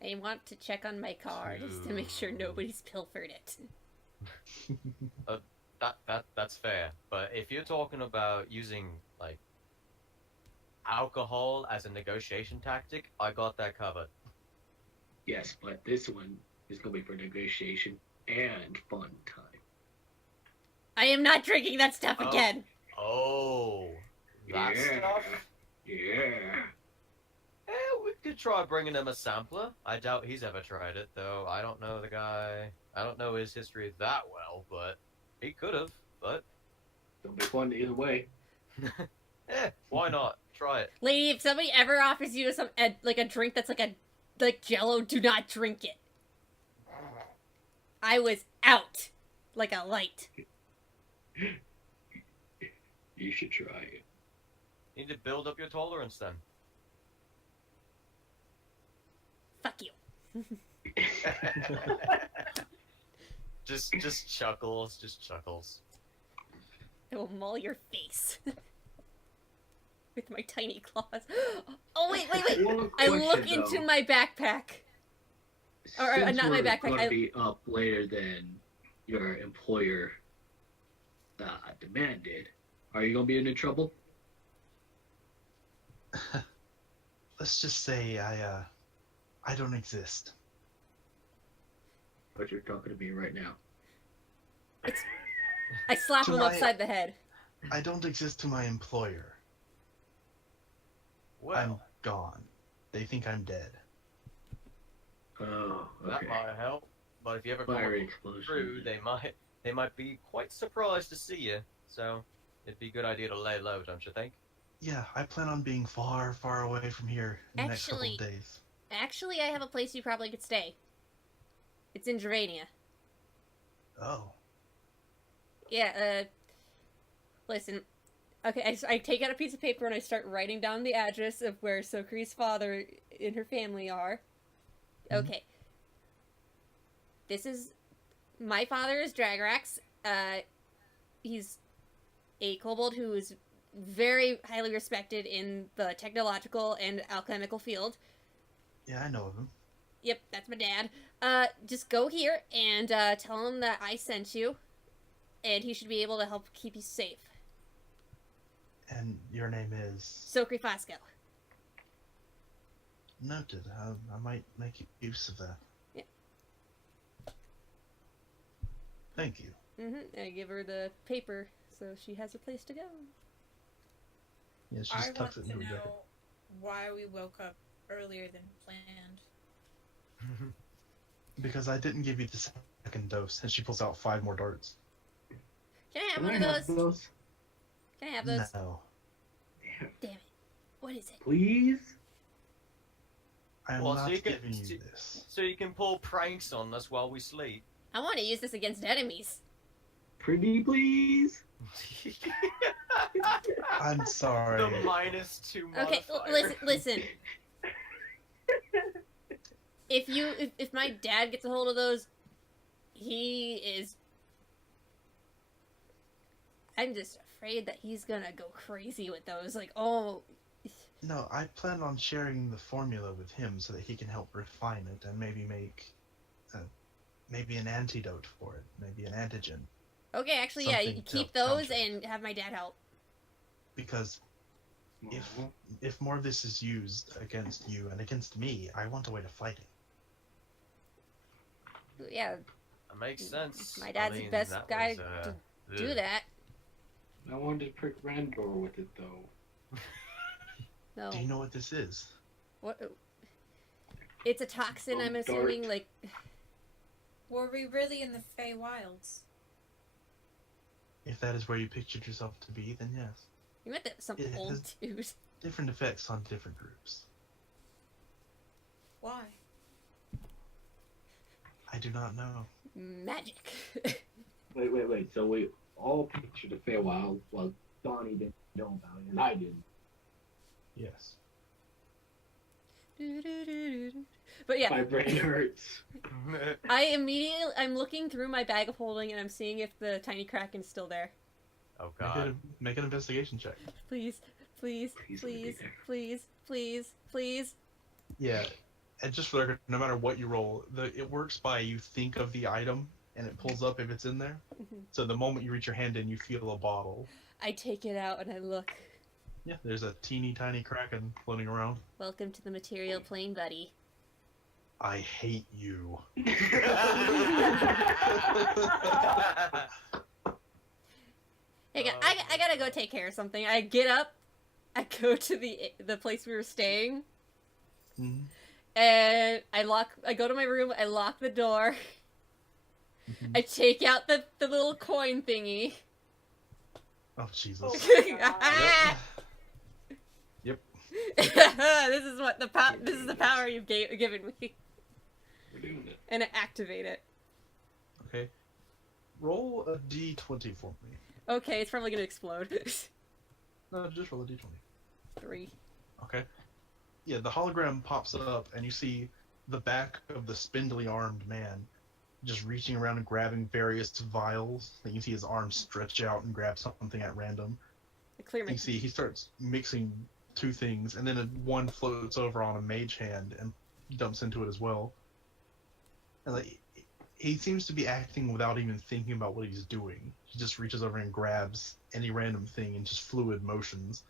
I want to check on my car just to make sure nobody's pilfered it. That's fair. But if you're talking about using like alcohol as a negotiation tactic, I got that covered. Yes, but this one is going to be for negotiation and fun time. I am not drinking that stuff Oh. again. Oh, that stuff? Yeah. We could try bringing him a sampler. I doubt he's ever tried it, though. I don't know the guy. I don't know his history that well, but he could have. But It'll be fun either way. why not? Try it. Lady, if somebody ever offers you like a drink that's like Jello, do not drink it. I was out like a light. You should try it. You need to build up your tolerance then. Fuck you. just chuckles, just chuckles. I will maul your face with my tiny claws. Oh wait! One I question, look though. into my backpack. Or, Since not my we're backpack, gonna be up later than your employer demanded, are you gonna be in any trouble? Let's just say I don't exist. But you're talking to me right now. I slap To him my- upside the head. I don't exist to my employer. I'm Well, gone. They think I'm dead. Oh, that okay. might help. But if you ever come Fiery through, explosion. they might be quite surprised to see you. So it'd be a good idea to lay low, don't you think? Yeah, I plan on being far, far away from here in the next couple Actually- of days. Actually, I have a place you probably could stay. It's in Gervania. Oh. Yeah, listen. Okay, I take out a piece of paper and I start writing down the address of where Sokri's father and her family are. Mhm. Okay. This is... My father is Dragrax. He's a kobold who is very highly respected in the technological and alchemical field. Yeah, I know of him. Yep, that's my dad. Just go here and tell him that I sent you. And he should be able to help keep you safe. And your name is... Sokri Fosco. Noted. I might make use of that. Yeah. Thank you. I give her the paper so she has a place to go. Yeah, she I just want tucks it to into her jacket. know why we woke up earlier than planned. Because I didn't give you the second dose, and she pulls out 5 more darts. Can I have Can one I of have those? those? Can I have those? No. Damn it. What is it? Please? I am Well, so not you can- giving you this. So you can pull pranks on us while we sleep. I want to use this against enemies. Pretty please? I'm sorry. The -2 Okay, modifier. listen. If my dad gets a hold of those, he is... I'm just afraid that he's gonna go crazy with those. Like, oh... No, I plan on sharing the formula with him so that he can help refine it and maybe make, maybe an antidote for it, maybe an antigen. Okay, actually, yeah, Something you to keep those counter it. and have my dad help. Because Aw. if more of this is used against you and against me, I want a way to fight it. Yeah, That makes sense. my dad's I mean, the best that guy was, to do ugh. that. I wanted to prick Randor with it though. No. Do you know what this is? What? It's a toxin, I'm assuming, Dart. like... Were we really in the Fey Wilds? If that is where you pictured yourself to be, then yes. You meant that some It old has- dude. Different effects on different groups. Why? I do not know. Magic. Wait. So we all pictured the Feywild, while Donnie didn't know about it, and I didn't. Yes. But yeah, My brain hurts. I'm looking through my bag of holding and I'm seeing if the tiny kraken's still there. Oh god. Make an investigation check. Please, please, Please let me be please, there. please, please, please. Yeah, and just for the record, no matter what you roll, it works by you think of the item and it pulls up if it's in there. Mhm. So the moment you reach your hand in, you feel a bottle. I take it out and I look. Yeah, there's a teeny tiny kraken floating around. Welcome to the material plane, buddy. I hate you. Hey, I gotta go take care of something. I get up, I go to the place we were staying, Mhm. and I go to my room, I lock the door, Mhm. I take out the little coin thingy. Oh Jesus. Oh my God. Yep. This is what this is the power you've given me, We're doing it. and I activate it. Okay. Roll a d20 for me. Okay, it's probably gonna explode. No, just roll a d20. 3. Okay. Yeah, the hologram pops up, and you see the back of the spindly armed man just reaching around and grabbing various vials. You can see his arms stretch out and grab something at random. I clear my. You see he starts mixing two things, and then one floats over on a mage hand and dumps into it as well. And like, he seems to be acting without even thinking about what he's doing. He just reaches over and grabs any random thing in just fluid motions.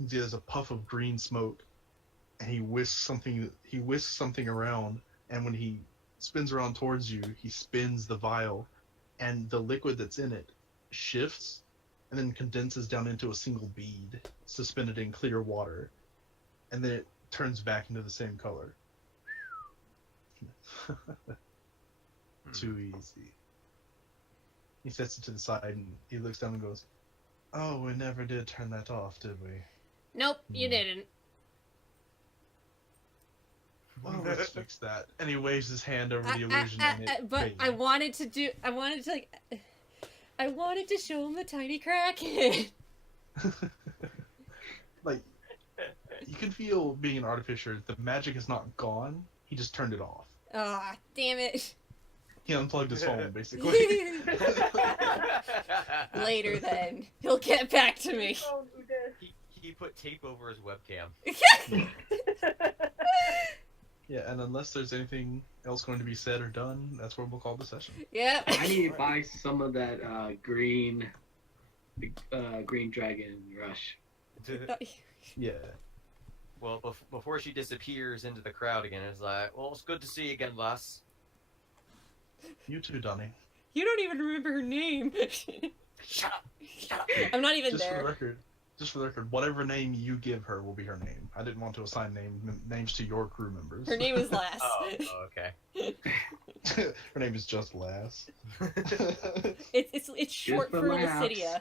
You see there's a puff of green smoke, and he whisks something around, and when he spins around towards you, he spins the vial, and the liquid that's in it shifts and then condenses down into a single bead suspended in clear water, and then it turns back into the same color. Too easy. He sets it to the side and he looks down and goes, "Oh, we never did turn that off, did we? Nope, you didn't. Well, let's fix that." And he waves his hand over the illusion and it But fades. I wanted to show him the tiny kraken. Like, you can feel being an artificer, the magic is not gone, he just turned it off. Ah, damn it. He unplugged his phone, basically. Later then. He'll get back to me. Oh, who did? he put tape over his webcam. Yeah, and unless there's anything else going to be said or done, that's where we'll call the session. Yep. I need to buy some of that green dragon rush. Yeah. Well, before she disappears into the crowd again, it's like, well, it's good to see you again, lass. You too, Donnie. You don't even remember her name. Shut up! Shut up! I'm not even Just for the there. record, whatever name you give her will be her name. I didn't want to assign names to your crew members. Her name is Lass. Oh, okay. Her name is just Lass. It's short for for laughs. Lacidia.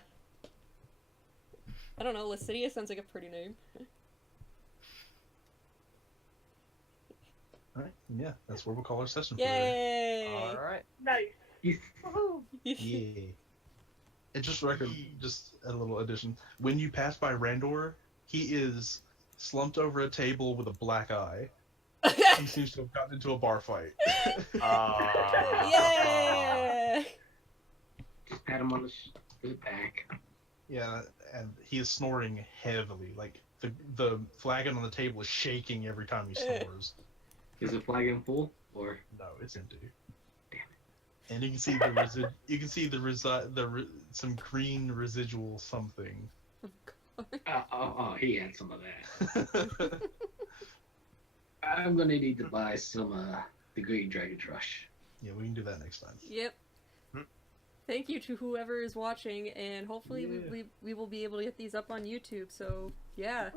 I don't know, Lacidia sounds like a pretty name. Alright, yeah, that's where we'll call our session for today. Yay! All right. Nice. He's Woohoo. Yeah. And just for record, just a little addition. When you pass by Randor, he is slumped over a table with a black eye. He seems to have gotten into a bar fight. Yeah! just pat him on the back. Yeah, and he is snoring heavily. Like the flagon on the table is shaking every time he snores. Is the flagon full or? No, it's empty. Damn it. And you can see you can see some green residual something. He had some of that. I'm gonna need to buy some the Green Dragon Rush. Yeah, we can do that next time. Yep. Thank you to whoever is watching, and hopefully Yeah. we will be able to get these up on YouTube. So yeah.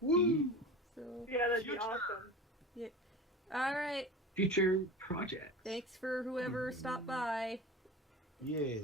Woo! So Yeah, that'd be awesome. all right. Future project. Thanks for whoever stopped by. Yeah.